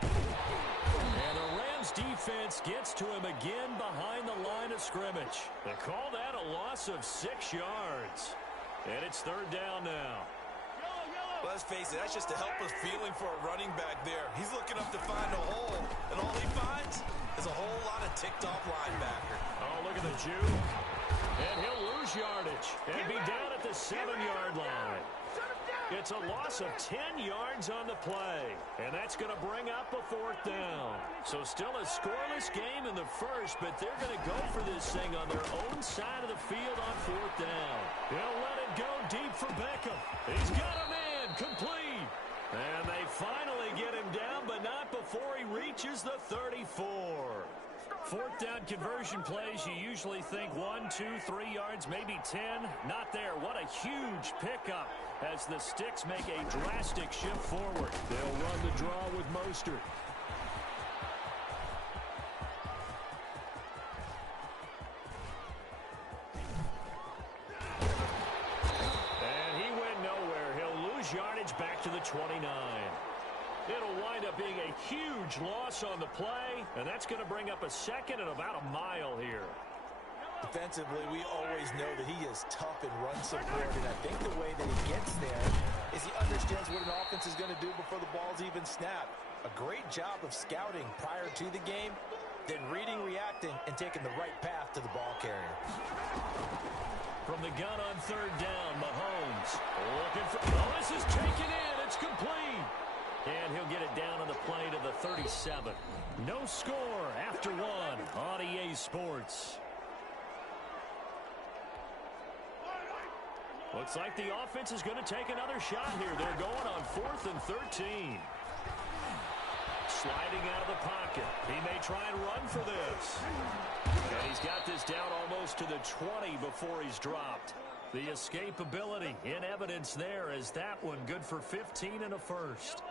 And the Rams defense gets to him again behind the line of scrimmage. They call that a loss of 6 yards. And it's 3rd down now. Let's face it, that's just a helpless feeling for a running back there. He's looking up to find a hole, and all he finds is a whole lot of ticked-off linebacker. Oh, look at the Jew. And he'll lose yardage and be down at the 7-yard line. It's a loss of 10 yards on the play, and that's going to bring up a 4th down. So still a scoreless game in the first, but they're going to go for this thing on their own side of the field on 4th down. They'll let it go deep for Beckham. He's got a man complete. And they finally get him down, but not before he reaches the 34. 4th down conversion plays, you usually think 1, 2, 3 yards, maybe 10. Not there. What a huge pickup as the Sticks make a drastic shift forward. They'll run the draw with Mostert. And he went nowhere. He'll lose yardage back to the 29. It'll wind up being a huge loss on the play, and that's going to bring up a 2nd and about a mile here. Defensively, we always know that he is tough in run support, and I think the way that he gets there is he understands what an offense is going to do before the ball's even snapped. A great job of scouting prior to the game, then reading, reacting, and taking the right path to the ball carrier. From the gun on 3rd down, Mahomes looking for... Oh, this is taken in. It's complete. And he'll get it down on the play to the 37. No score after 1 on EA Sports. Looks like the offense is going to take another shot here. They're going on 4th and 13. Sliding out of the pocket. He may try and run for this. And he's got this down almost to the 20 before he's dropped. The escapability in evidence there as that one good for 15 and a first.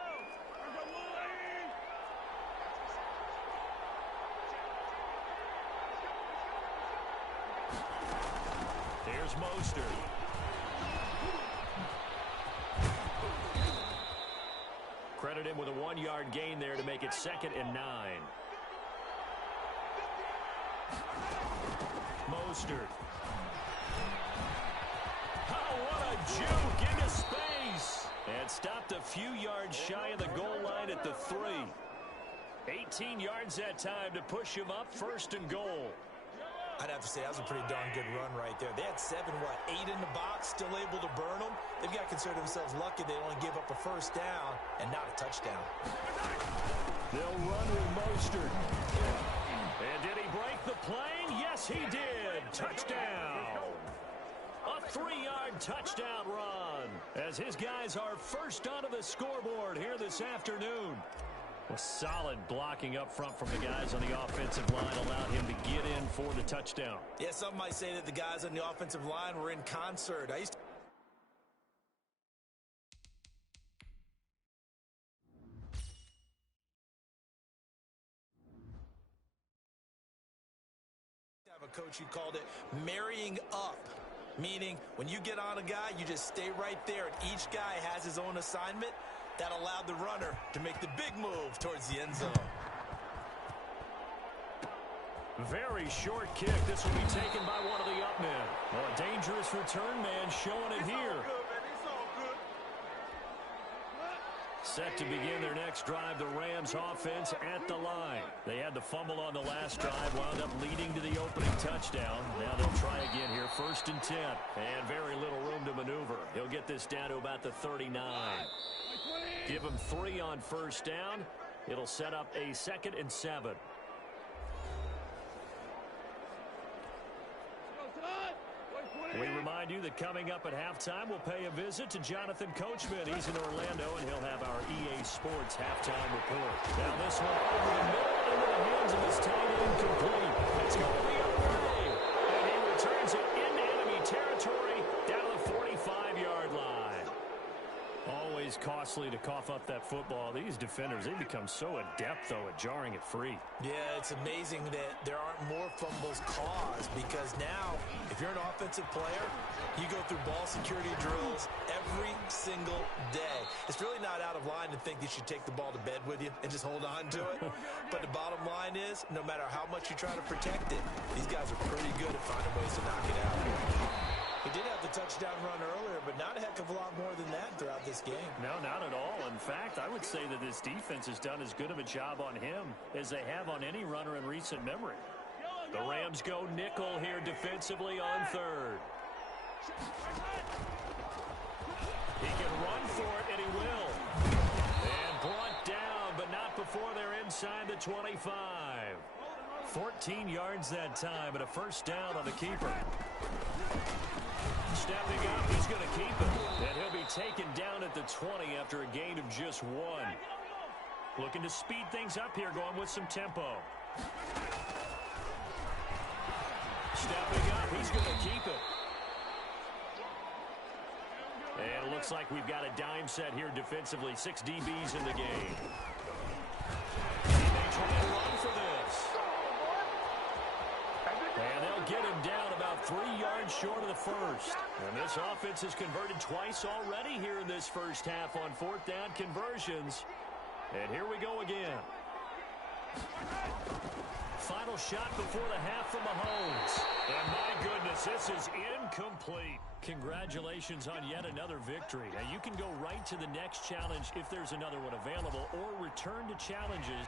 Here's Mostert. Credit him with a 1-yard gain there to make it 2nd and 9. Mostert. Oh, what a juke into space. And stopped a few yards shy of the goal line at the 3. 18 yards that time to push him up 1st and goal. I'd have to say that was a pretty darn good run right there. They had 8 in the box, still able to burn them. They've got to consider themselves lucky they only gave up a 1st down and not a touchdown. They'll run with Mostert. And did he break the plane? Yes, he did. Touchdown. A 3-yard touchdown run as his guys are first onto the scoreboard here this afternoon. A solid blocking up front from the guys on the offensive line allowed him to get in for the touchdown. Yeah, some might say that the guys on the offensive line were in concert. I used to have a coach who called it marrying up, meaning when you get on a guy, you just stay right there, and each guy has his own assignment. That allowed the runner to make the big move towards the end zone. Very short kick. This will be taken by one of the up men. Well, a dangerous return man showing it here. Set to begin their next drive, the Rams offense at the line. They had the fumble on the last drive, wound up leading to the opening touchdown. Now they'll try again here, 1st and 10. And very little room to maneuver. He'll get this down to about the 39. Give him 3 on 1st down. It'll set up a 2nd and 7. We remind you that coming up at halftime, we'll pay a visit to Jonathan Coachman. He's in Orlando, and he'll have our EA Sports halftime report. Now this one over the middle into the hands of his tight end complete. It's going the other way. And he returns it into enemy territory down to the 45-yard line. Always costly to cough up that football. These defenders, they become so adept, though, at jarring it free. Yeah, it's amazing that there aren't more fumbles caused, because now, if you're an offensive player, you go through ball security drills every single day. It's really not out of line to think you should take the ball to bed with you and just hold on to it. But the bottom line is, no matter how much you try to protect it, these guys are pretty good at finding ways to knock it out. He did have the touchdown run earlier, but not a heck of a lot more than that throughout this game. No, not at all. In fact, I would say that this defense has done as good of a job on him as they have on any runner in recent memory. The Rams go nickel here defensively on 3rd. He can run for it, and he will. And brought down, but not before they're inside the 25. 14 yards that time, and a 1st down on the keeper. Stepping up, he's going to keep it. And he'll be taken down at the 20 after a gain of just 1. Looking to speed things up here, going with some tempo. Stepping up, he's going to keep it. And it looks like we've got a dime set here defensively. 6 DBs in the game. He may try to run for this. And they'll get him down about 3 yards short of the 1st. And this offense has converted twice already here in this first half on 4th down conversions. And here we go again. Final shot before the half from Mahomes. And my goodness, this is incomplete. Congratulations on yet another victory. Now you can go right to the next challenge if there's another one available, or return to challenges.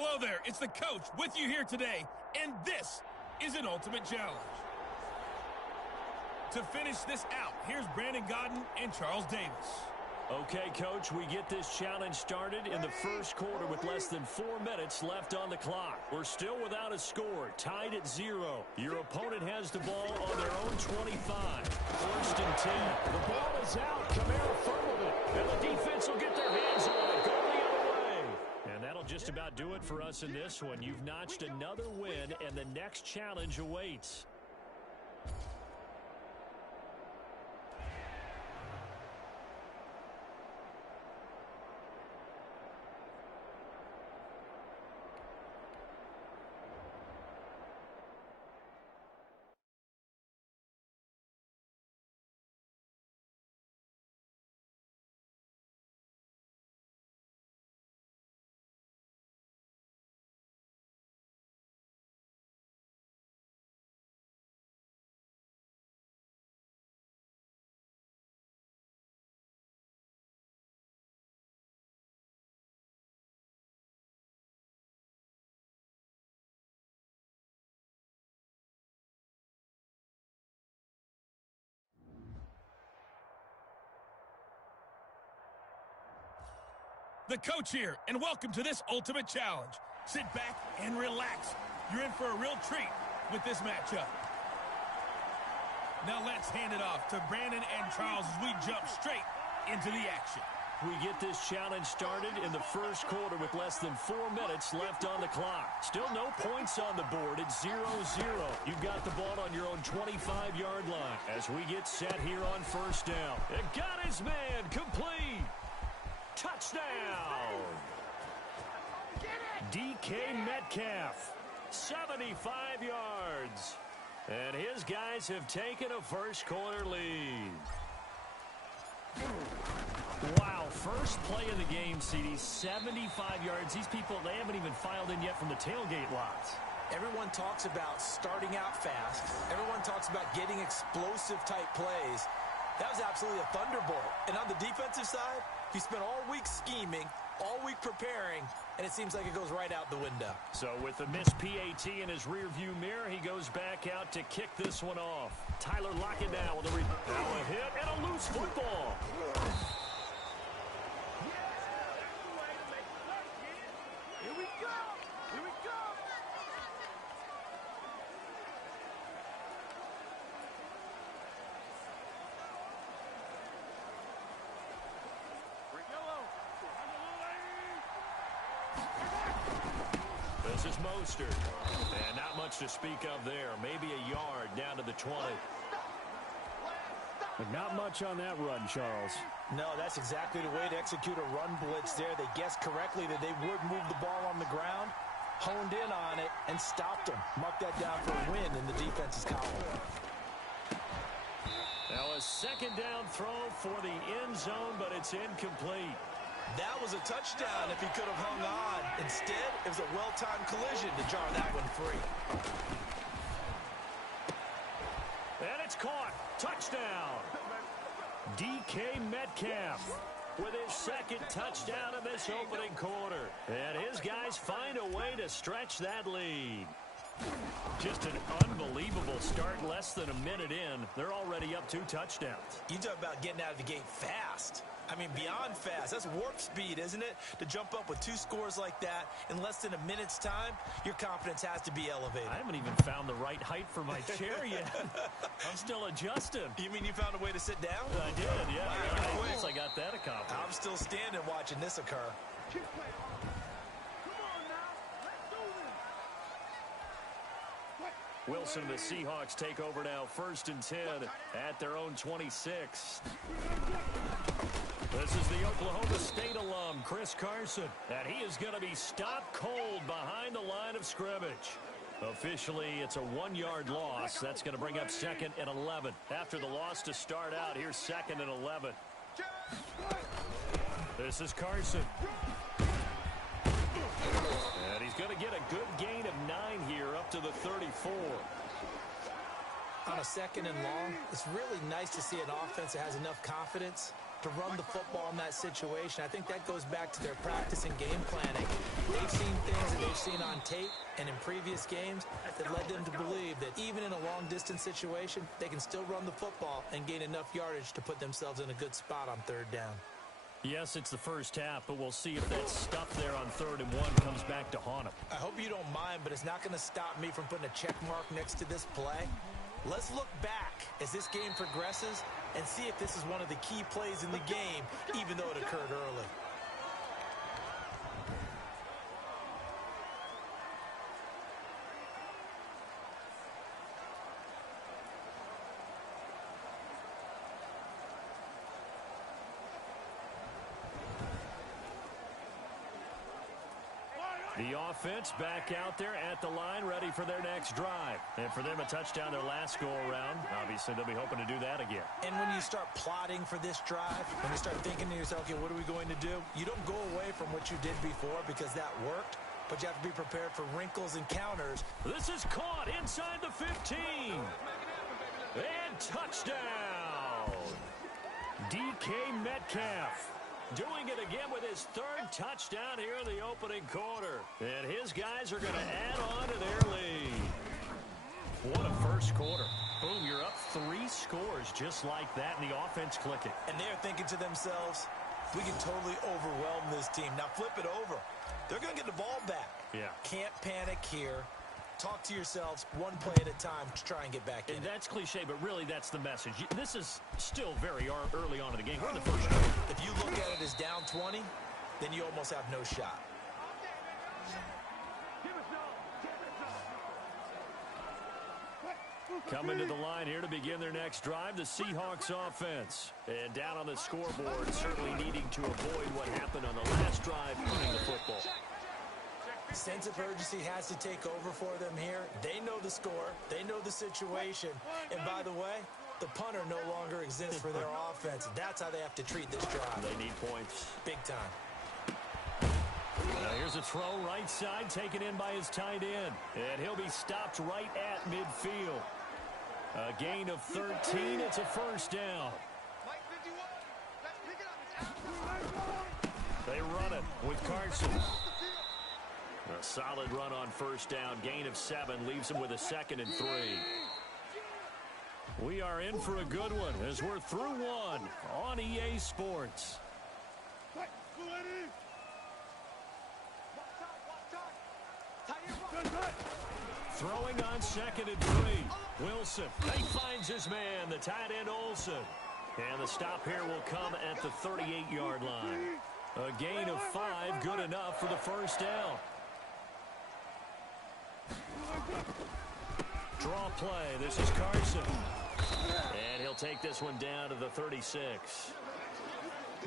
Hello there, it's the coach with you here today, and this is an ultimate challenge. To finish this out, here's Brandon Godden and Charles Davis. Okay, Coach, we get this challenge started in the first quarter with less than 4 minutes left on the clock. We're still without a score, tied at 0. Your opponent has the ball on their own 25. First and 10. The ball is out. Kamara fumbled it. And the defense will get their hands on it. Go the other way. And that'll just about do it for us in this one. You've notched another win, and the next challenge awaits. The coach here, and welcome to this ultimate challenge. Sit back and relax. You're in for a real treat with this matchup. Now let's hand it off to Brandon and Charles as we jump straight into the action. We get this challenge started in the first quarter with less than 4 minutes left on the clock. Still no points on the board. It's 0-0. You've got the ball on your own 25-yard line as we get set here on first down. It got his man complete. Touchdown! DK Metcalf, 75 yards. And his guys have taken a first quarter lead. Wow, first play of the game, CD, 75 yards. These people, they haven't even filed in yet from the tailgate lots. Everyone talks about starting out fast. Everyone talks about getting explosive-type plays. That was absolutely a thunderbolt. And on the defensive side, he spent all week scheming, all week preparing, and it seems like it goes right out the window. So with the missed PAT in his rearview mirror, he goes back out to kick this one off. Tyler Lockett now with a hit and a loose football. Here we go! Here we go! This is Mostert. And not much to speak of there. Maybe a yard down to the 20. But not much on that run, Charles. No, that's exactly the way to execute a run blitz there. They guessed correctly that they would move the ball on the ground, honed in on it, and stopped them. Mark that down for a win in the defense's column. Now a second down throw for the end zone, but it's incomplete. That was a touchdown if he could have hung on. Instead, it was a well-timed collision to jar that one free. And it's caught. Touchdown. DK Metcalf with his second touchdown of this opening quarter. And his guys find a way to stretch that lead. Just an unbelievable start. Less than a minute in, they're already up 2 touchdowns. You talk about getting out of the gate fast. I mean, beyond fast. That's warp speed, isn't it? To jump up with 2 scores like that in less than a minute's time, your confidence has to be elevated. I haven't even found the right height for my chair yet. I'm still adjusting. You mean you found a way to sit down? I did, yeah. Wow, I guess I got that accomplished. I'm still standing watching this occur. Keep playing. Come on now. Let's do this. Wilson and the Seahawks take over now. First and 10 at their own 26. This is the Oklahoma State alum, Chris Carson, and he is going to be stopped cold behind the line of scrimmage. Officially, it's a 1-yard loss. That's going to bring up 2nd and 11. After the loss to start out, here's 2nd and 11. This is Carson. And he's going to get a good gain of 9 here up to the 34. On a 2nd and long, it's really nice to see an offense that has enough confidence to run the football in that situation. I think that goes back to their practice and game planning. They've seen things that they've seen on tape and in previous games that led them to believe that even in a long-distance situation, they can still run the football and gain enough yardage to put themselves in a good spot on third down. Yes, it's the first half, but we'll see if that stuff there on 3rd and 1 comes back to haunt them. I hope you don't mind, but it's not going to stop me from putting a check mark next to this play. Let's look back as this game progresses and see if this is one of the key plays in the game, even though it occurred early. The offense back out there at the line, ready for their next drive. And for them, a touchdown their last go-around. Obviously, they'll be hoping to do that again. And when you start plotting for this drive, when you start thinking to yourself, okay, what are we going to do? You don't go away from what you did before because that worked, but you have to be prepared for wrinkles and counters. This is caught inside the 15. And touchdown. DK Metcalf. Doing it again with his 3rd touchdown here in the opening quarter. And his guys are going to add on to their lead. What a first quarter. Boom, you're up 3 scores just like that, and the offense clicking. And they're thinking to themselves, we can totally overwhelm this team. Now flip it over. They're going to get the ball back. Yeah. Can't panic here. Talk to yourselves one play at a time to try and get back in. And that's cliche, but really that's the message. This is still very early on in the game. We're in the first quarter. If you look at it as down 20, then you almost have no shot. Coming to the line here to begin their next drive, the Seahawks offense. And down on the scoreboard, certainly needing to avoid what happened on the last drive, running the football. Sense of urgency has to take over for them here. They know the score. They know the situation. And by the way, the punter no longer exists for their offense. That's how they have to treat this drive. They need points. Big time. Now here's a throw right side taken in by his tight end. And he'll be stopped right at midfield. A gain of 13. It's a first down. They run it with Carson. A solid run on first down. Gain of 7 leaves him with a 2nd and 3. We are in for a good one as we're through 1 on EA Sports. Throwing on 2nd and 3. Wilson. He finds his man, the tight end Olsen. And the stop here will come at the 38-yard line. A gain of 5, good enough for the first down. Draw play. This is Carson. And he'll take this one down to the 36.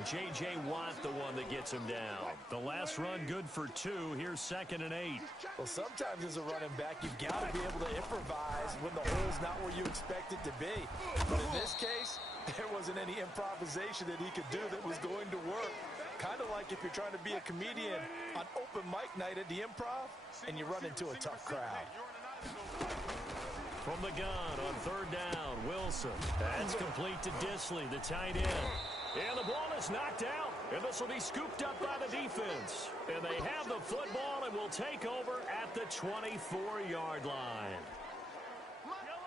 J.J. Watt, the one that gets him down. The last run good for 2. Here's 2nd and 8. Well, sometimes as a running back, you've got to be able to improvise when the hole's not where you expect it to be. But in this case, there wasn't any improvisation that he could do that was going to work. Kind of like if you're trying to be a comedian on open mic night at the Improv and you run into a tough crowd. From the gun on 3rd down, Wilson. That's complete to Disley, the tight end. And the ball is knocked out, and this will be scooped up by the defense. And they have the football and will take over at the 24-yard line.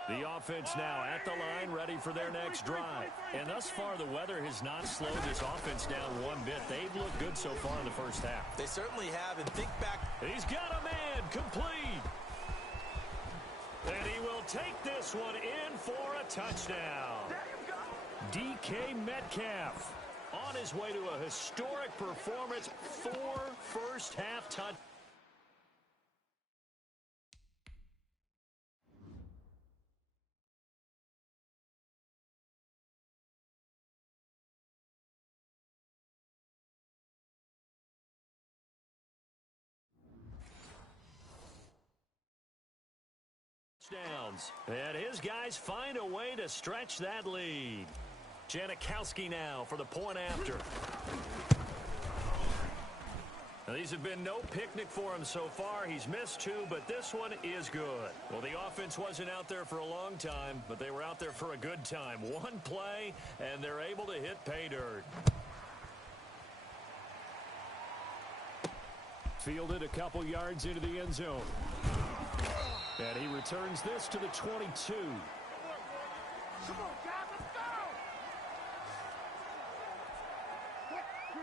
The offense now at the line, ready for their next drive. And thus far, the weather has not slowed this offense down one bit. They've looked good so far in the first half. They certainly have, and think back. He's got a man, complete. And he will take this one in for a touchdown. DK Metcalf on his way to a historic performance, 4 first-half touchdowns. And his guys find a way to stretch that lead. Janikowski now for the point after. Now, these have been no picnic for him so far. He's missed 2, but this one is good. Well, the offense wasn't out there for a long time, but they were out there for a good time. One play, and they're able to hit pay dirt. Fielded a couple yards into the end zone. And he returns this to the 22. Come on, guys, let's go!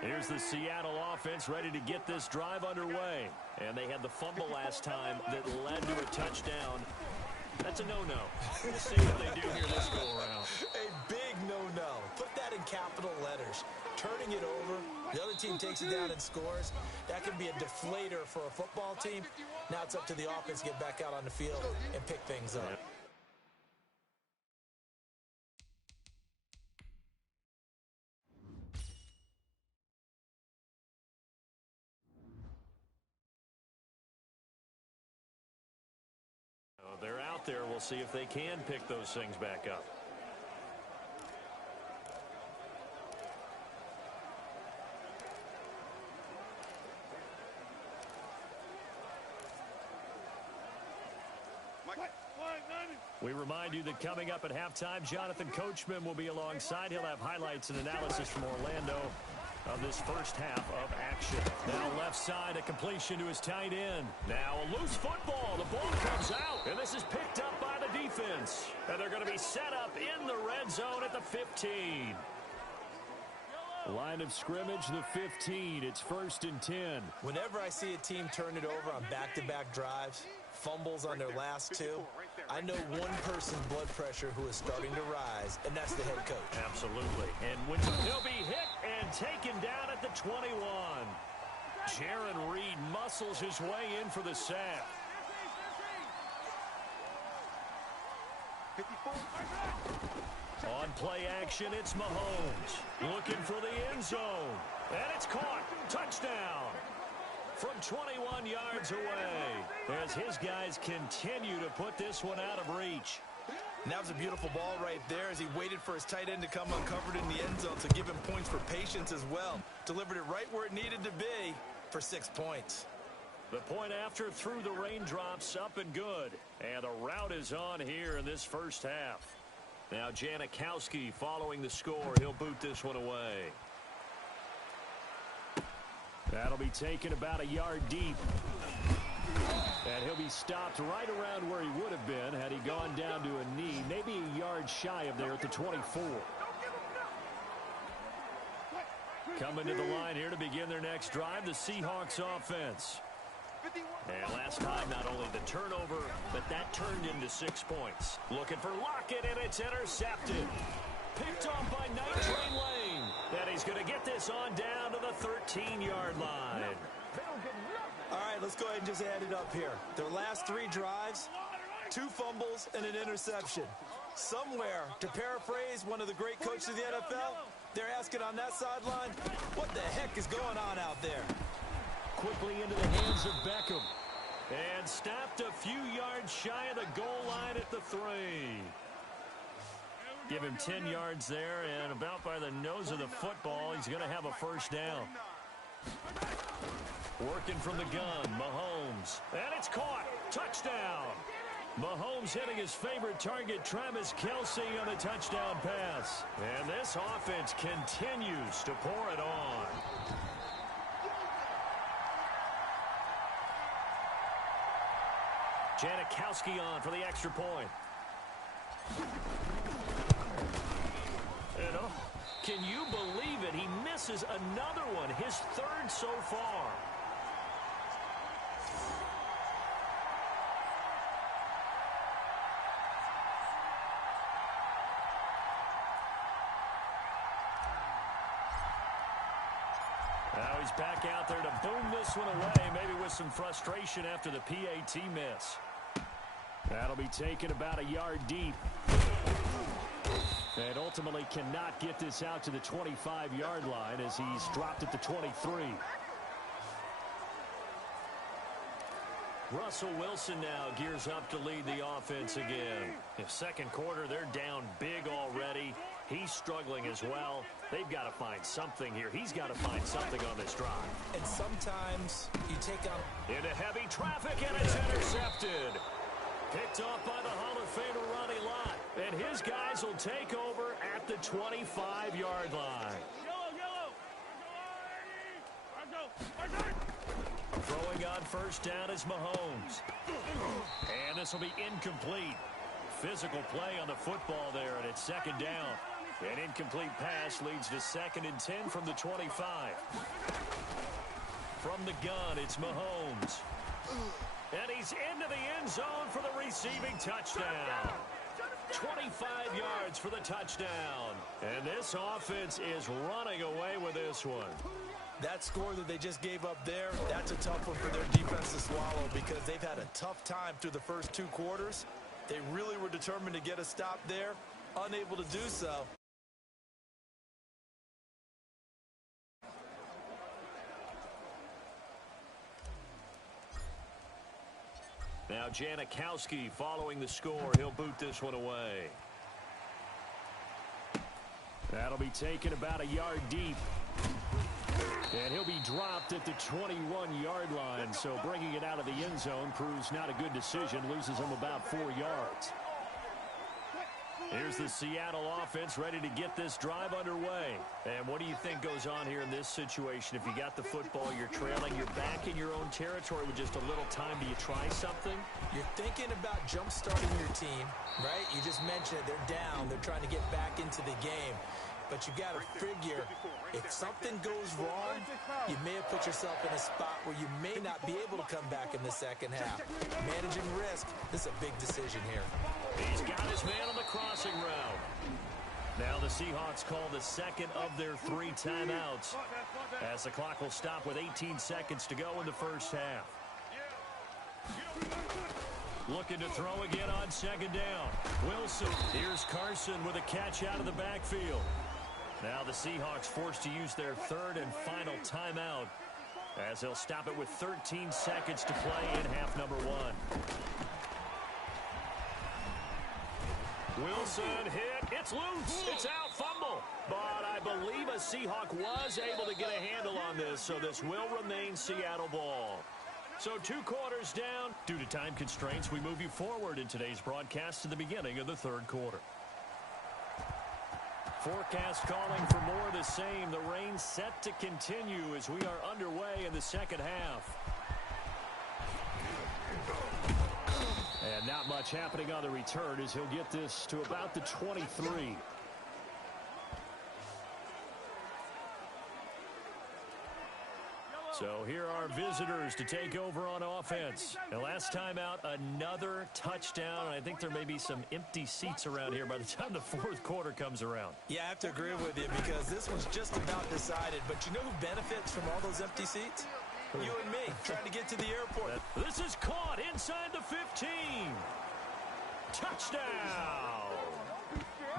Here's the Seattle offense ready to get this drive underway. And they had the fumble last time that led to a touchdown. That's a no-no. We'll see what they do here this go-around. A big no-no. Put that in capital letters. Turning it over, the other team takes it down and scores. That can be a deflator for a football team. Now it's up to the offense to get back out on the field and pick things up. They're out there. We'll see if they can pick those things back up. We remind you that coming up at halftime, Jonathan Coachman will be alongside. He'll have highlights and analysis from Orlando of this first half of action. Now left side, a completion to his tight end. Now a loose football. The ball comes out, and this is picked up by the defense. And they're going to be set up in the red zone at the 15. Line of scrimmage, the 15. It's 1st and 10. Whenever I see a team turn it over on back-to-back drives, fumbles on their last 2, I know one person's blood pressure who is starting to rise, and that's the head coach. Absolutely. And when he'll be hit and taken down at the 21. Jaron Reed muscles his way in for the sack. 54. On play action, it's Mahomes. Looking for the end zone. And it's caught. Touchdown. From 21 yards away, as his guys continue to put this one out of reach. And that was a beautiful ball right there as he waited for his tight end to come uncovered in the end zone to give him points for patience as well. Delivered it right where it needed to be for 6 points. The point after through the raindrops, up and good. And the route is on here in this first half. Now Janikowski following the score. He'll boot this one away. That'll be taken about a yard deep. And he'll be stopped right around where he would have been had he gone down to a knee, maybe a yard shy of there at the 24. Coming to the line here to begin their next drive, the Seahawks offense. And last time, not only the turnover, but that turned into 6 points. Looking for Lockett, and it's intercepted. Picked off by Night Train Lane. And he's going to get this on down to the 13-yard line. All right, let's go ahead and just add it up here. Their last 3 drives, 2 fumbles and an interception. Somewhere, to paraphrase one of the great coaches of the NFL, they're asking on that sideline, what the heck is going on out there? Quickly into the hands of Beckham. And stopped a few yards shy of the goal line at the 3. Give him 10 yards there, and about by the nose of the football, he's going to have a first down. Working from the gun, Mahomes. And it's caught. Touchdown. Mahomes hitting his favorite target, Travis Kelce, on the touchdown pass. And this offense continues to pour it on. Janikowski on for the extra point. And can you believe it? He misses another one, his 3rd so far. Now he's back out there to boom this one away, maybe with some frustration after the PAT miss. That'll be taken about a yard deep. And ultimately cannot get this out to the 25-yard line as he's dropped at the 23. Russell Wilson now gears up to lead the offense again. In second quarter, they're down big already. He's struggling as well. They've got to find something here. He's got to find something on this drive. And sometimes you take on... Into heavy traffic, and it's intercepted. Picked off by the Hall of Famer Ronnie Lott. And his guys will take over at the 25-yard line. Throwing on first down is Mahomes. And this will be incomplete. Physical play on the football there, and it's second down. An incomplete pass leads to 2nd and 10 from the 25. From the gun, it's Mahomes. And he's into the end zone for the receiving touchdown. 25 yards for the touchdown. And this offense is running away with this one. That score that they just gave up there, that's a tough one for their defense to swallow because they've had a tough time through the first 2 quarters. They really were determined to get a stop there, unable to do so. Now Janikowski following the score. He'll boot this one away. That'll be taken about a yard deep. And he'll be dropped at the 21-yard line. So bringing it out of the end zone proves not a good decision. Loses him about 4 yards. Here's the Seattle offense ready to get this drive underway. And what do you think goes on here in this situation? If you got the football, you're trailing, you're back in your own territory with just a little time. Do you try something? You're thinking about jump-starting your team, right? You just mentioned it. They're down. They're trying to get back into the game. But you got to figure, if something goes wrong, you may have put yourself in a spot where you may not be able to come back in the second half. Managing risk, this is a big decision here. He's got his man on the crossing route. Now the Seahawks call the second of their 3 timeouts, as the clock will stop with 18 seconds to go in the first half. Looking to throw again on 2nd down. Wilson. Here's Carson with a catch out of the backfield. Now the Seahawks forced to use their 3rd and final timeout, as they'll stop it with 13 seconds to play in half number 1. Wilson hit. It's loose. It's out. Fumble. But I believe a Seahawk was able to get a handle on this, so this will remain Seattle ball. So 2 quarters down. Due to time constraints, we move you forward in today's broadcast to the beginning of the 3rd quarter. Forecast calling for more of the same. The rain set to continue as we are underway in the second half. And not much happening on the return as he'll get this to about the 23. So here are visitors to take over on offense. And last time out, another touchdown. I think there may be some empty seats around here by the time the 4th quarter comes around. Yeah, I have to agree with you because this one's just about decided. But you know who benefits from all those empty seats? You and me, trying to get to the airport. This is caught inside the 15. Touchdown.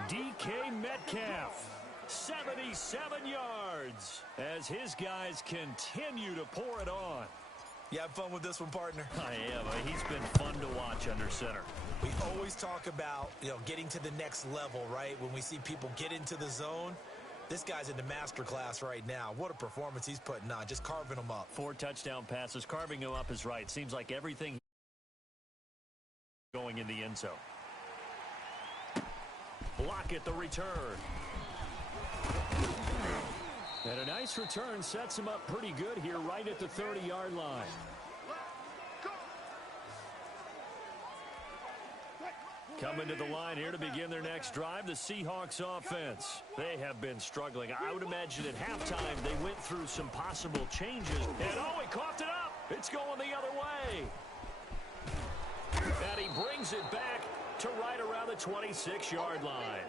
DK Metcalf. 77 yards as his guys continue to pour it on. You have fun with this one, partner? I am. He's been fun to watch under center. We always talk about, getting to the next level, right? When we see people get into the zone. This guy's in the master class right now. What a performance he's putting on, just carving them up. 4 touchdown passes. Carving him up is right. Seems like everything going in the end zone. Block at the return. And a nice return sets him up pretty good here right at the 30-yard line. Coming to the line here to begin their next drive, the Seahawks offense. They have been struggling. I would imagine at halftime they went through some possible changes. And he coughed it up. It's going the other way. And he brings it back to right around the 26-yard line.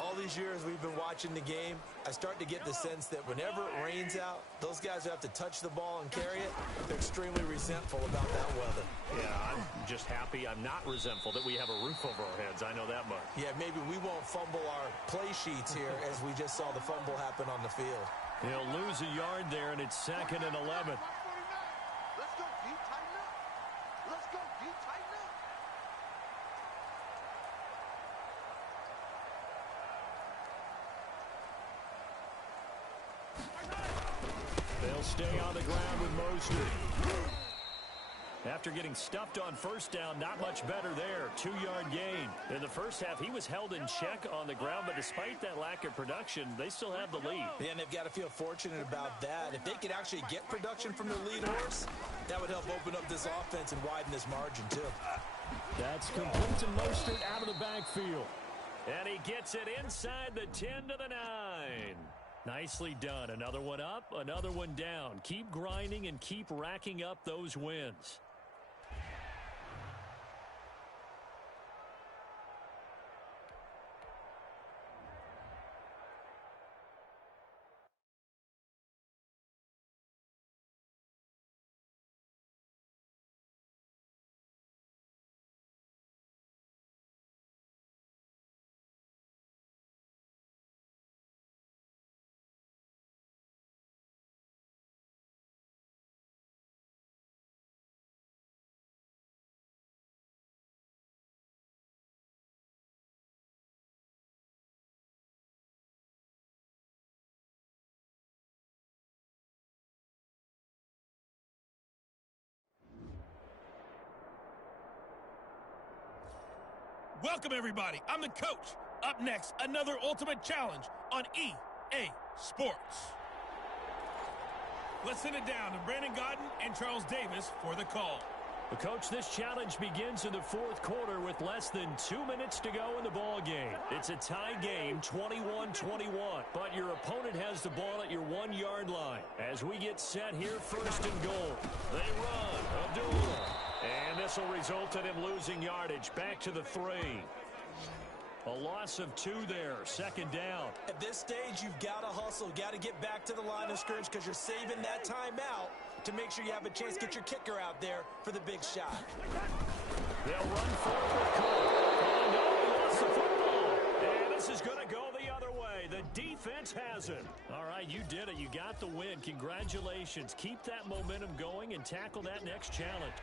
All these years we've been watching the game, I start to get the sense that whenever it rains out, those guys who have to touch the ball and carry it, they're extremely resentful about that weather. Yeah, I'm just happy I'm not resentful that we have a roof over our heads. I know that much. Yeah, maybe we won't fumble our play sheets here as we just saw the fumble happen on the field. He'll lose a yard there, and it's 2nd and 11. Let's go, D. Tighten up. Let's go, D. Tighten up. He'll stay on the ground with Mostert. After getting stuffed on first down, not much better there. 2-yard gain. In the first half, he was held in check on the ground, but despite that lack of production, they still have the lead. Yeah, and they've got to feel fortunate about that. If they could actually get production from their lead horse, that would help open up this offense and widen this margin, too. That's complete to Mostert out of the backfield. And he gets it inside the 10 to the 9. Nicely done. Another one up, another one down. Keep grinding and keep racking up those wins. Welcome, everybody. I'm the coach. Up next, another ultimate challenge on EA Sports. Let's send it down to Brandon Godden and Charles Davis for the call. Well, Coach, this challenge begins in the fourth quarter with less than 2 minutes to go in the ball game. It's a tie game, 21-21, but your opponent has the ball at your 1-yard line. As we get set here, first and goal. They run. Abdullah. And this will result in him losing yardage. Back to the 3. A loss of 2 there. Second down. At this stage, you've got to hustle. Got to get back to the line of scrimmage because you're saving that timeout to make sure you have a chance to get your kicker out there for the big shot. They'll run forward with Cole. Oh, no, he lost the football. And this is going to go the other way. The defense has it. All right, you did it. You got the win. Congratulations. Keep that momentum going and tackle that next challenge.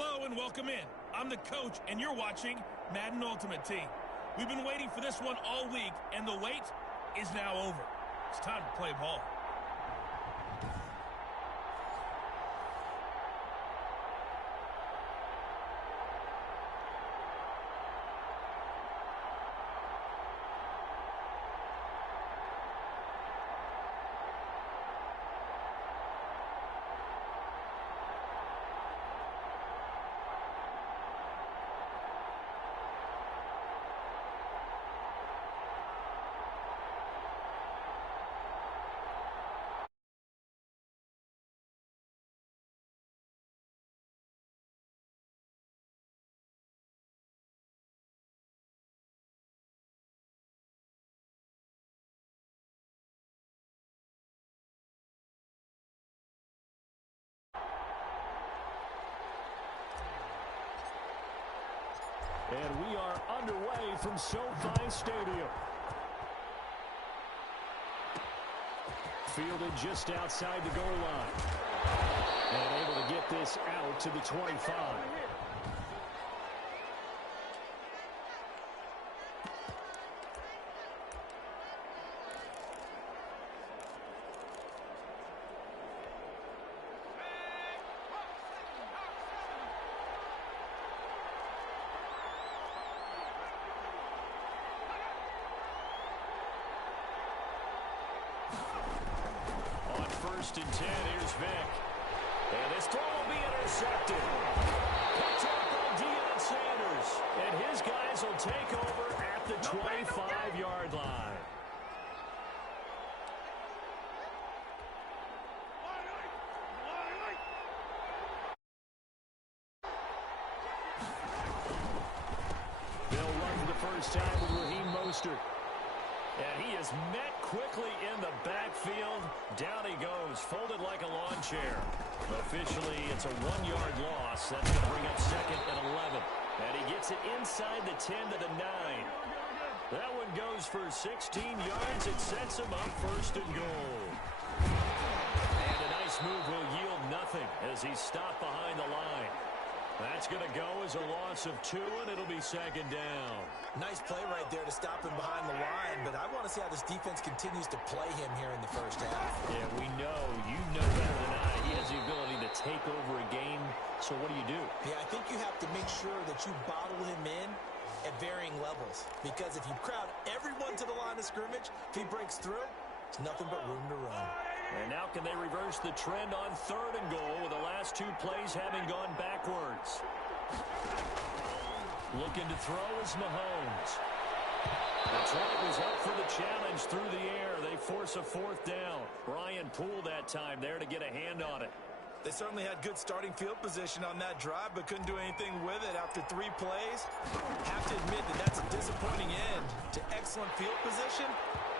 Hello and welcome in. I'm the coach, and you're watching Madden Ultimate Team. We've been waiting for this one all week, and the wait is now over. It's time to play ball. And we are underway from SoFi Stadium. Fielded just outside the goal line. And able to get this out to the 25. First and 10, here's Vic. And this throw will be intercepted. Picked up by Deion Sanders. And his guys will take over at the 25-yard line. They'll run for the first time with Raheem Mostert. And he is met quickly in the backfield. Down he goes, folded like a lawn chair. Officially, it's a 1-yard loss. That's going to bring up second and 11. And he gets it inside the 10 to the 9. That one goes for 16 yards. It sets him up first and goal. And a nice move will yield nothing as he's stopped behind the line. That's going to go as a loss of 2, and it'll be second down. Nice play right there to stop him behind the line, but I want to see how this defense continues to play him here in the first half. Yeah, we know. You know better than I. He has the ability to take over a game, so what do? Yeah, I think you have to make sure that you bottle him in at varying levels, because if you crowd everyone to the line of scrimmage, if he breaks through, it's nothing but room to run. And now can they reverse the trend on third and goal with the last 2 plays having gone backwards? Looking to throw is Mahomes. Detroit was up for the challenge through the air. They force a 4th down. Ryan Poole that time there to get a hand on it. They certainly had good starting field position on that drive, but couldn't do anything with it after 3 plays. Have to admit that that's a disappointing end to excellent field position.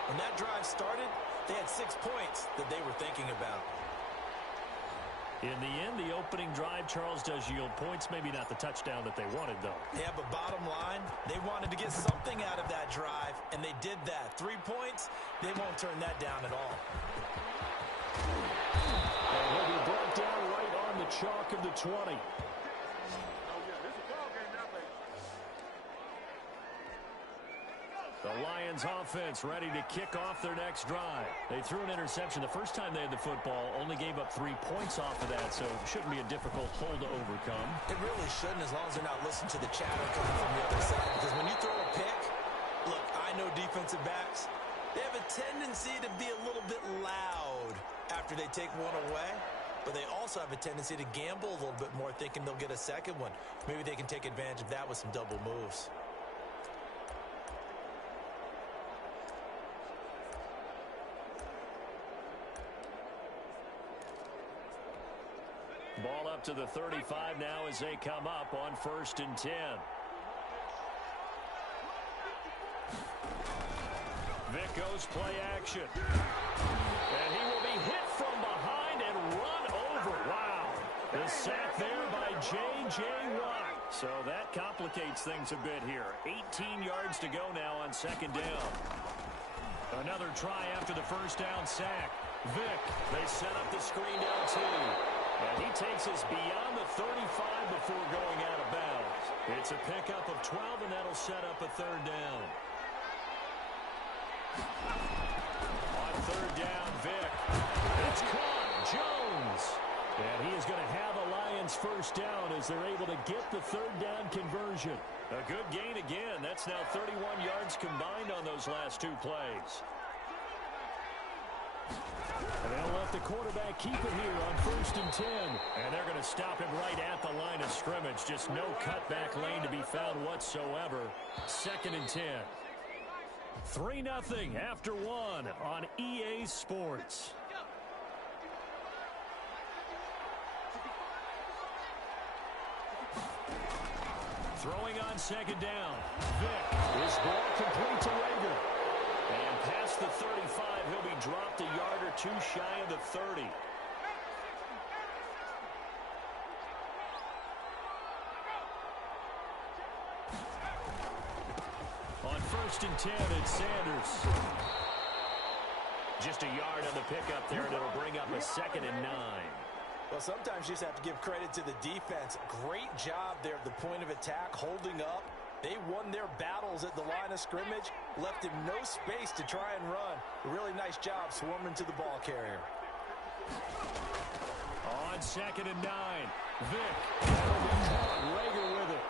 When that drive started, they had 6 points that they were thinking about. In the end, the opening drive, Charles, does yield points. Maybe not the touchdown that they wanted, though. Yeah, but bottom line, they wanted to get something out of that drive, and they did that. 3 points, they won't turn that down at all. And he'll be brought down right on the chalk of the 20. The Lions offense ready to kick off their next drive. They threw an interception the first time they had the football, only gave up 3 points off of that, so it shouldn't be a difficult hole to overcome. It really shouldn't, as long as they're not listening to the chatter coming from the other side, because when you throw a pick, look, I know defensive backs, they have a tendency to be a little bit loud after they take one away, but they also have a tendency to gamble a little bit more, thinking they'll get a second one. Maybe they can take advantage of that with some double moves. Ball up to the 35 now as they come up on 1st and 10. Vic goes play action. And he will be hit from behind and run over. Wow. The sack there by J.J. Watt. So that complicates things a bit here. 18 yards to go now on 2nd down. Another try after the 1st down sack. Vic, they set up the screen down 2. And he takes us beyond the 35 before going out of bounds. It's a pickup of 12, and that'll set up a third down. On third down, Vic. It's caught. Jones. And he is going to have a Lions first down as they're able to get the third down conversion. A good gain again. That's now 31 yards combined on those last two plays. And they'll let the quarterback keep it here on 1st and 10. And they're going to stop him right at the line of scrimmage. Just no cutback lane to be found whatsoever. 2nd and 10. 3-0 after one on EA Sports. Throwing on 2nd down. Vic. This ball complete to Rager. And past the 35, he'll be dropped a yard or two shy of the 30. On 1st and 10, it's Sanders. Just a yard on the pickup there, and it'll bring up a 2nd and 9. Well, sometimes you just have to give credit to the defense. Great job there at the point of attack, holding up. They won their battles at the line of scrimmage, left him no space to try and run. A really nice job swarming to the ball carrier. On 2nd and 9, Vic. Rager with it.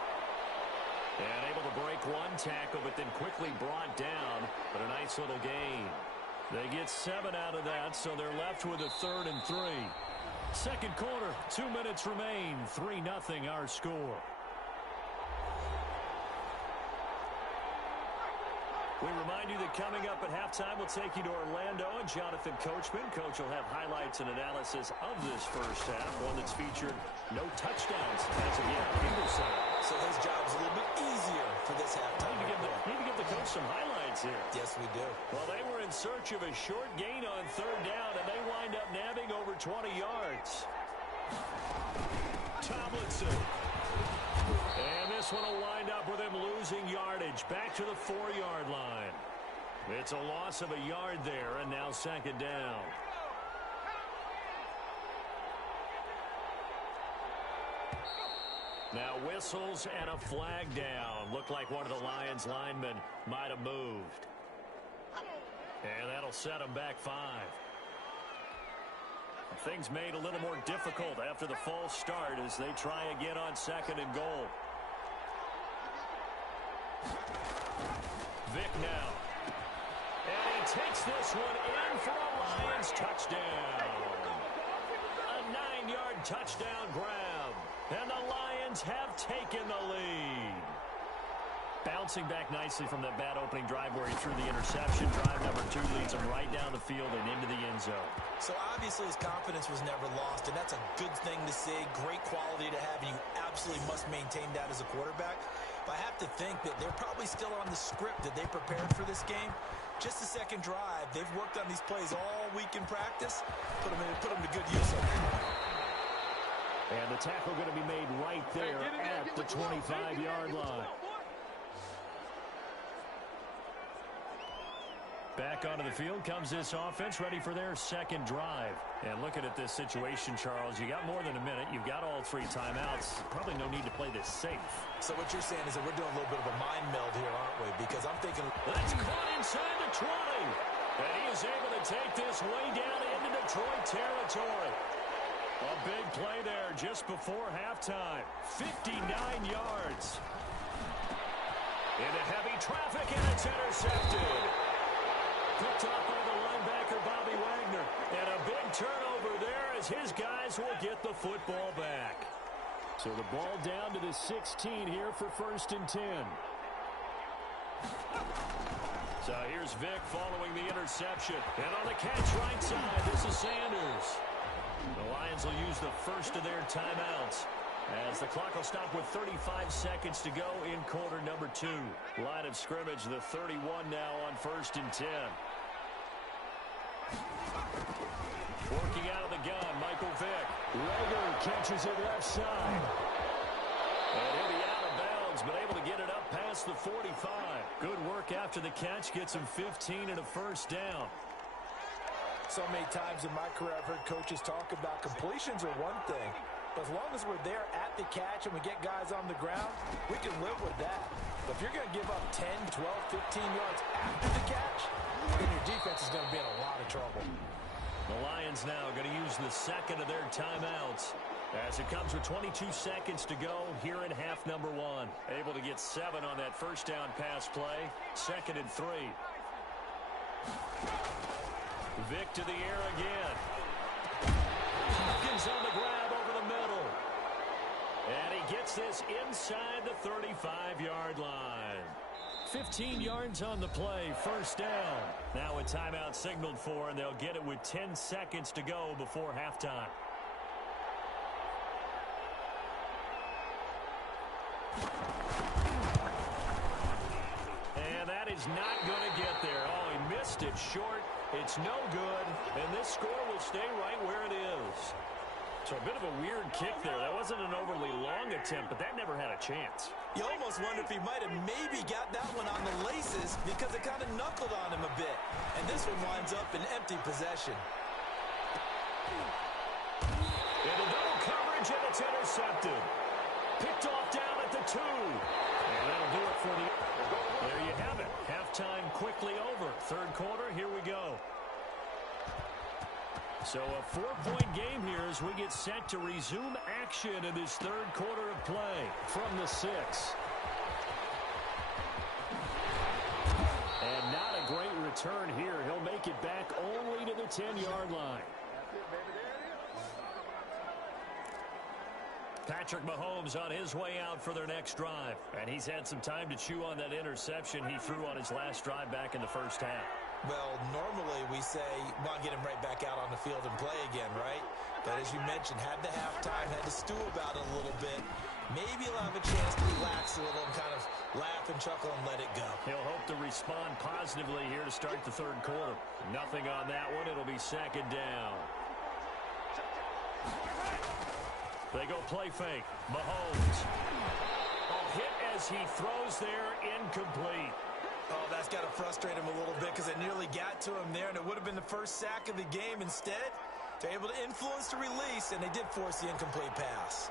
And able to break one tackle, but then quickly brought down. But a nice little gain. They get 7 out of that, so they're left with a 3rd and 3. Second quarter, 2 minutes remain. 3-0 our score. We remind you that coming up at halftime, we'll take you to Orlando and Jonathan Coachman. Coach will have highlights and analysis of this first half, one that's featured no touchdowns as of yet. So his job's a little bit easier for this halftime. Need to give the coach some highlights here. Yes, we do. Well, they were in search of a short gain on 3rd down, and they wind up nabbing over 20 yards. Tomlinson. And this one will wind up with him losing yardage back to the 4-yard line. It's a loss of a yard there, and now 2nd down. Now whistles and a flag down. Looked like one of the Lions linemen might have moved. And that'll set them back 5. Things made a little more difficult after the false start as they try again on 2nd and goal. Vic now. And he takes this one in for a Lions touchdown. A 9-yard touchdown grab. And the Lions have taken the lead. Bouncing back nicely from that bad opening drive where he threw the interception. Drive number 2 leads him right down the field and into the end zone. So obviously his confidence was never lost, and that's a good thing to see. Great quality to have, and you absolutely must maintain that as a quarterback. But I have to think that they're probably still on the script that they prepared for this game. Just the second drive. They've worked on these plays all week in practice. Put them to good use. And the tackle going to be made right there at the 25-yard line. Back onto the field comes this offense, ready for their second drive. And looking at this situation, Charles, you got more than a minute. You've got all 3 timeouts. Probably no need to play this safe. So what you're saying is that we're doing a little bit of a mind meld here, aren't we? Because I'm thinking... That's caught inside the 20. And he is able to take this way down into Detroit territory. A big play there just before halftime. 59 yards. Into heavy traffic, and it's intercepted. Picked up by the linebacker, Bobby Wagner. And a big turnover there as his guys will get the football back. So the ball down to the 16 here for 1st and 10. So here's Vic following the interception. And on the catch right side, this is Sanders. The Lions will use the first of their timeouts as the clock will stop with 35 seconds to go in quarter number 2. Line of scrimmage, the 31 now on 1st and 10. Working out of the gun, Michael Vick. Rager catches it left side. And he'll be out of bounds, but able to get it up past the 45. Good work after the catch, gets him 15 and a first down. So many times in my career I've heard coaches talk about completions are one thing, As long as we're there at the catch and we get guys on the ground, we can live with that. But if you're going to give up 10, 12, 15 yards after the catch, then your defense is going to be in a lot of trouble. The Lions now going to use the second of their timeouts as it comes with 22 seconds to go here in half number 1. Able to get 7 on that first down pass play. 2nd and 3. Vick to the air again. Hopkins on the grab over the middle. And he gets this inside the 35-yard line. 15 yards on the play, first down. Now a timeout signaled for, and they'll get it with 10 seconds to go before halftime. And that is not going to get there. Oh, he missed it short. It's no good, and this score will stay right where it is. So a bit of a weird kick there. That wasn't an overly long attempt, but that never had a chance. You almost wonder if he might have maybe got that one on the laces because it kind of knuckled on him a bit. And this one winds up in empty possession. Into double coverage, and it's intercepted. Picked off down at the 2. And that'll do it for the... There you have it. Halftime quickly over. Third quarter, here we go. So a 4-point game here as we get set to resume action in this third quarter of play. From the 6. And not a great return here. He'll make it back only to the 10-yard line. Patrick Mahomes on his way out for their next drive. And he's had some time to chew on that interception he threw on his last drive back in the first half. Well, normally we say, want to get him right back out on the field and play again, right? But as you mentioned, had the halftime, had to stew about it a little bit. Maybe he'll have a chance to relax a little and kind of laugh and chuckle and let it go. He'll hope to respond positively here to start the third quarter. Nothing on that one. It'll be 2nd down. They go play fake. Mahomes. A hit as he throws there, incomplete. Oh, that's got to frustrate him a little bit because it nearly got to him there, and it would have been the first sack of the game. Instead, they're able to influence the release, and they did force the incomplete pass.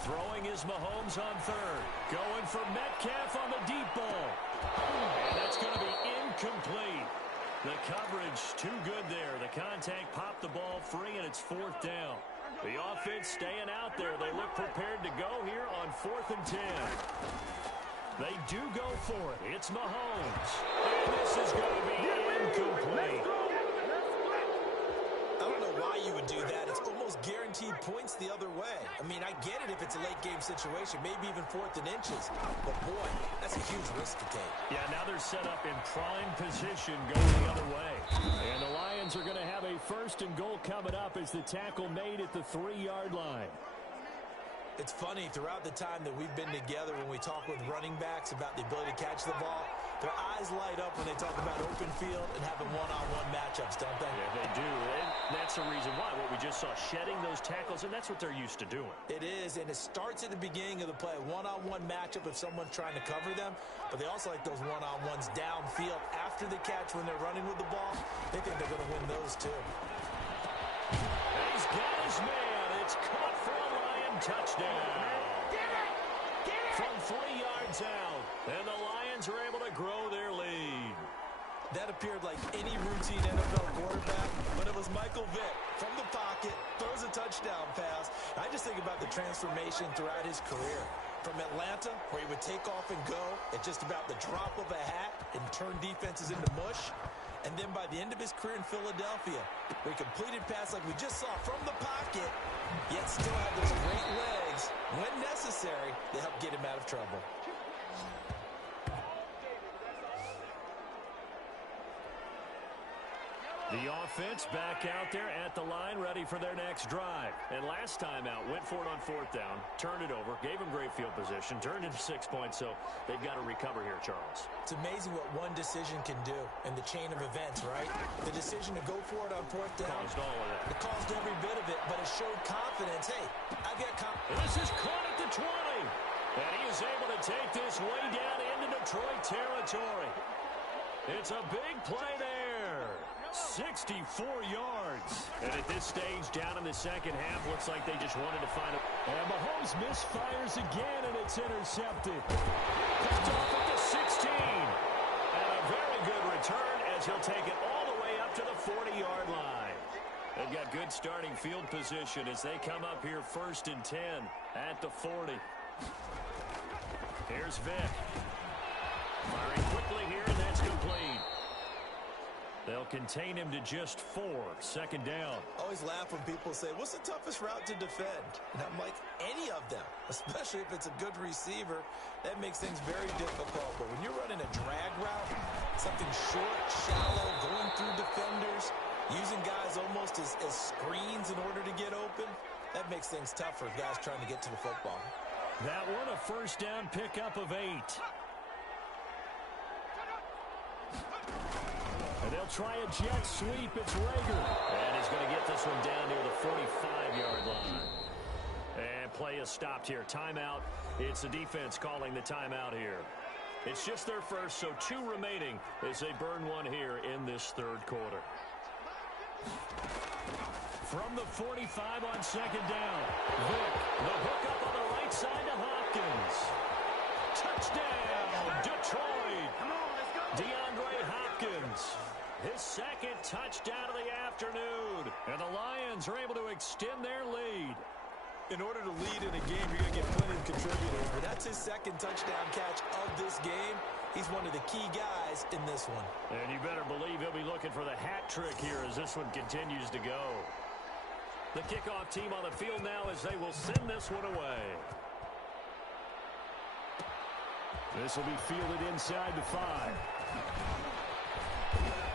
Throwing is Mahomes on 3rd. Going for Metcalf on the deep ball. And that's going to be incomplete. The coverage too good there. The contact popped the ball free, and it's 4th down. The offense staying out there. They look prepared to go here on 4th and 10. They do go for it. It's Mahomes. And this is going to be incomplete. I don't know why you would do that. It's almost guaranteed points the other way. I mean, I get it if it's a late-game situation, maybe even 4th and inches. But, boy, that's a huge risk to take. Yeah, now they're set up in prime position going the other way. And the Lions are going to have a 1st and goal coming up as the tackle made at the 3-yard line. It's funny, throughout the time that we've been together, when we talk with running backs about the ability to catch the ball, their eyes light up when they talk about open field and having one-on-one matchups, don't they? Yeah, they do. And that's the reason why. What we just saw, shedding those tackles, and that's what they're used to doing. It is, and it starts at the beginning of the play. One-on-one matchup if someone's trying to cover them, but they also like those one-on-ones downfield after the catch when they're running with the ball. They think they're going to win those, too. He's got his man. It's caught for a Lion touchdown. From 3 yards out, and the Lions are able to grow their lead. That appeared like any routine NFL quarterback, but it was Michael Vick from the pocket, throws a touchdown pass. I just think about the transformation throughout his career. From Atlanta, where he would take off and go at just about the drop of a hat and turn defenses into mush. And then by the end of his career in Philadelphia, where he completed pass like we just saw from the pocket, yet still had those great legs. When necessary, they help get him out of trouble. The offense back out there at the line, ready for their next drive. And last time out, went for it on 4th down, turned it over, gave them great field position, turned into 6 points, so they've got to recover here, Charles. It's amazing what one decision can do in the chain of events, right? The decision to go for it on 4th down. Caused all of that. It caused every bit of it, but it showed confidence. Hey, I've got confidence. This is caught at the 20. And he is able to take this way down into Detroit territory. It's a big play there. 64 yards. And at this stage, down in the second half, looks like they just wanted to find a... And Mahomes misfires again, and it's intercepted. Picked off at the 16. And a very good return as he'll take it all the way up to the 40-yard line. They've got good starting field position as they come up here 1st and 10 at the 40. Here's Vic. Firing quickly here, and that's complete. They'll contain him to just 4. 2nd down. I always laugh when people say, what's the toughest route to defend? And I'm like, any of them, especially if it's a good receiver. That makes things very difficult. But when you're running a drag route, something short, shallow, going through defenders, using guys almost as screens in order to get open, that makes things tough for guys trying to get to the football. That one, a 1st down pickup of 8. And they'll try a jet sweep. It's Rager. And he's going to get this one down near the 45-yard line. And play is stopped here. Timeout. It's the defense calling the timeout here. It's just their first, so 2 remaining as they burn one here in this 3rd quarter. From the 45 on 2nd down. Vic, the hook up on the right side to Hopkins. Touchdown, Detroit. DeAndre Hopkins. His 2nd touchdown of the afternoon. And the Lions are able to extend their lead. In order to lead in a game, you're going to get plenty of contributors. But that's his 2nd touchdown catch of this game. He's one of the key guys in this one. And you better believe he'll be looking for the hat trick here as this one continues to go. The kickoff team on the field now as they will send this one away. This will be fielded inside the 5.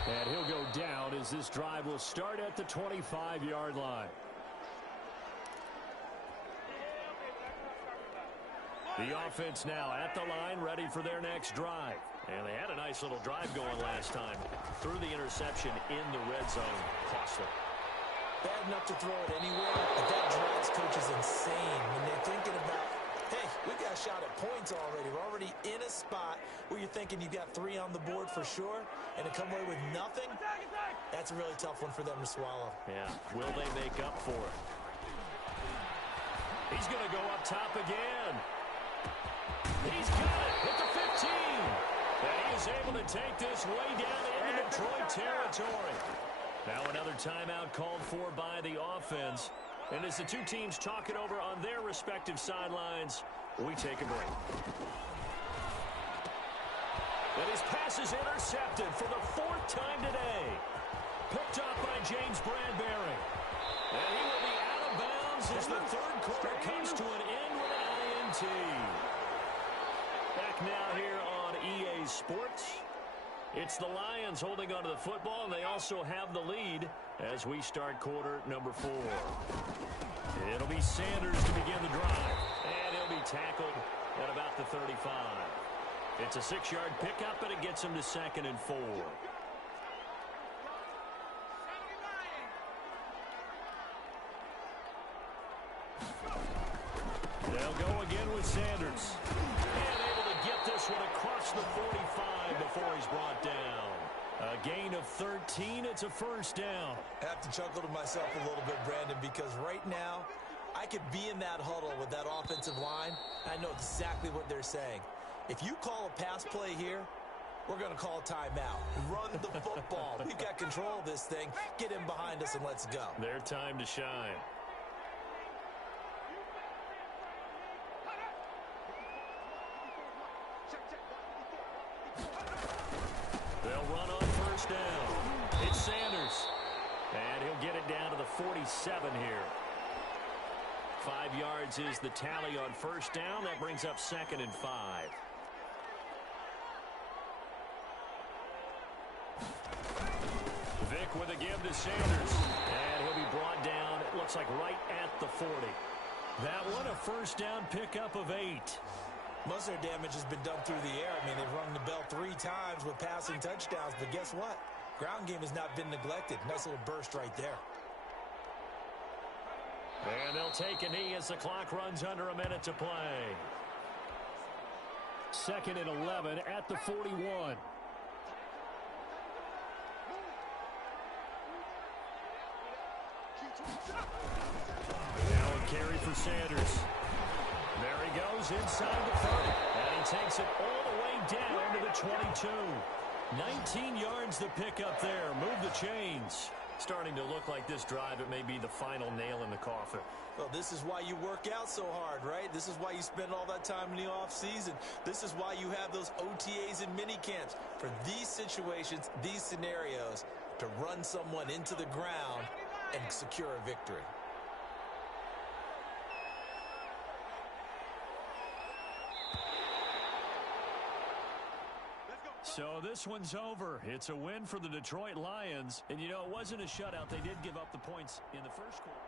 And he'll go down as this drive will start at the 25-yard line. The offense now at the line, ready for their next drive. And they had a nice little drive going last time. Threw the interception in the red zone. Costly. Bad enough to throw it anywhere, but that drives coaches insane when they're thinking about, hey, we got a shot at points already. We're already in a spot where you're thinking you've got 3 on the board for sure, and to come away with nothing, that's a really tough one for them to swallow. Yeah, will they make up for it? He's going to go up top again. He's got it at the 15. And he is able to take this way down into Detroit territory. Now another timeout called for by the offense. And as the 2 teams talk it over on their respective sidelines, we take a break. And his pass is intercepted for the 4th time today. Picked up by James Bradbury. And he will be out of bounds as the 3rd quarter comes to an end with an INT. Back now here on EA Sports. It's the Lions holding onto the football, and they also have the lead as we start quarter number 4. It'll be Sanders to begin the drive, and he'll be tackled at about the 35. It's a 6-yard pickup, but it gets him to 2nd and 4. They'll go again with Sanders. And able to get this one across the 45 before he's brought down. A gain of 13. It's a 1st down. I have to chuckle to myself a little bit, Brandon, because right now I could be in that huddle with that offensive line. I know exactly what they're saying. If you call a pass play here, we're going to call a timeout. Run the football. We've got control of this thing. Get in behind us and let's go. Their time to shine. They'll run on 1st down. It's Sanders. And he'll get it down to the 47 here. 5 yards is the tally on 1st down. That brings up 2nd and 5. Vic with a give to Sanders. And he'll be brought down, it looks like right at the 40. That one, a 1st down pickup of 8. Most of their damage has been done through the air. I mean, they've rung the bell 3 times with passing touchdowns, but guess what? Ground game has not been neglected. Nice little burst right there. And they'll take a knee as the clock runs under a minute to play. 2nd and 11 at the 41. Now a carry for Sanders. There he goes inside the 30. And he takes it all the way down to the 22. 19 yards to pick up there. Move the chains. Starting to look like this drive, it may be the final nail in the coffin. Well, this is why you work out so hard, right? This is why you spend all that time in the offseason. This is why you have those OTAs and mini camps. For these situations, these scenarios, to run someone into the ground and secure a victory. So this one's over. It's a win for the Detroit Lions. And, you know, it wasn't a shutout. They did give up the points in the first quarter.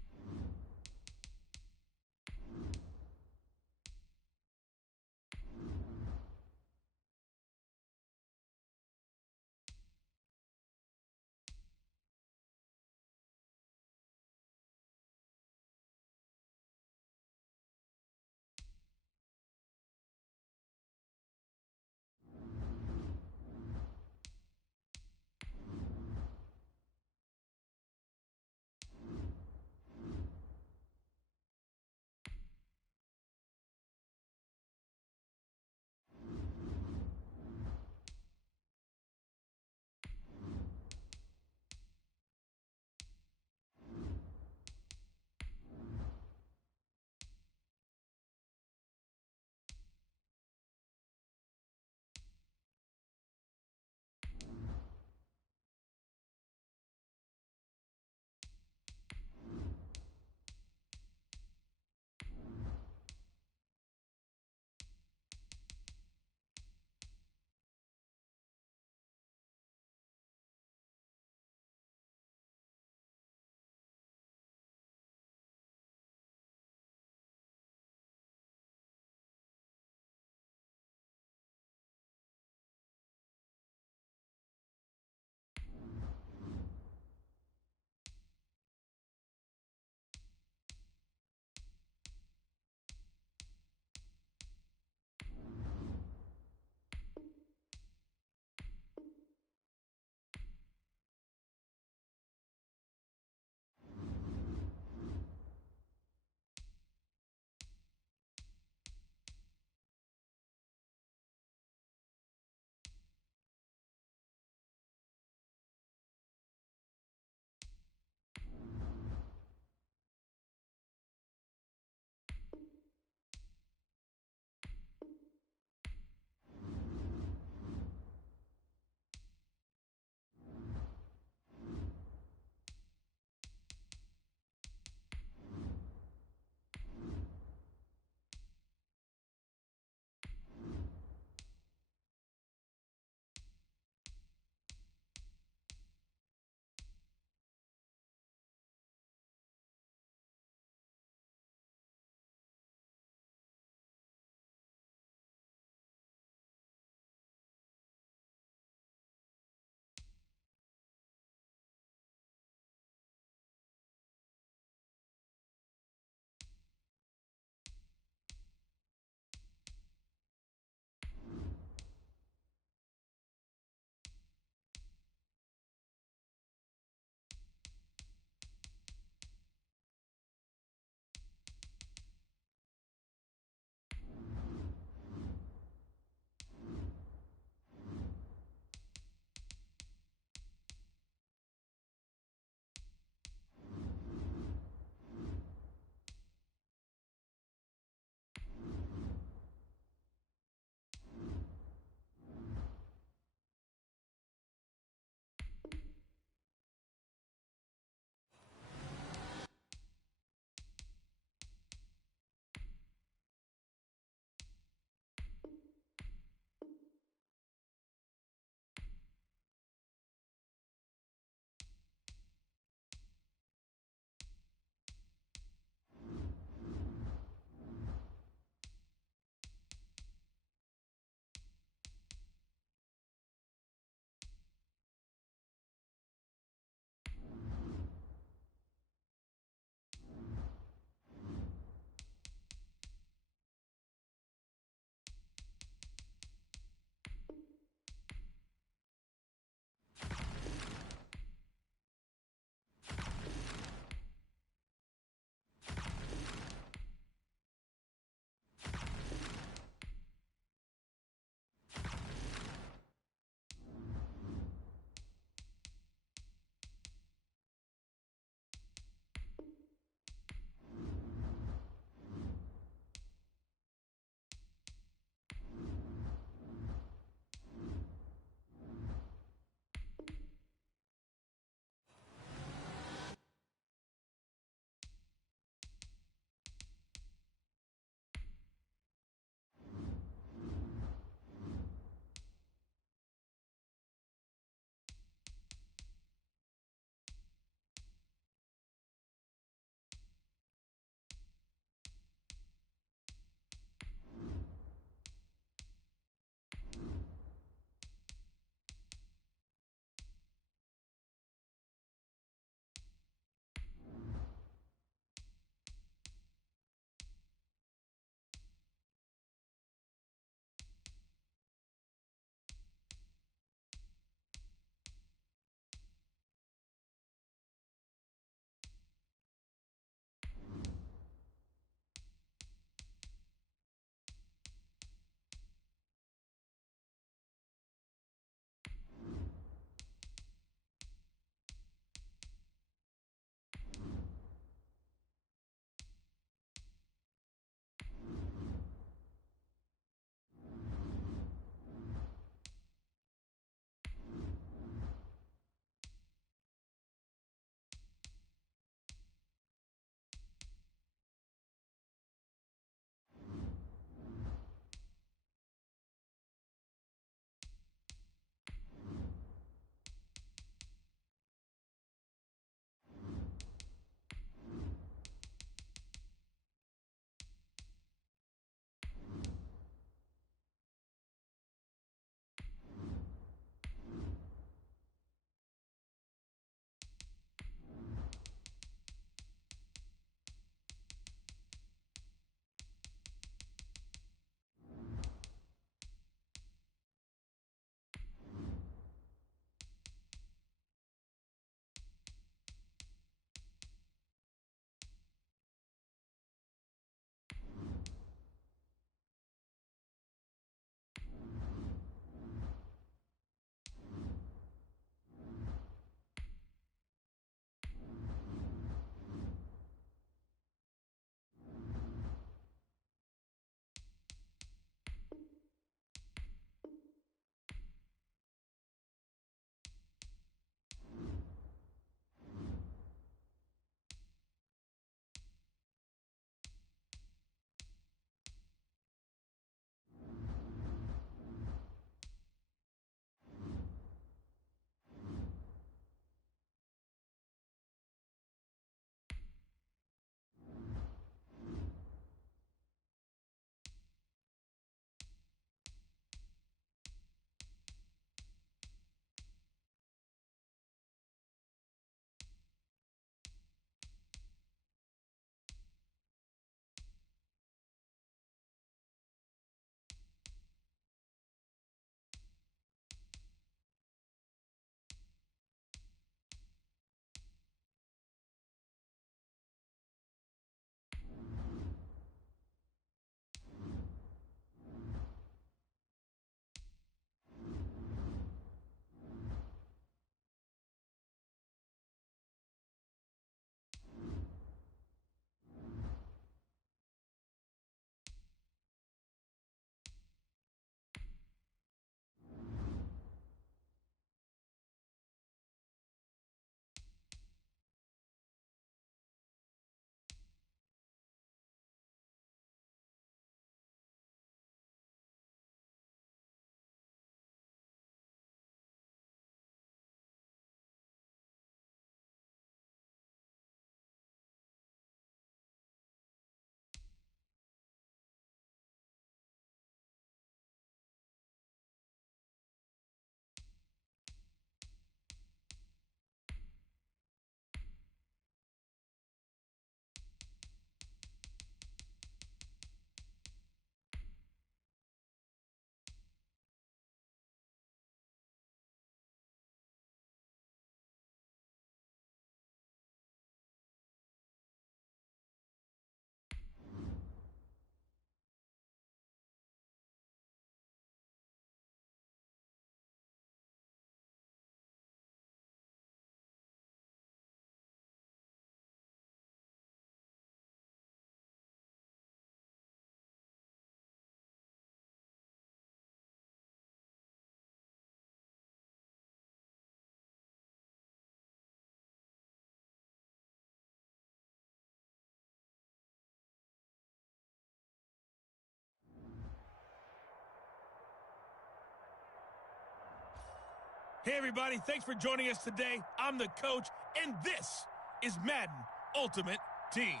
Hey, everybody. Thanks for joining us today. I'm the coach, and this is Madden Ultimate Team.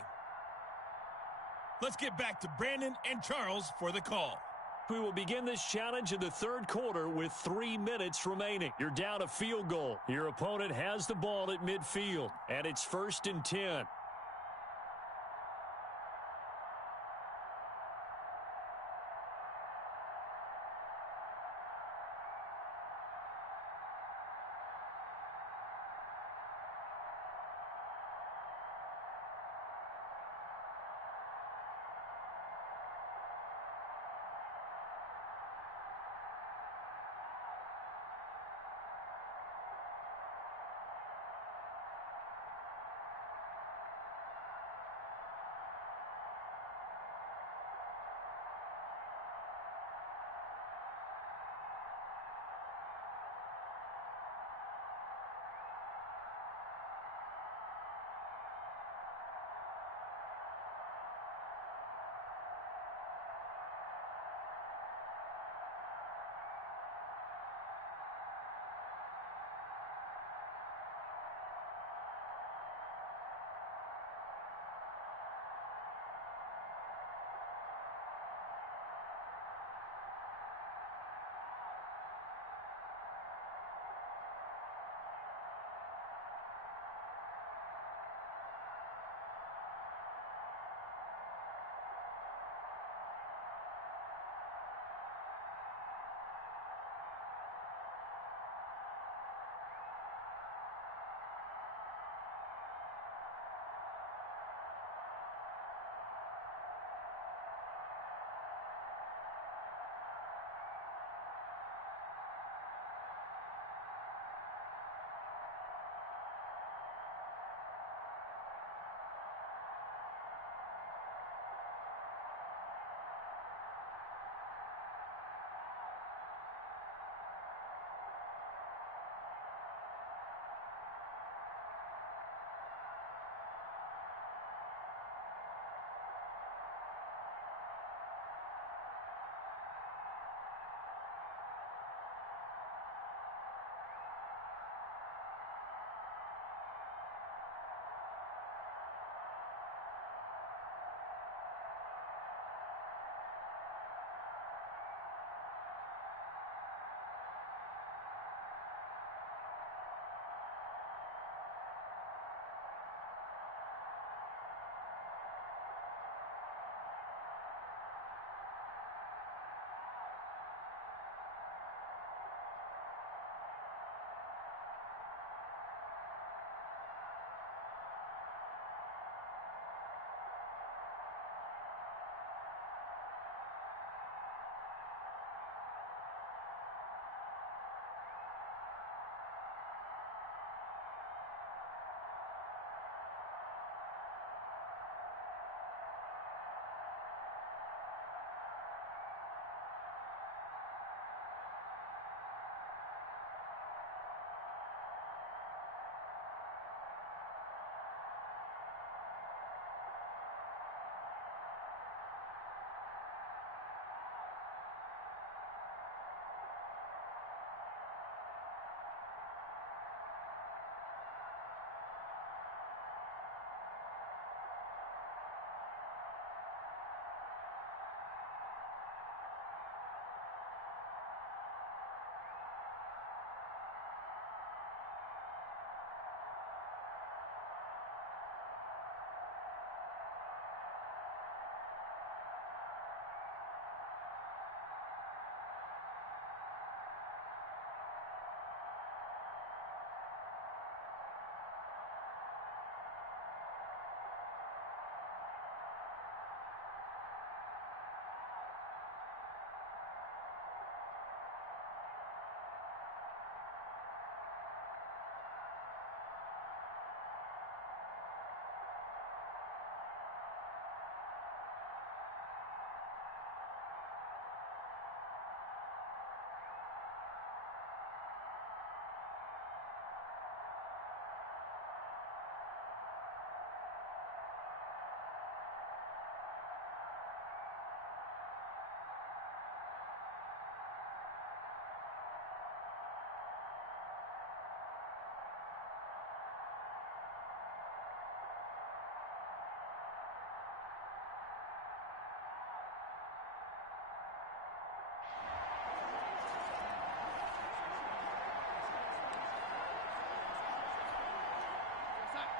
Let's get back to Brandon and Charles for the call. We will begin this challenge in the third quarter with 3 minutes remaining. You're down a field goal. Your opponent has the ball at midfield, and it's 1st and 10.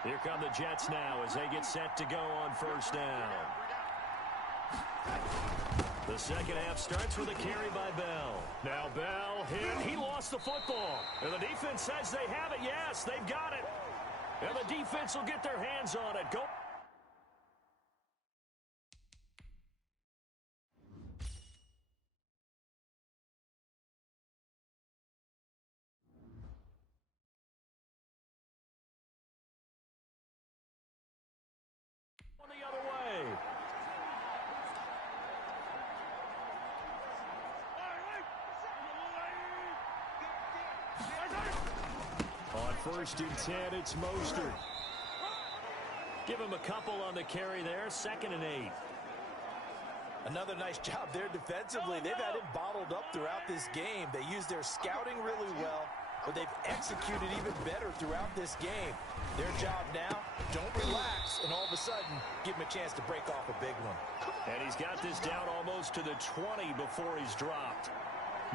Here come the Jets now as they get set to go on first down. The second half starts with a carry by Bell. Now Bell hit. He lost the football. And the defense says they have it. Yes, they've got it. And the defense will get their hands on it. Go. The other way. On 1st and 10, it's Mostert. Give him a couple on the carry there. 2nd and 8. Another nice job there defensively. They've had it bottled up throughout this game. They used their scouting really well, but they've executed even better throughout this game. Their job now, don't relax, and all of a sudden, give him a chance to break off a big one. And he's got this down almost to the 20 before he's dropped.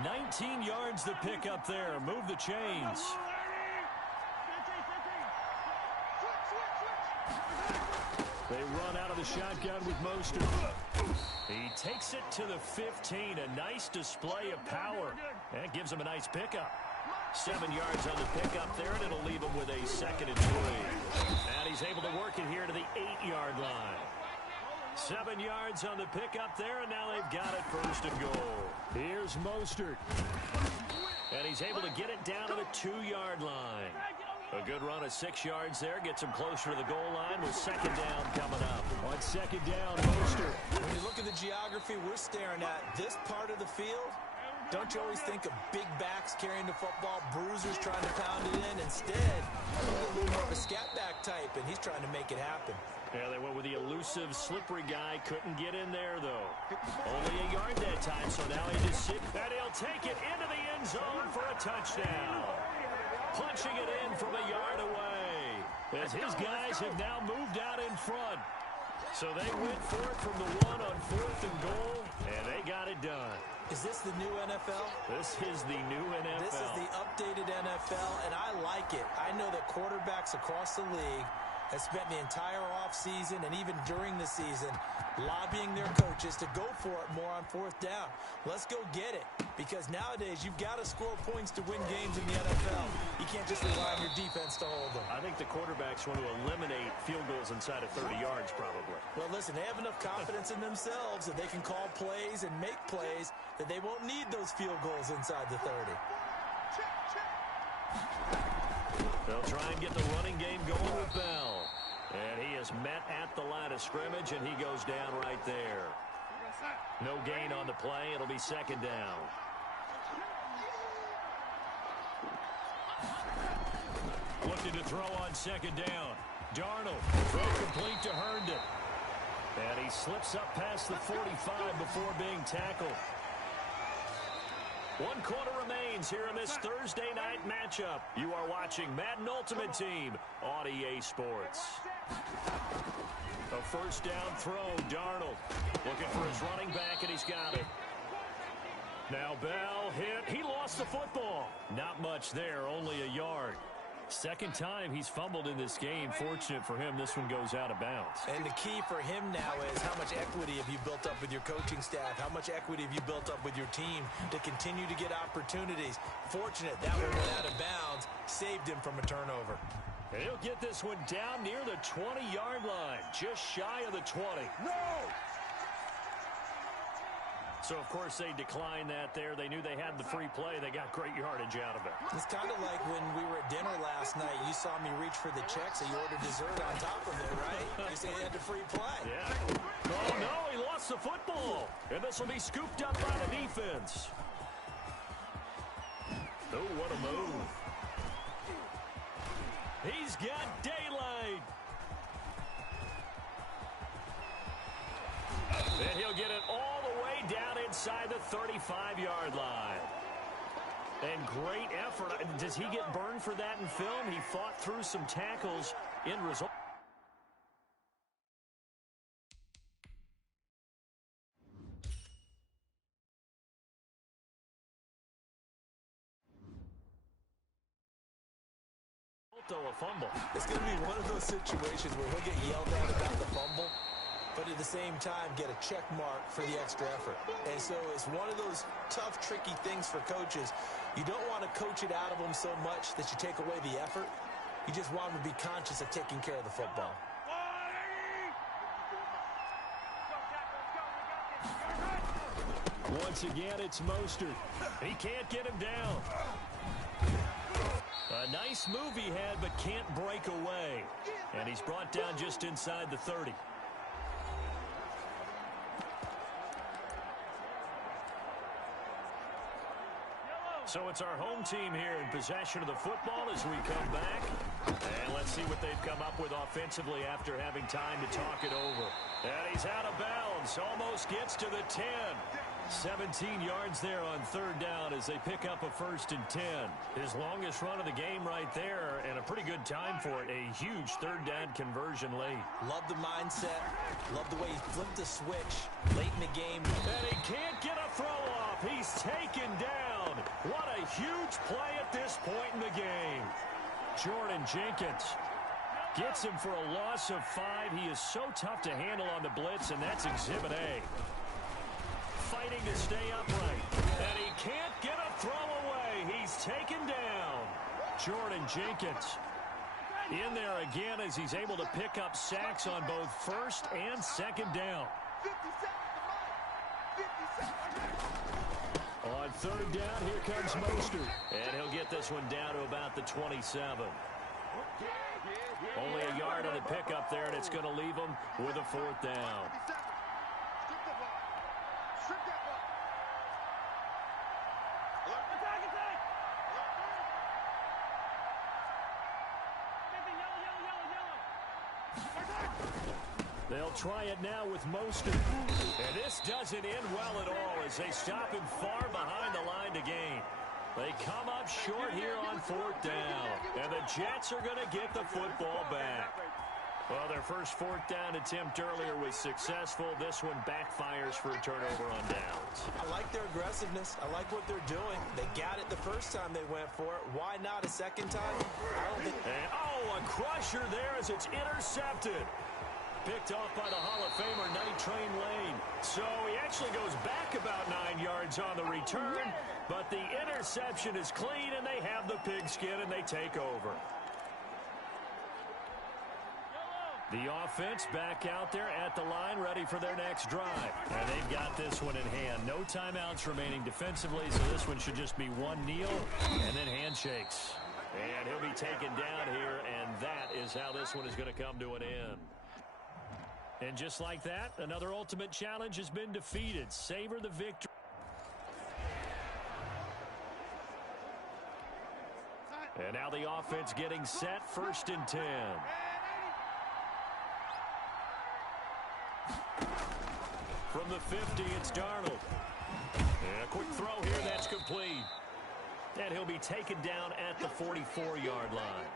19 yards to pick up there. Move the chains. They run out of the shotgun with Mostert. He takes it to the 15. A nice display of power. That gives him a nice pickup. 7 yards on the pickup there, and it'll leave him with a 2nd and 3. And he's able to work it here to the 8-yard line. 7 yards on the pickup there, and now they've got it 1st and goal. Here's Mostert. And he's able to get it down to the 2-yard line. A good run of 6 yards there. Gets him closer to the goal line with 2nd down coming up. On 2nd down, Mostert. When you look at the geography we're staring at, this part of the field, don't you always think of big backs carrying the football, bruisers trying to pound it in? Instead, a little more of a scat back type, and he's trying to make it happen. Yeah, they went with the elusive, slippery guy. Couldn't get in there, though. Only a yard that time, so now he just sits. And he'll take it into the end zone for a touchdown. Punching it in from a yard away. As his guys have now moved out in front. So they went for it from the 1 on 4th and goal, and they got it done. Is this the new NFL? This is the new NFL. This is the updated NFL, and I like it. I know that quarterbacks across the league have spent the entire offseason and even during the season lobbying their coaches to go for it more on 4th down. Let's go get it, because nowadays you've got to score points to win games in the NFL. You can't just rely on your defense to hold them. I think the quarterbacks want to eliminate field goals inside of 30 yards probably. Well, listen, they have enough confidence in themselves that they can call plays and make plays that they won't need those field goals inside the 30. They'll try and get the running game going with Bell. And he is met at the line of scrimmage, and he goes down right there. No gain on the play. It'll be 2nd down. Looking to throw on 2nd down. Darnold, throw complete to Herndon. And he slips up past the 45 before being tackled. 1 quarter remains here in this Thursday night matchup. You are watching Madden Ultimate Team on EA Sports. A 1st down throw, Darnold looking for his running back, and he's got it. Now Bell hit. He lost the football. Not much there, only a yard. 2nd time he's fumbled in this game. Fortunate for him, this one goes out of bounds. And the key for him now is how much equity have you built up with your coaching staff? How much equity have you built up with your team to continue to get opportunities? Fortunate that one went out of bounds, saved him from a turnover. And he'll get this one down near the 20-yard line, just shy of the 20. No! So, of course, they declined that there. They knew they had the free play. They got great yardage out of it. It's kind of like when we were at dinner last night. You saw me reach for the check, so you ordered dessert on top of it, right? You say you had the free play. Yeah. Oh, no, he lost the football. And this will be scooped up by the defense. Oh, what a move. He's got daylight. And he'll get it all the way down inside the 35-yard line. And great effort. Does he get burned for that in film? He fought through some tackles in result. though, a fumble. It's going to be one of those situations where he'll get yelled at about the fumble, but at the same time get a check mark for the extra effort. And so it's one of those tough, tricky things for coaches. You don't want to coach it out of them so much that you take away the effort. You just want them to be conscious of taking care of the football. Once again, it's Mostert. He can't get him down. A nice move he had, but can't break away. And he's brought down just inside the 30. So it's our home team here in possession of the football as we come back. And let's see what they've come up with offensively after having time to talk it over. And he's out of bounds. Almost gets to the 10. 17 yards there on third down as they pick up a 1st and 10. His longest run of the game right there, and a pretty good time for it. A huge third down conversion late. Love the mindset. Love the way he flipped the switch late in the game. And he can't get a throw off. He's taken down. What a huge play at this point in the game. Jordan Jenkins gets him for a loss of 5. He is so tough to handle on the blitz, and that's Exhibit A. Fighting to stay upright, and he can't get a throw away. He's taken down. Jordan Jenkins in there again as he's able to pick up sacks on both 1st and 2nd down. On 3rd down, here comes Mostert, and he'll get this one down to about the 27. Only a yard on the pickup there, and it's going to leave him with a 4th down. They'll try it now with Mostert. And this doesn't end well at all as they stop him far behind the line to gain. They come up short here on 4th down. And the Jets are going to get the football back. Well, their first 4th down attempt earlier was successful. This one backfires for a turnover on downs. I like their aggressiveness. I like what they're doing. They got it the first time they went for it. Why not a second time? I don't think... And, a crusher there as it's intercepted. Picked off by the Hall of Famer, Night Train Lane. So he actually goes back about 9 yards on the return, but the interception is clean, and they have the pigskin, and they take over. The offense back out there at the line, ready for their next drive. And they've got this one in hand. No timeouts remaining defensively, so this one should just be one kneel and then handshakes. And he'll be taken down here, and that is how this one is going to come to an end. And just like that, another ultimate challenge has been defeated. Savor the victory. And now the offense getting set, 1st and 10. From the 50, it's Darnold. And a quick throw here, that's complete. And he'll be taken down at the 44-yard line.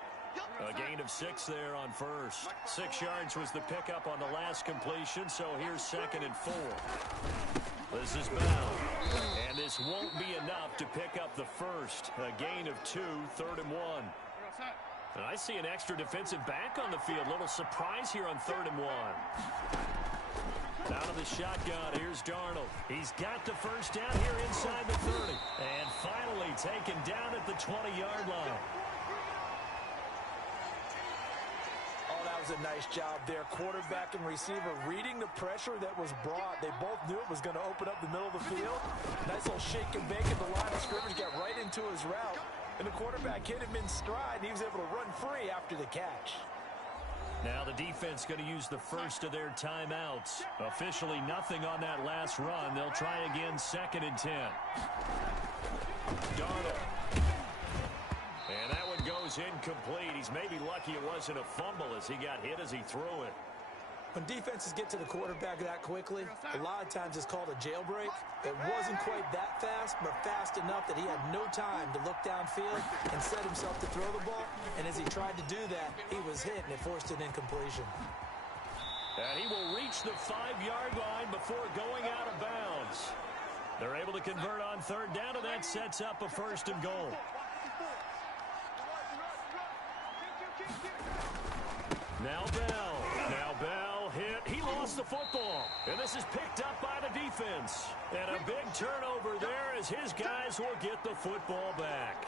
A gain of 6 there on 1st. 6 yards was the pickup on the last completion, so here's 2nd and 4. This is Bell. And this won't be enough to pick up the 1st. A gain of 2, 3rd and 1. And I see an extra defensive back on the field. Little surprise here on 3rd and 1. Out of the shotgun, here's Darnold. He's got the 1st down here inside the 30. And finally taken down at the 20-yard line. A nice job there. Quarterback and receiver reading the pressure that was brought. They both knew it was going to open up the middle of the field. Nice little shake and bake at the line of scrimmage. Got right into his route. And the quarterback hit him in stride. And he was able to run free after the catch. Now the defense going to use the first of their timeouts. Officially nothing on that last run. They'll try again, 2nd and 10. Darnold. And that one goes incomplete. He's maybe lucky it wasn't a fumble as he got hit as he threw it. When defenses get to the quarterback that quickly, a lot of times it's called a jailbreak. It wasn't quite that fast, but fast enough that he had no time to look downfield and set himself to throw the ball. And as he tried to do that, he was hit, and it forced an incompletion. And he will reach the 5-yard line before going out of bounds. They're able to convert on 3rd down, and that sets up a 1st and goal. Now Bell hit. He lost the football. And this is picked up by the defense. And a big turnover there as his guys will get the football back.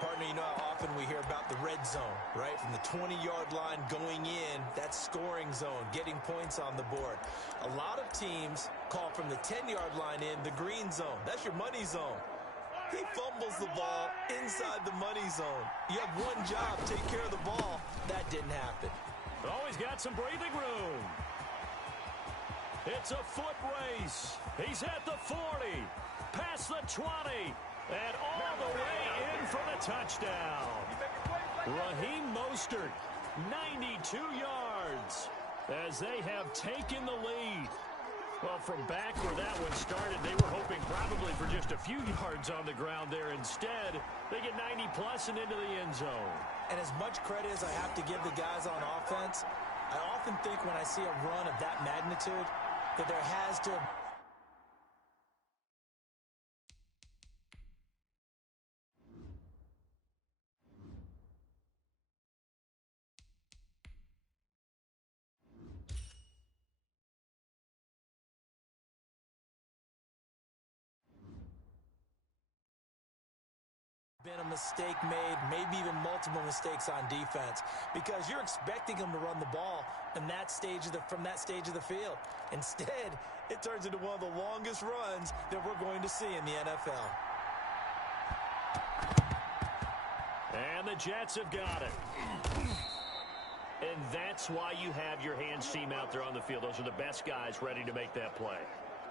Partner, you know how often we hear about the red zone, right? From the 20-yard line going in, that scoring zone, getting points on the board. A lot of teams call from the 10-yard line in the green zone. That's your money zone. He fumbles the ball inside the money zone. You have one job, take care of the ball. That didn't happen. Oh, he's got some breathing room. It's a foot race. He's at the 40, past the 20, and all the way in for the touchdown. Raheem Mostert, 92 yards, as they have taken the lead. Well, from back where that one started, they were hoping probably for just a few yards on the ground there. Instead, they get 90-plus and into the end zone. And as much credit as I have to give the guys on offense, I often think when I see a run of that magnitude that there has to been a mistake made, maybe even multiple mistakes on defense, because you're expecting them to run the ball in that stage from that stage of the field. Instead, it turns into one of the longest runs that we're going to see in the NFL. And the Jets have got it. And that's why you have your hands team out there on the field. Those are the best guys ready to make that play.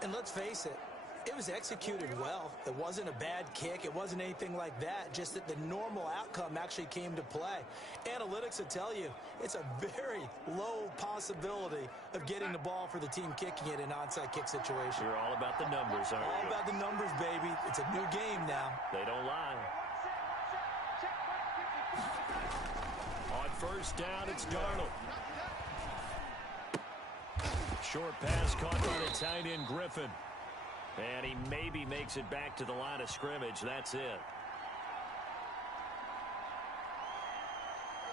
And let's face it, it was executed well. It wasn't a bad kick. It wasn't anything like that. Just that the normal outcome actually came to play. Analytics will tell you it's a very low possibility of getting the ball for the team kicking it in an onside kick situation. You're all about the numbers, aren't you? All about the numbers, baby. It's a new game now. They don't lie. On first down, it's Darnold. Short pass caught by the tight end Griffin. And he maybe makes it back to the line of scrimmage. That's it.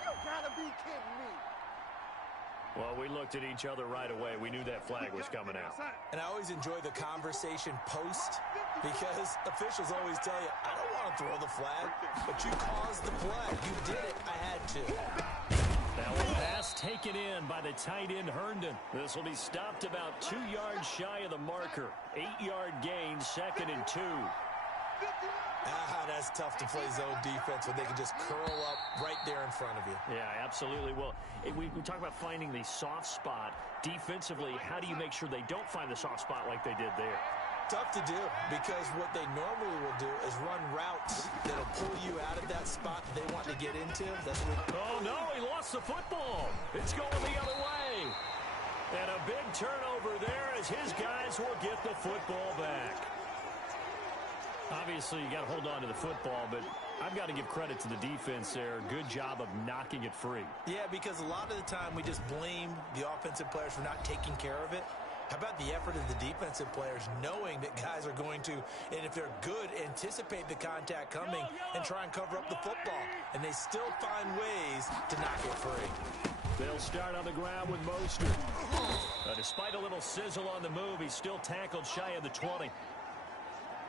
You gotta be kidding me. Well, we looked at each other right away. We knew that flag was coming out. And I always enjoy the conversation post, because officials always tell you, I don't want to throw the flag, but you caused the play. You did it. I had to. Now a pass taken in by the tight end Herndon. This will be stopped about 2 yards shy of the marker. 8-yard gain, 2nd and 2. That's tough to play zone defense when they can just curl up right there in front of you. Yeah, absolutely. Well, we talk about finding the soft spot. Defensively, how do you make sure they don't find the soft spot like they did there? Tough to do, because what they normally will do is run routes that'll pull you out of that spot that they want to get into. That's what. Oh, no, he lost the football. It's going the other way. And a big turnover there as his guys will get the football back. Obviously, you got to hold on to the football, but I've got to give credit to the defense there. Good job of knocking it free. Yeah, because a lot of the time we just blame the offensive players for not taking care of it. How about the effort of the defensive players knowing that guys are going to, and if they're good, anticipate the contact coming and try and cover up the football. And they still find ways to knock it free. They'll start on the ground with Mostert. Despite a little sizzle on the move, he's still tackled shy of the 20.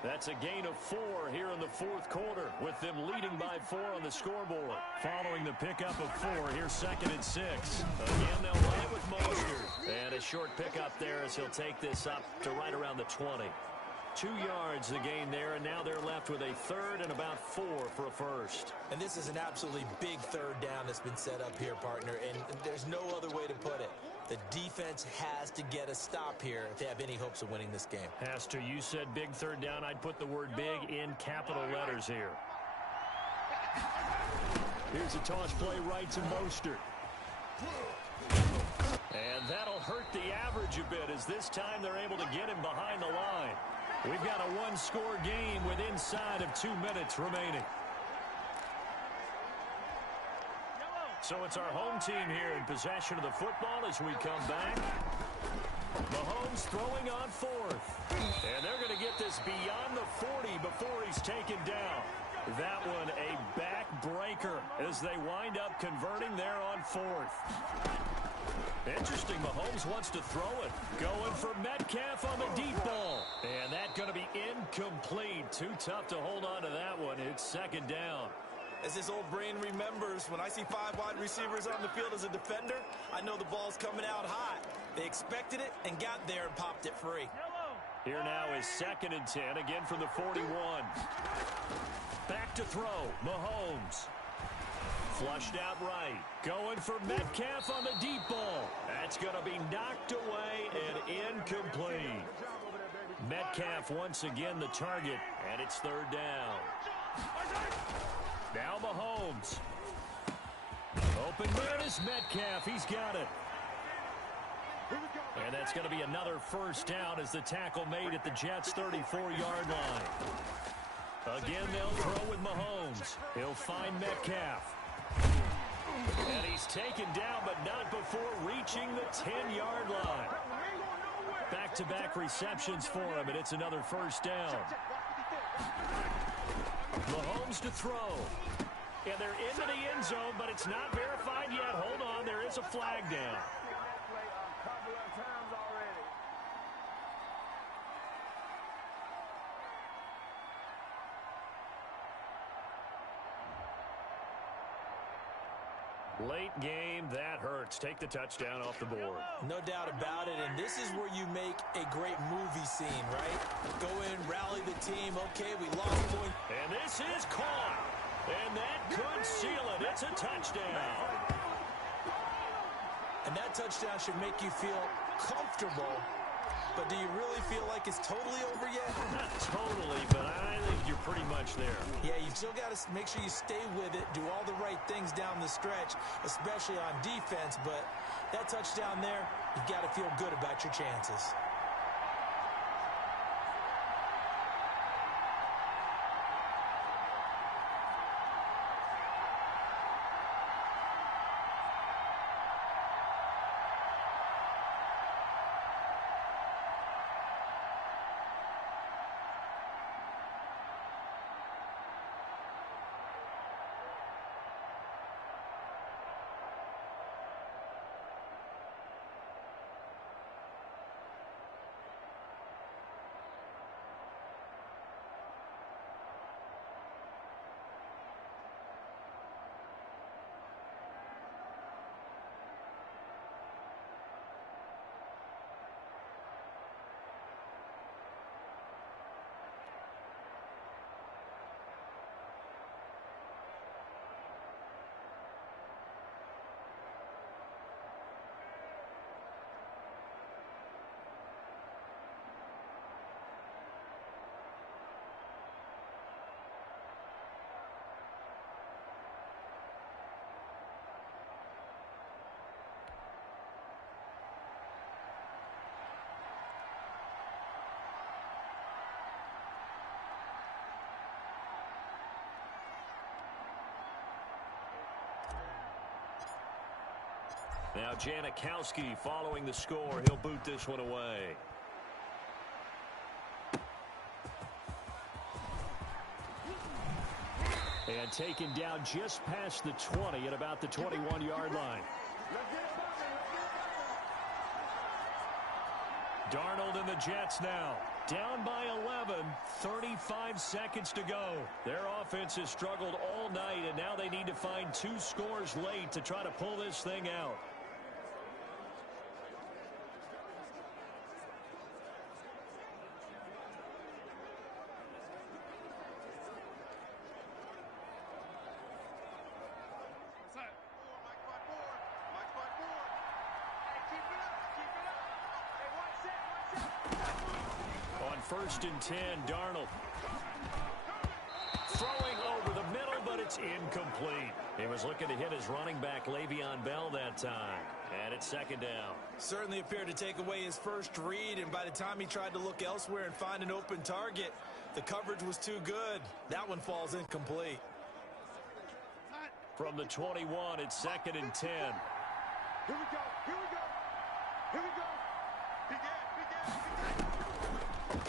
That's a gain of 4 here in the 4th quarter, with them leading by 4 on the scoreboard. Following the pickup of 4, here's 2nd and 6. Again, they'll run it with Mostert. And a short pickup there as he'll take this up to right around the 20. 2 yards the gain there, and now they're left with a 3rd and about 4 for a first. And this is an absolutely big 3rd down that's been set up here, partner, and there's no other way to put it. The defense has to get a stop here if they have any hopes of winning this game. Has to. You said big 3rd down. I'd put the word big in capital letters here. Here's a toss play right to Mostert. And that'll hurt the average a bit, as this time they're able to get him behind the line. We've got a 1-score game with inside of 2 minutes remaining. So it's our home team here in possession of the football as we come back. Mahomes throwing on 4th. And they're going to get this beyond the 40 before he's taken down. That one a back-breaker as they wind up converting there on fourth. Interesting, Mahomes wants to throw it. Going for Metcalf on the deep ball. And that's going to be incomplete. Too tough to hold on to that one. It's second down. As this old brain remembers, when I see 5 wide receivers on the field as a defender, I know the ball's coming out hot. They expected it and got there and popped it free. Here now is 2nd and 10, again from the 41. Back to throw, Mahomes. Flushed out right. Going for Metcalf on the deep ball. That's going to be knocked away and incomplete. Metcalf once again the target, and it's 3rd down. Now Mahomes. Open man is Metcalf. He's got it. And that's going to be another 1st down as the tackle made at the Jets' 34-yard line. Again, they'll throw with Mahomes. He'll find Metcalf. And he's taken down, but not before reaching the 10-yard line. Back-to-back receptions for him, and it's another 1st down. Mahomes to throw. And they're into the end zone, but it's not verified yet. Hold on, there is a flag down. Late game, that hurts. Take the touchdown off the board. No doubt about it, and this is where you make a great movie scene, right? Go in, rally the team. Okay, we lost point. And this is caught. And that could seal it. It's a touchdown. And that touchdown should make you feel comfortable. But do you really feel like it's totally over yet? Not totally, but I think you're pretty much there. Yeah, you still got to make sure you stay with it, do all the right things down the stretch, especially on defense. But that touchdown there, you've got to feel good about your chances. Now Janikowski following the score. He'll boot this one away. And taken down just past the 20 at about the 21-yard line. Darnold and the Jets now. Down by 11, 35 seconds to go. Their offense has struggled all night, and now they need to find 2 scores late to try to pull this thing out. On 1st and 10, Darnold. Throwing over the middle, but it's incomplete. He was looking to hit his running back, Le'Veon Bell, that time. And it's 2nd down. Certainly appeared to take away his first read, and by the time he tried to look elsewhere and find an open target, the coverage was too good. That one falls incomplete. From the 21, it's 2nd and 10. Here we go. Here we go. Here we go.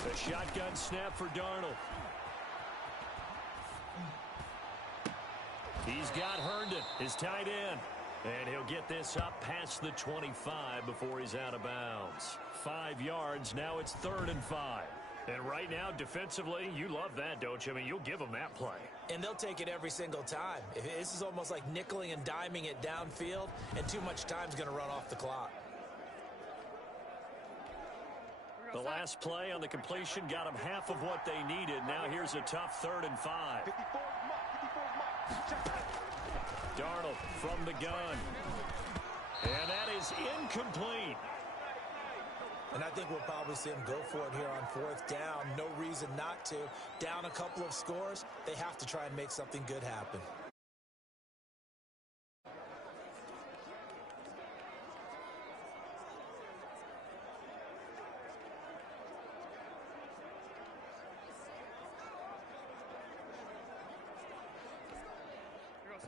The shotgun snap for Darnold. He's got Herndon, his tight end. And he'll get this up past the 25 before he's out of bounds. 5 yards, now it's 3rd and 5. And right now, defensively, you love that, don't you? I mean, you'll give them that play. And they'll take it every single time. This is almost like nickeling and diming it downfield, and too much time's going to run off the clock. The last play on the completion got them half of what they needed. Now here's a tough 3rd and 5. Darnold from the gun. And that is incomplete. And I think we'll probably see him go for it here on 4th down. No reason not to. Down a couple of scores, they have to try and make something good happen.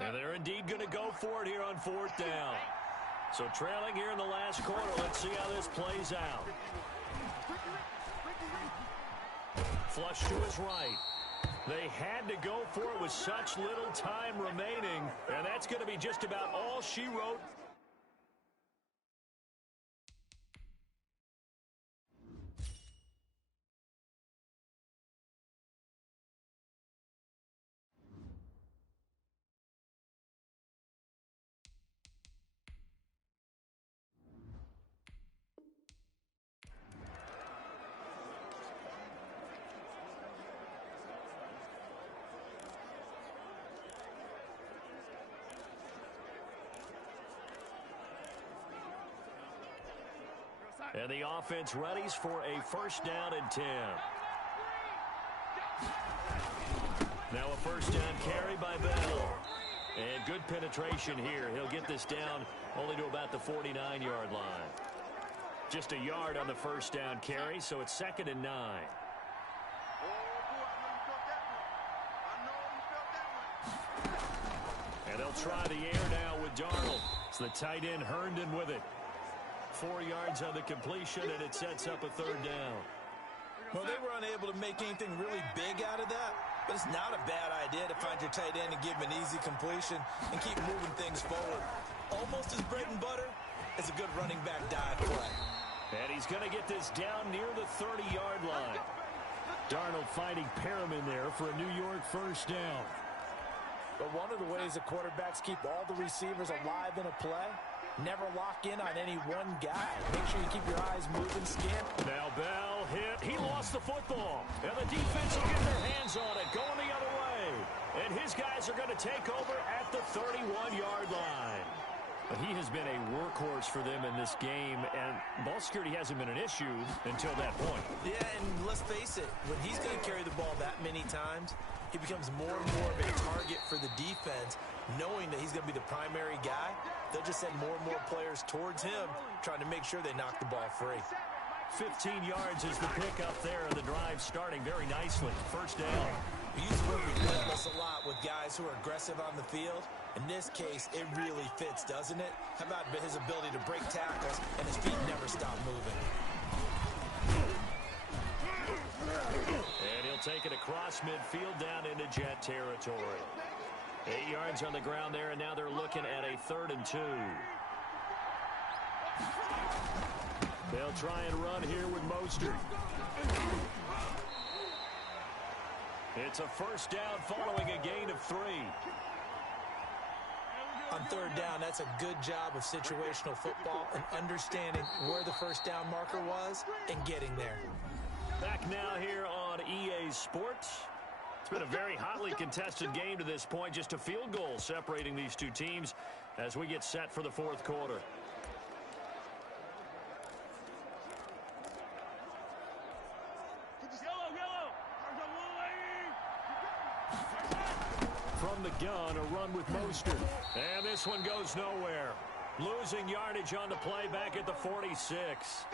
And they're indeed going to go for it here on 4th down. So trailing here in the last quarter. Let's see how this plays out. Flush to his right. They had to go for it with such little time remaining. And that's going to be just about all she wrote. And the offense readies for a 1st down and 10. Now a 1st down carry by Bell. And good penetration here. He'll get this down only to about the 49-yard line. Just a yard on the 1st down carry, so it's 2nd and 9. And they'll try the air now with Darnold. It's the tight end Herndon with it. 4 yards on the completion, and it sets up a 3rd down. Well, they were unable to make anything really big out of that, but it's not a bad idea to find your tight end and give him an easy completion and keep moving things forward. Almost as bread and butter as a good running back dive play. And he's going to get this down near the 30-yard line. Darnold finding Perriman there for a New York 1st down. But one of the ways the quarterbacks keep all the receivers alive in a play, never lock in on any one guy. Make sure you keep your eyes moving, scan. Now Bell hit. He lost the football. And the defense will get their hands on it, going the other way. And his guys are going to take over at the 31-yard line. But he has been a workhorse for them in this game, and ball security hasn't been an issue until that point. Yeah, and let's face it, when he's going to carry the ball that many times, he becomes more and more of a target for the defense, knowing that he's going to be the primary guy. They'll just send more and more players towards him, trying to make sure they knock the ball free. 15 yards is the pickup there, and the drive starting very nicely. 1st down. We use the word relentless a lot with guys who are aggressive on the field. In this case, it really fits, doesn't it? How about his ability to break tackles and his feet never stop moving? And he'll take it across midfield down into Jet territory. 8 yards on the ground there, and now they're looking at a 3rd and 2. They'll try and run here with Mostert. It's a 1st down following a gain of 3. On 3rd down, that's a good job of situational football and understanding where the 1st down marker was and getting there. Back now here on EA Sports. It's been a very hotly contested game to this point. Just a field goal separating these two teams as we get set for the 4th quarter. From the gun, a run with Mostert. And this one goes nowhere. Losing yardage on the play back at the 46.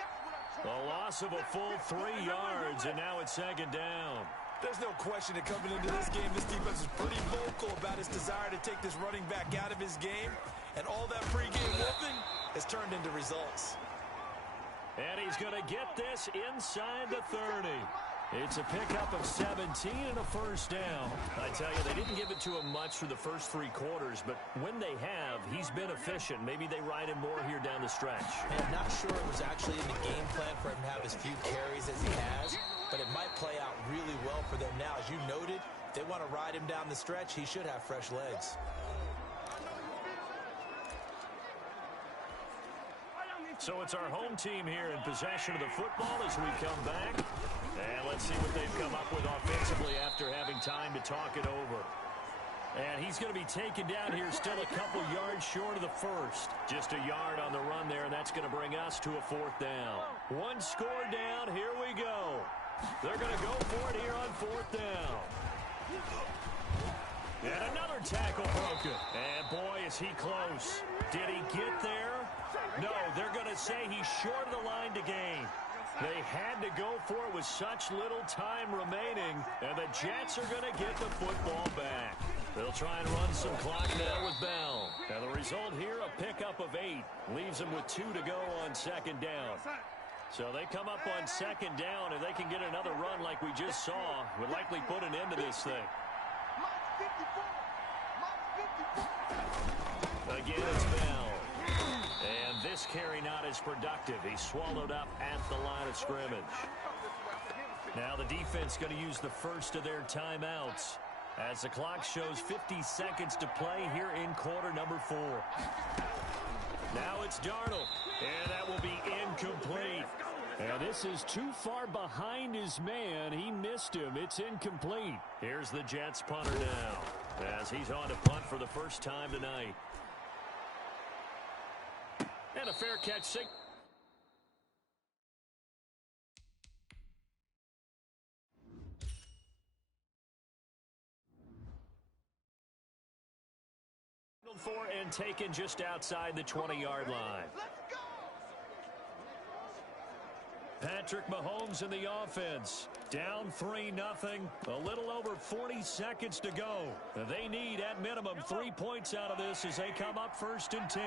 A loss of a full 3 yards, and now it's 2nd down. There's no question that coming into this game, this defense is pretty vocal about its desire to take this running back out of his game. And all that pregame whooping has turned into results. And he's going to get this inside the 30. It's a pickup of 17 and a first down. I tell you, they didn't give it to him much for the first 3 quarters, but when they have, he's been efficient. Maybe they ride him more here down the stretch. And I'm not sure it was actually in the game plan for him to have as few carries as he has, but it might play out really well for them now. As you noted, if they want to ride him down the stretch, he should have fresh legs. So it's our home team here in possession of the football as we come back. And let's see what they've come up with offensively after having time to talk it over. And he's going to be taken down here still a couple yards short of the first. Just a yard on the run there, and that's going to bring us to a 4th down. 1 score down. Here we go. They're going to go for it here on 4th down. And another tackle broken. And boy, is he close. Did he get there? No, they're going to say he's short of the line to gain. They had to go for it with such little time remaining, and the Jets are going to get the football back. They'll try and run some clock now with Bell. And the result here, a pickup of 8. Leaves them with 2 to go on 2nd down. So they come up on 2nd down, and they can get another run like we just saw. Would likely put an end to this thing. Again, it's Bell. And this carry not as productive. He's swallowed up at the line of scrimmage. Now the defense going to use the first of their timeouts as the clock shows 50 seconds to play here in quarter number 4. Now it's Darnold, and that will be incomplete. And this is too far behind his man. He missed him. It's incomplete. Here's the Jets punter now as he's on to punt for the first time tonight. And a fair catch. For and taken just outside the 20-yard line. Patrick Mahomes in the offense. Down 3-0. A little over 40 seconds to go. They need at minimum 3 points out of this as they come up 1st and 10.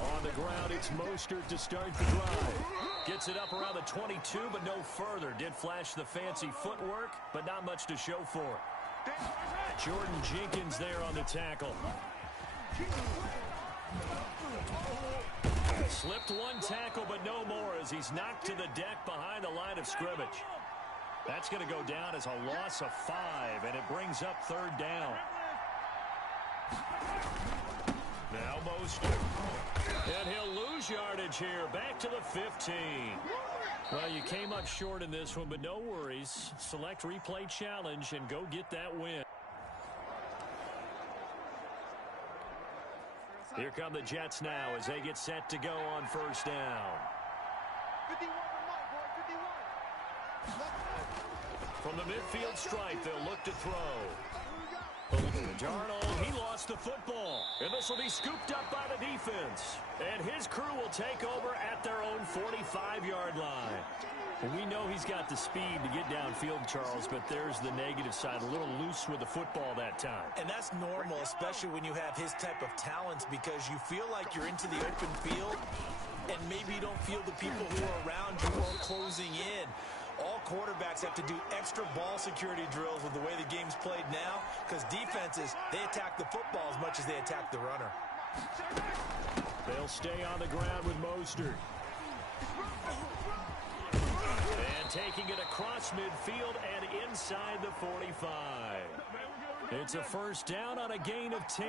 On the ground, it's Mostert to start the drive. Gets it up around the 22, but no further. Did flash the fancy footwork, but not much to show for it. Jordan Jenkins there on the tackle. Slipped 1 tackle, but no more as he's knocked to the deck behind the line of scrimmage. That's going to go down as a loss of 5, and it brings up 3rd down. Now Mostert. And he'll lose yardage here. Back to the 15. Well, you came up short in this one, but no worries. Select replay challenge and go get that win. Here come the Jets now as they get set to go on 1st down. 51. From the midfield stripe, they'll look to throw. Darnold, he lost the football. And this will be scooped up by the defense. And his crew will take over at their own 45-yard line. Well, we know he's got the speed to get downfield, Charles, but there's the negative side. A little loose with the football that time. And that's normal, especially when you have his type of talents, because you feel like you're into the open field, and maybe you don't feel the people who are around you are closing in. All quarterbacks have to do extra ball security drills with the way the game's played now, because defenses, they attack the football as much as they attack the runner. They'll stay on the ground with Mostert. And taking it across midfield and inside the 45. It's a 1st down on a gain of 10.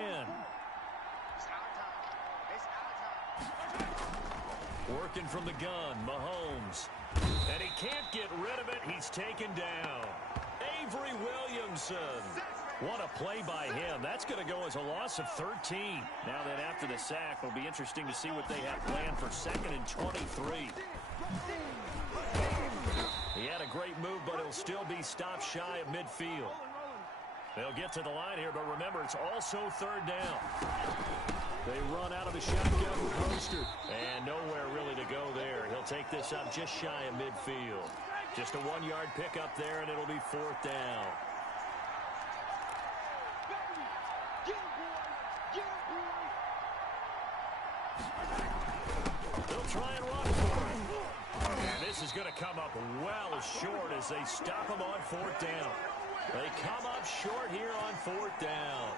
Working from the gun, Mahomes. And he can't get rid of it. He's taken down. Avery Williamson. What a play by him. That's going to go as a loss of 13. Now that after the sack, it'll be interesting to see what they have planned for 2nd and 23. He had a great move, but he'll still be stopped shy of midfield. They'll get to the line here, but remember, it's also 3rd down. They run out of the shotgun with Mostert. And nowhere really to go there. He'll take this up just shy of midfield. Just a 1-yard pickup there, and it'll be 4th down. try and run for it. And this is going to come up well short as they stop him on 4th down. They come up short here on 4th down.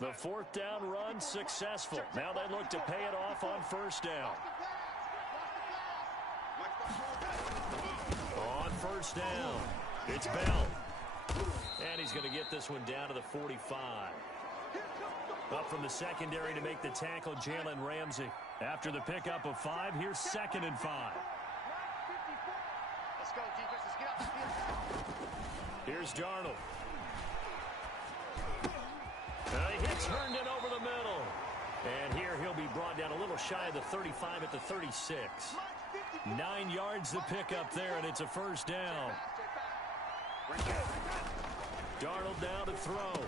The fourth down run successful. Now they look to pay it off on first down. On first down, it's Bell. And he's going to get this one down to the 45. Up from the secondary to make the tackle, Jalen Ramsey. After the pickup of 5, here's 2nd and 5. Let's go, defense. Let's get out the field. Here's Darnold. He hits Herndon over the middle. And here he'll be brought down a little shy of the 35 at the 36. 9 yards the pickup there, and it's a first down. Darnold down to throw.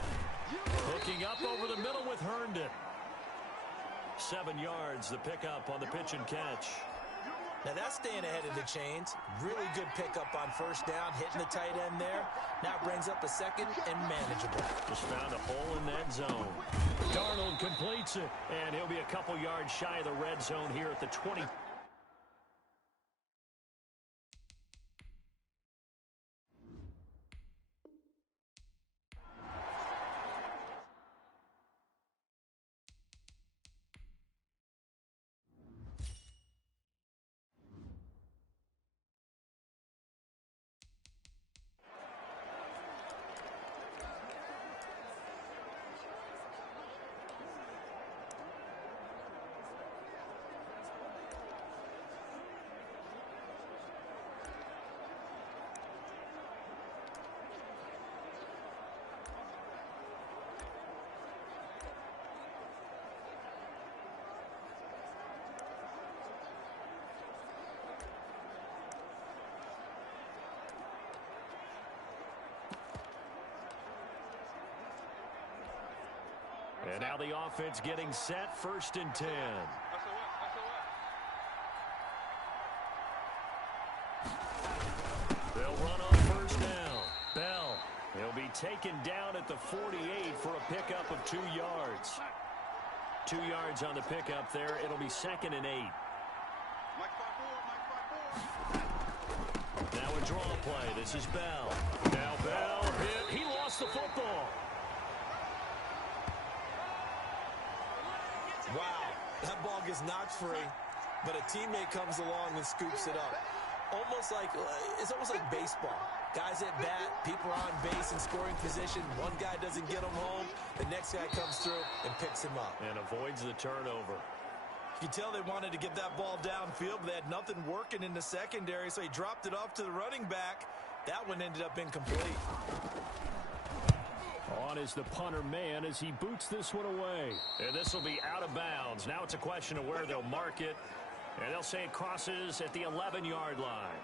Hooking up over the middle with Herndon. 7 yards the pickup on the pitch and catch. Now that's staying ahead of the chains. Really good pickup on first down, hitting the tight end there. Now brings up a 2nd and manageable. Just found a hole in that zone. Darnold completes it, and he'll be a couple yards shy of the red zone here at the 20. And now the offense getting set, 1st and 10. They'll run on first down. Bell. He'll be taken down at the 48 for a pickup of 2 yards. 2 yards on the pickup there. It'll be 2nd and 8. Now a draw play. This is Bell. Now Bell hit. He lost the football. Wow, that ball gets knocked free, but a teammate comes along and scoops it up. It's almost like baseball. Guys at bat, people are on base in scoring position. One guy doesn't get him home. The next guy comes through and picks him up. And avoids the turnover. You can tell they wanted to get that ball downfield, but they had nothing working in the secondary, so he dropped it off to the running back. That one ended up incomplete. On is the punter man as he boots this one away. And this will be out of bounds. Now it's a question of where they'll mark it. And they'll say it crosses at the 11-yard line.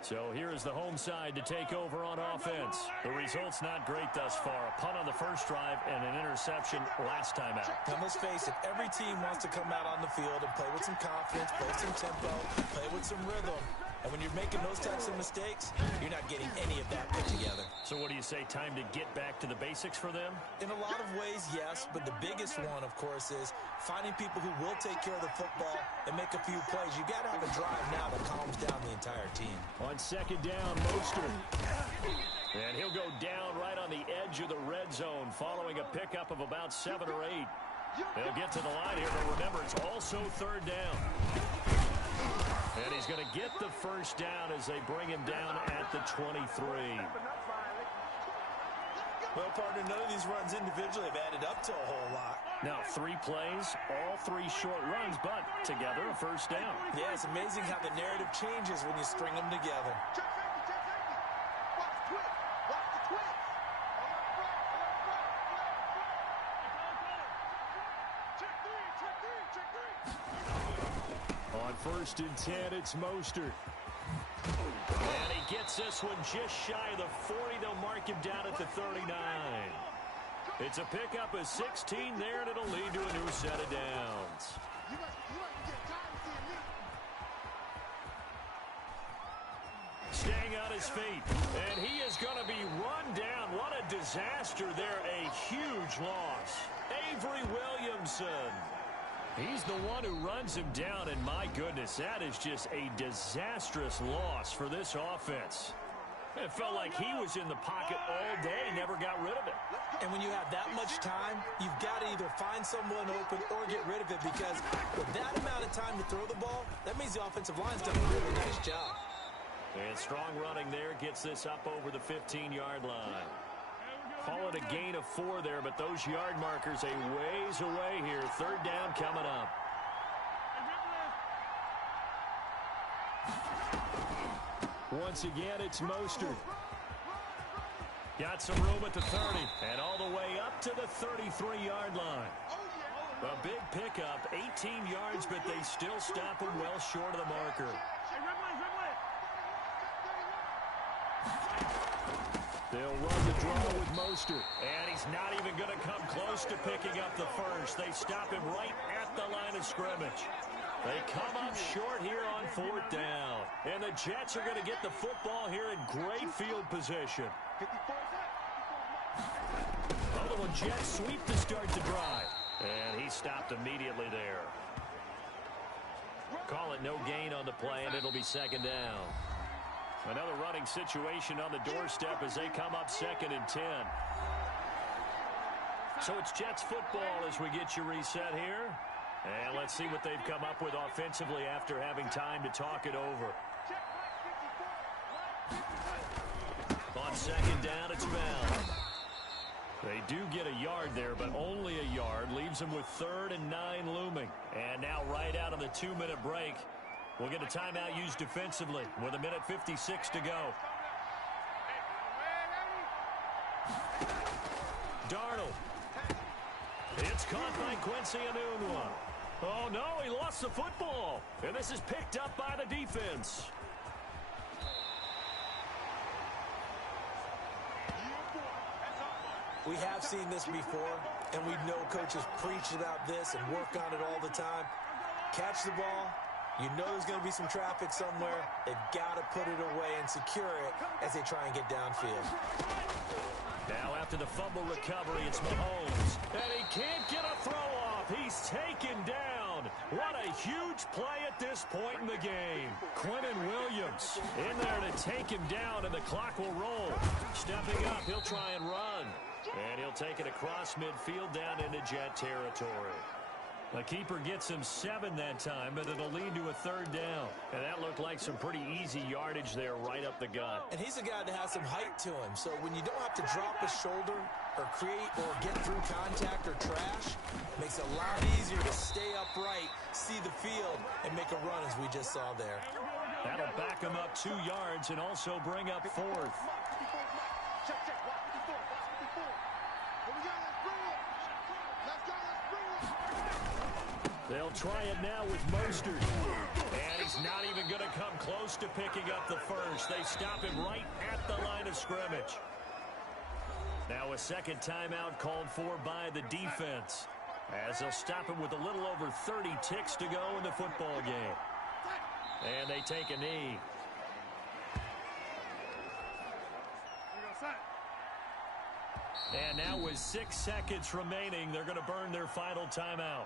So here is the home side to take over on offense. The result's not great thus far. A punt on the first drive and an interception last time out. Now let's face it, every team wants to come out on the field and play with some confidence, play some tempo, play with some rhythm. And when you're making those types of mistakes, you're not getting any of that put together. So what do you say, time to get back to the basics for them? In a lot of ways, yes, but the biggest one, of course, is finding people who will take care of the football and make a few plays. You got to have a drive now that calms down the entire team. On 2nd down, Mostert. And he'll go down right on the edge of the red zone following a pickup of about 7 or 8. They'll get to the line here, but remember, it's also 3rd down. And he's going to get the first down as they bring him down at the 23. Well, partner, none of these runs individually have added up to a whole lot. Now, 3 plays, all 3 short runs, but together a first down. Yeah, it's amazing how the narrative changes when you string them together. On 1st and 10, it's Mostert. And he gets this one just shy of the 40. They'll mark him down at the 39. It's a pickup of 16 there, and it'll lead to a new set of downs. Staying on his feet, and he is going to be run down. What a disaster there, a huge loss. Avery Williamson. He's the one who runs him down, and my goodness, that is just a disastrous loss for this offense. It felt like he was in the pocket all day, never got rid of it. And when you have that much time, you've got to either find someone open or get rid of it, because with that amount of time to throw the ball, that means the offensive line's done a really nice job. And strong running there gets this up over the 15-yard line. Call it a gain of 4 there, but those yard markers a ways away here. Third down coming up. Once again, it's Mostert. Got some room at the 30, and all the way up to the 33-yard line. A big pickup, 18 yards, but they still stop him well short of the marker. They'll run the draw with Mostert. And he's not even going to come close to picking up the first. They stop him right at the line of scrimmage. They come up short here on 4th down. And the Jets are going to get the football here in great field position. Oh, the Jets sweep to start the drive. And he stopped immediately there. Call it no gain on the play, and it'll be 2nd down. Another running situation on the doorstep as they come up 2nd and 10. So it's Jets football as we get you reset here. And let's see what they've come up with offensively after having time to talk it over. On 2nd down, it's Bell. They do get a yard there, but only a yard. Leaves them with 3rd and 9 looming. And now right out of the 2-minute break, we'll get a timeout used defensively with 1:56 to go. Darnold. It's caught by Quincy Enunwa. Oh, no, he lost the football. And this is picked up by the defense. We have seen this before, and we know coaches preach about this and work on it all the time. Catch the ball. You know there's going to be some traffic somewhere. They've got to put it away and secure it as they try and get downfield. Now after the fumble recovery, it's Mahomes. And he can't get a throw off. He's taken down. What a huge play at this point in the game. Quentin Williams in there to take him down, and the clock will roll. Stepping up, he'll try and run. And he'll take it across midfield down into Jet territory. The keeper gets him 7 that time, but it'll lead to a 3rd down. And that looked like some pretty easy yardage there right up the gut. And he's a guy that has some height to him, so when you don't have to drop a shoulder or create or get through contact or trash, it makes it a lot easier to stay upright, see the field, and make a run as we just saw there. That'll back him up 2 yards and also bring up 4th. They'll try it now with Mostert. And he's not even going to come close to picking up the first. They stop him right at the line of scrimmage. Now a second timeout called for by the defense, as they'll stop him with a little over 30 ticks to go in the football game. And they take a knee. And now with 6 seconds remaining, they're going to burn their final timeout.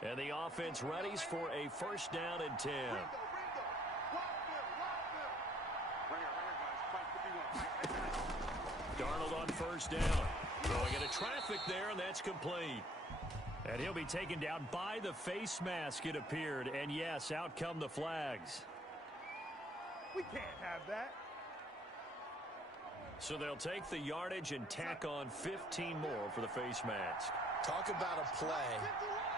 And the offense readies for a 1st down and 10. Darnold on 1st down. Going into traffic there, and that's complete. And he'll be taken down by the face mask, it appeared. And yes, out come the flags. We can't have that. So they'll take the yardage and tack on 15 more for the face mask. Talk about a play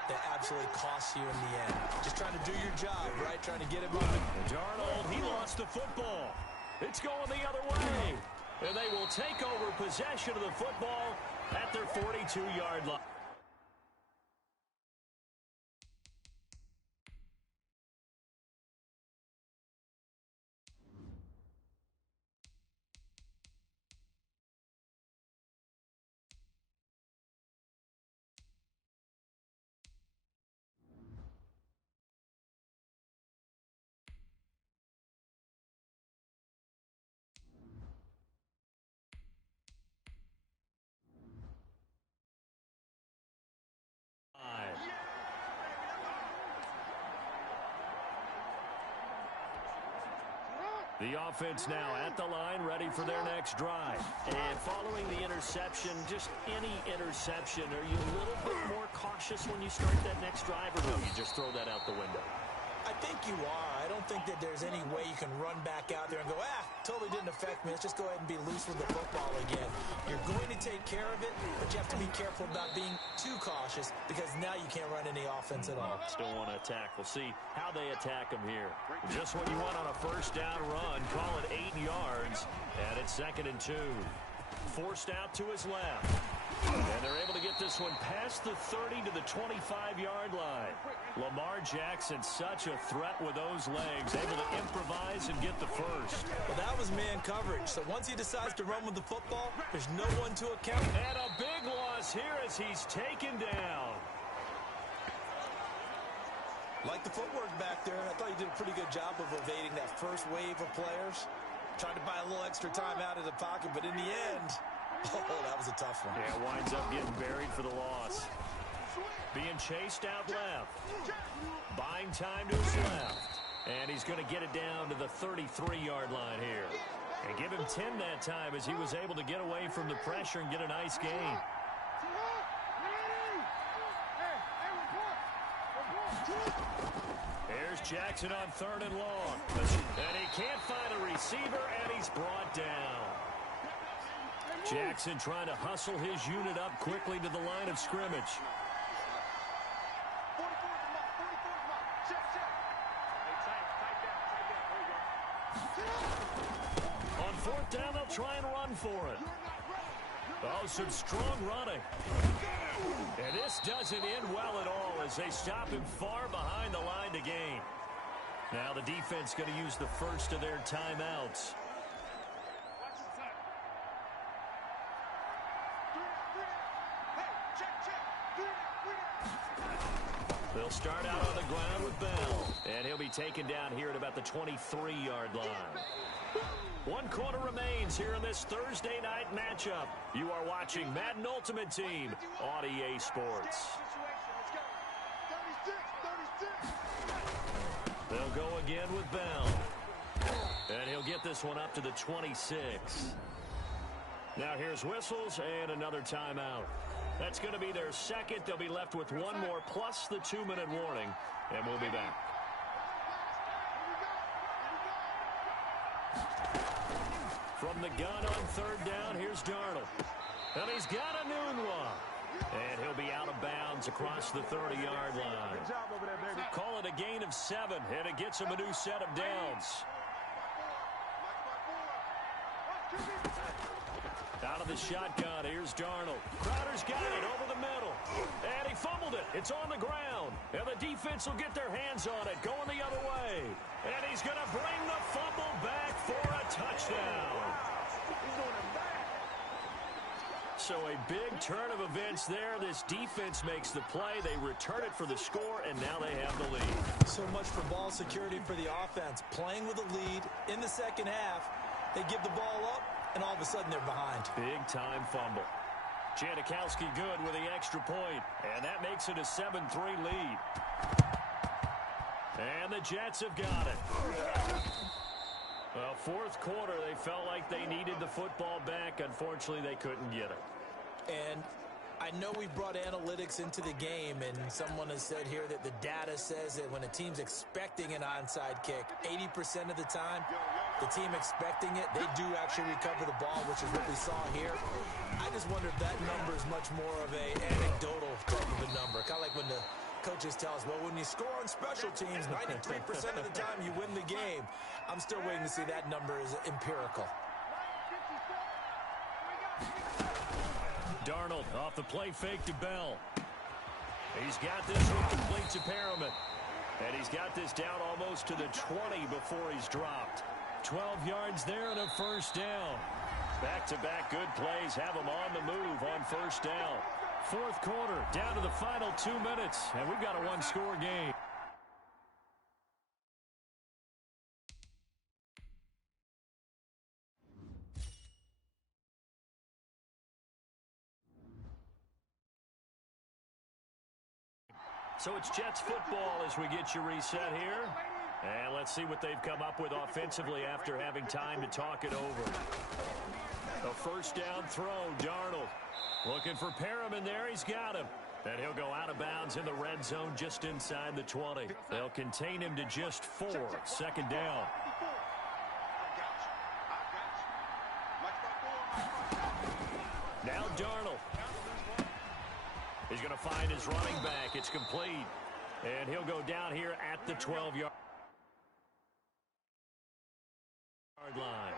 that absolutely costs you in the end. Just trying to do your job, right? Trying to get him on. Darnold, he lost the football. It's going the other way. And they will take over possession of the football at their 42-yard line. The offense now at the line, ready for their next drive. And following the interception, just any interception, are you a little bit more cautious when you start that next drive, or will you just throw that out the window? I think you are. I don't think that there's any way you can run back out there and go, totally didn't affect me. Let's just go ahead and be loose with the football again. You're going to take care of it, but you have to be careful about being too cautious because now you can't run any offense at all. Still want to attack. We'll see how they attack them here. Just what you want on a first down run. Call it 8 yards, and it's 2nd and 2. Forced out to his left. And they're able to get this one past the 30 to the 25-yard line. Lamar Jackson, such a threat with those legs, able to improvise and get the first. Well, that was man coverage. So once he decides to run with the football, there's no one to account. And a big loss here as he's taken down. Like the footwork back there, I thought he did a pretty good job of evading that first wave of players. Tried to buy a little extra time out of the pocket, but in the end, that was a tough one. Yeah, winds up getting buried for the loss. Being chased out left. Buying time to his left. And he's going to get it down to the 33-yard line here. And give him 10 that time as he was able to get away from the pressure and get a nice gain. Here's Jackson on 3rd and long. And he can't find a receiver, and he's brought down. Jackson trying to hustle his unit up quickly to the line of scrimmage. On 4th down, they'll try and run for it. Oh, some strong running. And this doesn't end well at all as they stop him far behind the line to gain. Now the defense going to use the first of their timeouts. They'll start out on the ground with Bell. And he'll be taken down here at about the 23-yard line. 1 quarter remains here in this Thursday night matchup. You are watching Madden Ultimate Team on EA Sports. They'll go again with Bell. And he'll get this one up to the 26. Now here's whistles and another timeout. That's going to be their second. They'll be left with one more plus the 2-minute warning, and we'll be back. From the gun on 3rd down, here's Darnold. And he's got a noon one. And he'll be out of bounds across the 30-yard line. Call it a gain of 7, and it gets him a new set of downs. Out of the shotgun, here's Darnold. Crowder's got it over the middle. And he fumbled it. It's on the ground. And the defense will get their hands on it, going the other way. And he's going to bring the fumble back for a touchdown. So a big turn of events there. This defense makes the play. They return it for the score, and now they have the lead. So much for ball security for the offense. Playing with a lead in the second half, they give the ball up, and all of a sudden they're behind. Big-time fumble. Janikowski good with the extra point, and that makes it a 7-3 lead. And the Jets have got it. Well, 4th quarter, they felt like they needed the football back. Unfortunately, they couldn't get it. And I know we brought analytics into the game, and someone has said here that the data says that when a team's expecting an onside kick, 80% of the time, the team expecting it, they do actually recover the ball, which is what we saw here. I just wonder if that number is much more of a anecdotal type of a number. Kind of like when the coaches tell us, well, when you score on special teams, 93% of the time you win the game. I'm still waiting to see that number is empirical. Darnold off the play fake to Bell. He's got this one complete to Perriman. And he's got this down almost to the 20 before he's dropped. 12 yards there and a first down. Back-to-back good plays have him on the move on first down. 4th quarter, down to the final 2 minutes, and we've got a one-score game. So it's Jets football as we get you reset here. And let's see what they've come up with offensively after having time to talk it over. A first down throw, Darnold. Looking for Perriman there. He's got him. And he'll go out of bounds in the red zone just inside the 20. They'll contain him to just 4. Second down. Now Darnold. He's going to find his running back. It's complete. And he'll go down here at the 12-yard line.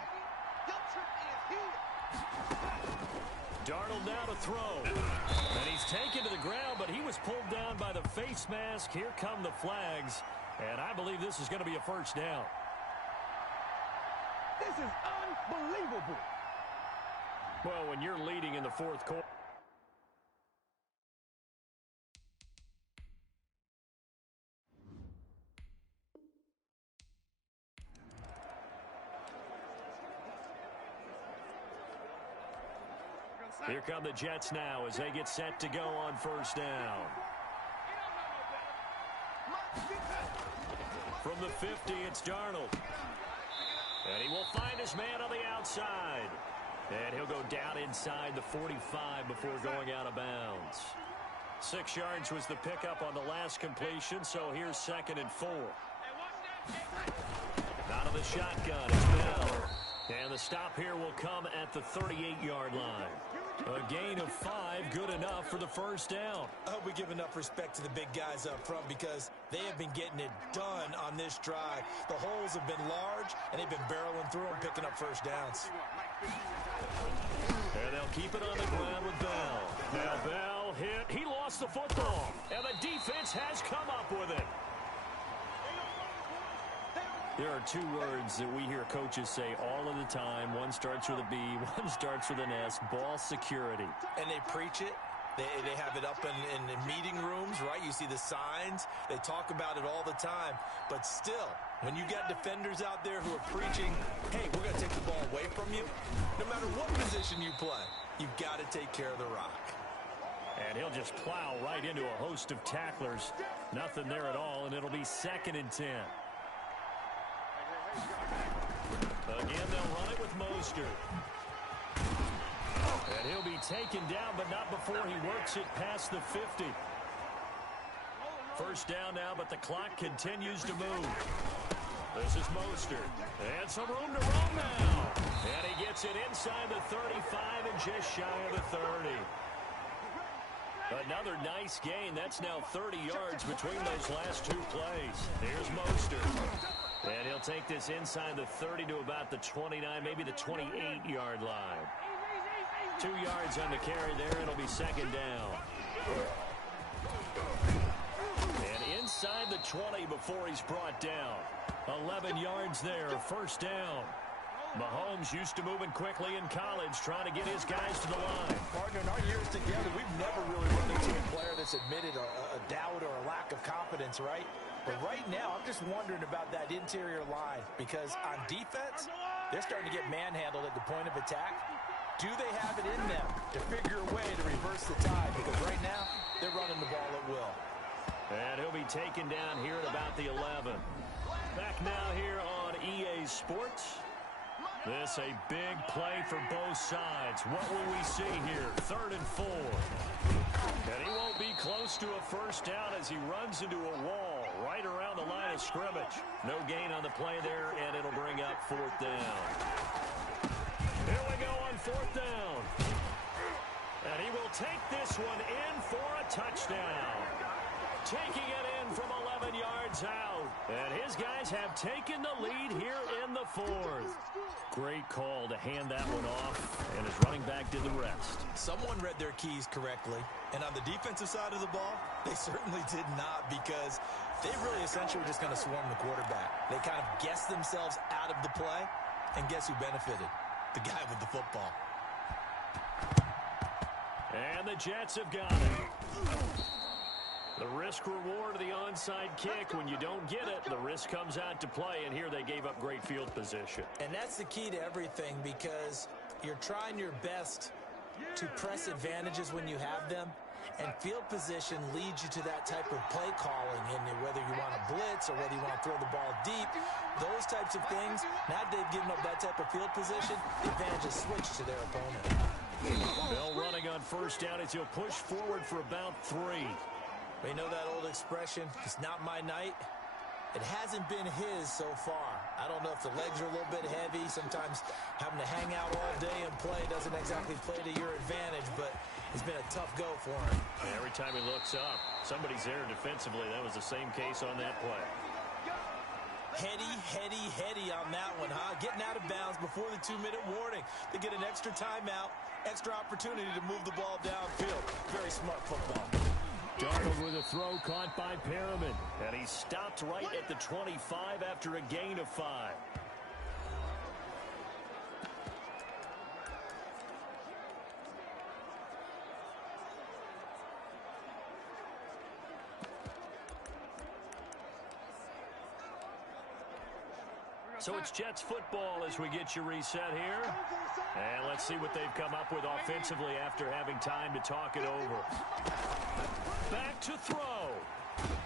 Darnold now to throw. And he's taken to the ground, but he was pulled down by the face mask. Here come the flags. And I believe this is going to be a first down. This is unbelievable. Well, when you're leading in the fourth quarter. Here come the Jets now as they get set to go on first down. From the 50, it's Darnold. And he will find his man on the outside. And he'll go down inside the 45 before going out of bounds. 6 yards was the pickup on the last completion, so here's 2nd and 4. Out of the shotgun, it's Bell. And the stop here will come at the 38-yard line. A gain of 5, good enough for the first down. I hope we give enough respect to the big guys up front because they have been getting it done on this drive. The holes have been large, and they've been barreling through them, picking up first downs. And they'll keep it on the ground with Bell. Now Bell hit. He lost the football, and the defense has come up with it. There are 2 words that we hear coaches say all of the time. One starts with a B, one starts with an S, ball security. And they preach it. They have it up in meeting rooms, right? You see the signs. They talk about it all the time. But still, when you got defenders out there who are preaching, hey, we're going to take the ball away from you, no matter what position you play, you've got to take care of the rock. And he'll just plow right into a host of tacklers. Nothing there at all, and it'll be 2nd and 10. Again, they'll run it with Mostert. And he'll be taken down, but not before he works it past the 50. First down now, but the clock continues to move. This is Mostert. And some room to roam now. And he gets it inside the 35 and just shy of the 30. Another nice gain. That's now 30 yards between those last 2 plays. Here's Mostert. And he'll take this inside the 30 to about the 29, maybe the 28-yard line. 2 yards on the carry there. It'll be 2nd down. And inside the 20 before he's brought down. 11 yards there. First down. Mahomes used to moving quickly in college, trying to get his guys to the line. Partner, in our years together, we've never really run into a player that's admitted a doubt or a lack of confidence, right? But right now, I'm just wondering about that interior line because on defense, they're starting to get manhandled at the point of attack. Do they have it in them to figure a way to reverse the tide? Because right now, they're running the ball at will. And he'll be taken down here at about the 11. Back now here on EA Sports. This a big play for both sides. What will we see here? 3rd and 4. And he won't be close to a first down as he runs into a wall right around the line of scrimmage. No gain on the play there, and it'll bring up 4th down. Here we go on 4th down. And he will take this one in for a touchdown. Taking it in from 11 yards out. And his guys have taken the lead here in the 4th. Great call to hand that one off, and his running back did the rest. Someone read their keys correctly, and on the defensive side of the ball, they certainly did not because they really essentially were just going to swarm the quarterback. They kind of guessed themselves out of the play, and guess who benefited? The guy with the football. And the Jets have got it. The risk-reward of the onside kick. When you don't get it, the risk comes out to play, and here they gave up great field position. And that's the key to everything because you're trying your best to press advantages when you have them, And field position leads you to that type of play calling, and whether you want to blitz or whether you want to throw the ball deep, those types of things. Now they've given up that type of field position, the advantage is switched to their opponent. Bell running on first down as he'll push forward for about 3. We know that old expression, it's not my night. It hasn't been his so far. I don't know if the legs are a little bit heavy. Sometimes having to hang out all day and play doesn't exactly play to your advantage, but it's been a tough go for him. And every time he looks up, somebody's there defensively. That was the same case on that play. Heady on that one, huh? Getting out of bounds before the 2-minute warning. They get an extra timeout, extra opportunity to move the ball downfield. Very smart football. Darnold with a throw caught by Perriman. And he stopped right at the 25 after a gain of 5. So it's Jets football as we get you reset here. And let's see what they've come up with offensively after having time to talk it over. Back to throw.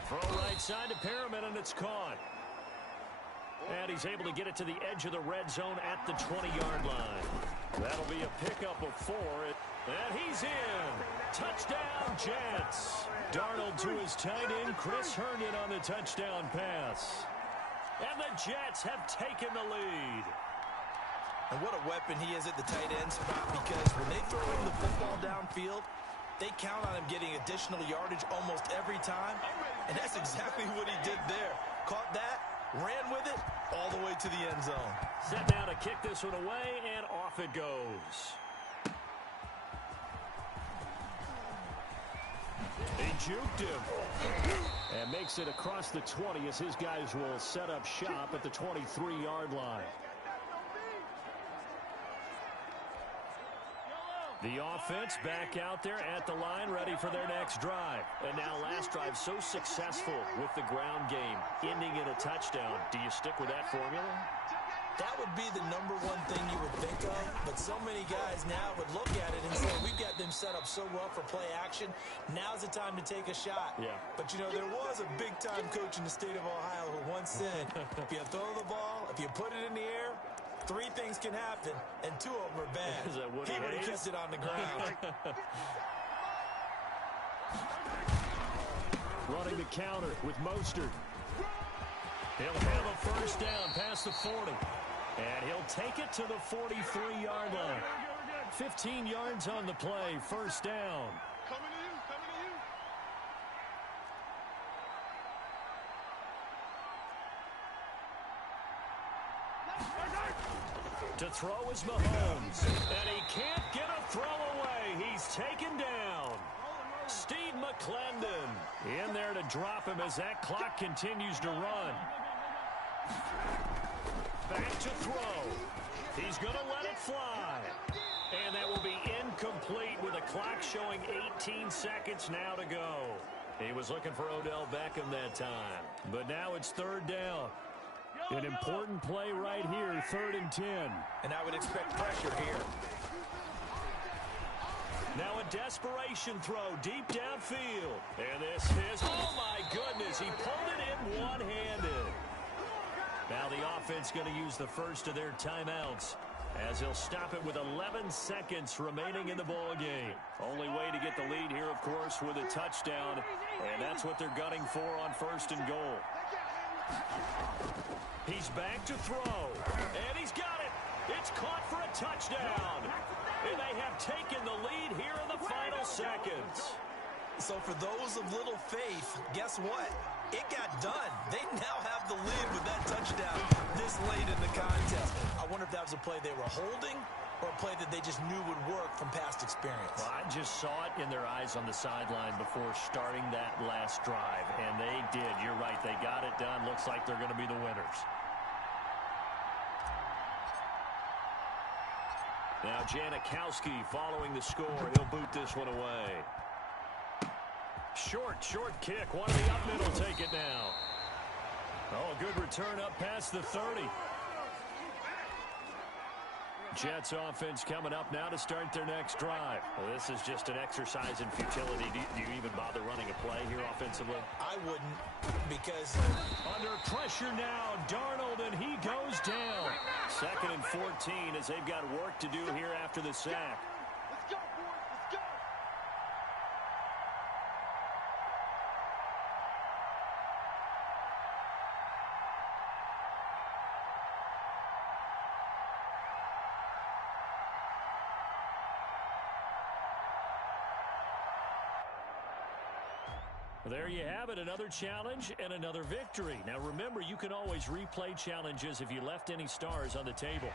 Throw right side to Perriman, and it's caught. And he's able to get it to the edge of the red zone at the 20-yard line. That'll be a pickup of 4. And he's in. Touchdown, Jets. Darnold to his tight end, Chris Herndon on the touchdown pass. And the Jets have taken the lead. And what a weapon he is at the tight end spot, because when they throw him the football downfield, they count on him getting additional yardage almost every time. And that's exactly what he did there. Caught that, ran with it, all the way to the end zone. Set down to kick this one away, and off it goes. He juked him. And makes it across the 20 as his guys will set up shop at the 23-yard line. The offense back out there at the line, ready for their next drive. And now last drive so successful with the ground game, ending in a touchdown. Do you stick with that formula? That would be the #1 thing you would think of, but so many guys now would look at it and say, we've got them set up so well for play action, now's the time to take a shot. Yeah. But, you know, there was a big-time coach in the state of Ohio who once said, if you throw the ball, if you put it in the air, 3 things can happen, and 2 of them are bad. Is that Woody he would have Hayes? kissed it on the ground. Running the counter with Mostert. He'll have a first down past the 40. And he'll take it to the 43-yard line. 15 yards on the play, first down. Coming to you, coming to you. To throw is Mahomes. And he can't get a throw away. He's taken down. Steve McClendon in there to drop him as that clock continues to run. Back to throw. He's going to let it fly. And that will be incomplete with a clock showing 18 seconds now to go. He was looking for Odell Beckham that time. But now it's 3rd down. An important play right here, 3rd and 10. And I would expect pressure here. Now a desperation throw deep downfield. And this is, oh my goodness, he pulled it in one-handed. Now the offense going to use the first of their timeouts as he'll stop it with 11 seconds remaining in the ball game. Only way to get the lead here, of course, with a touchdown, and that's what they're gunning for on 1st and goal. He's back to throw, and he's got it. It's caught for a touchdown, and they have taken the lead here in the final seconds. So for those of little faith, guess what? It got done. They now have the lead with that touchdown this late in the contest. I wonder if that was a play they were holding or a play that they just knew would work from past experience. Well, I just saw it in their eyes on the sideline before starting that last drive, and they did. You're right. They got it done. Looks like they're going to be the winners. Now Janikowski following the score. He'll boot this one away. Short kick. One of the up middle take it now. Oh, a good return up past the 30. Jets offense coming up now to start their next drive. Well, this is just an exercise in futility. Do you even bother running a play here offensively? I wouldn't, because under pressure now, Darnold, and he goes down. 2nd and 14 as they've got work to do here after the sack. Let's go, boys. Let's go. There you have it, another challenge and another victory. Now remember, you can always replay challenges if you left any stars on the table.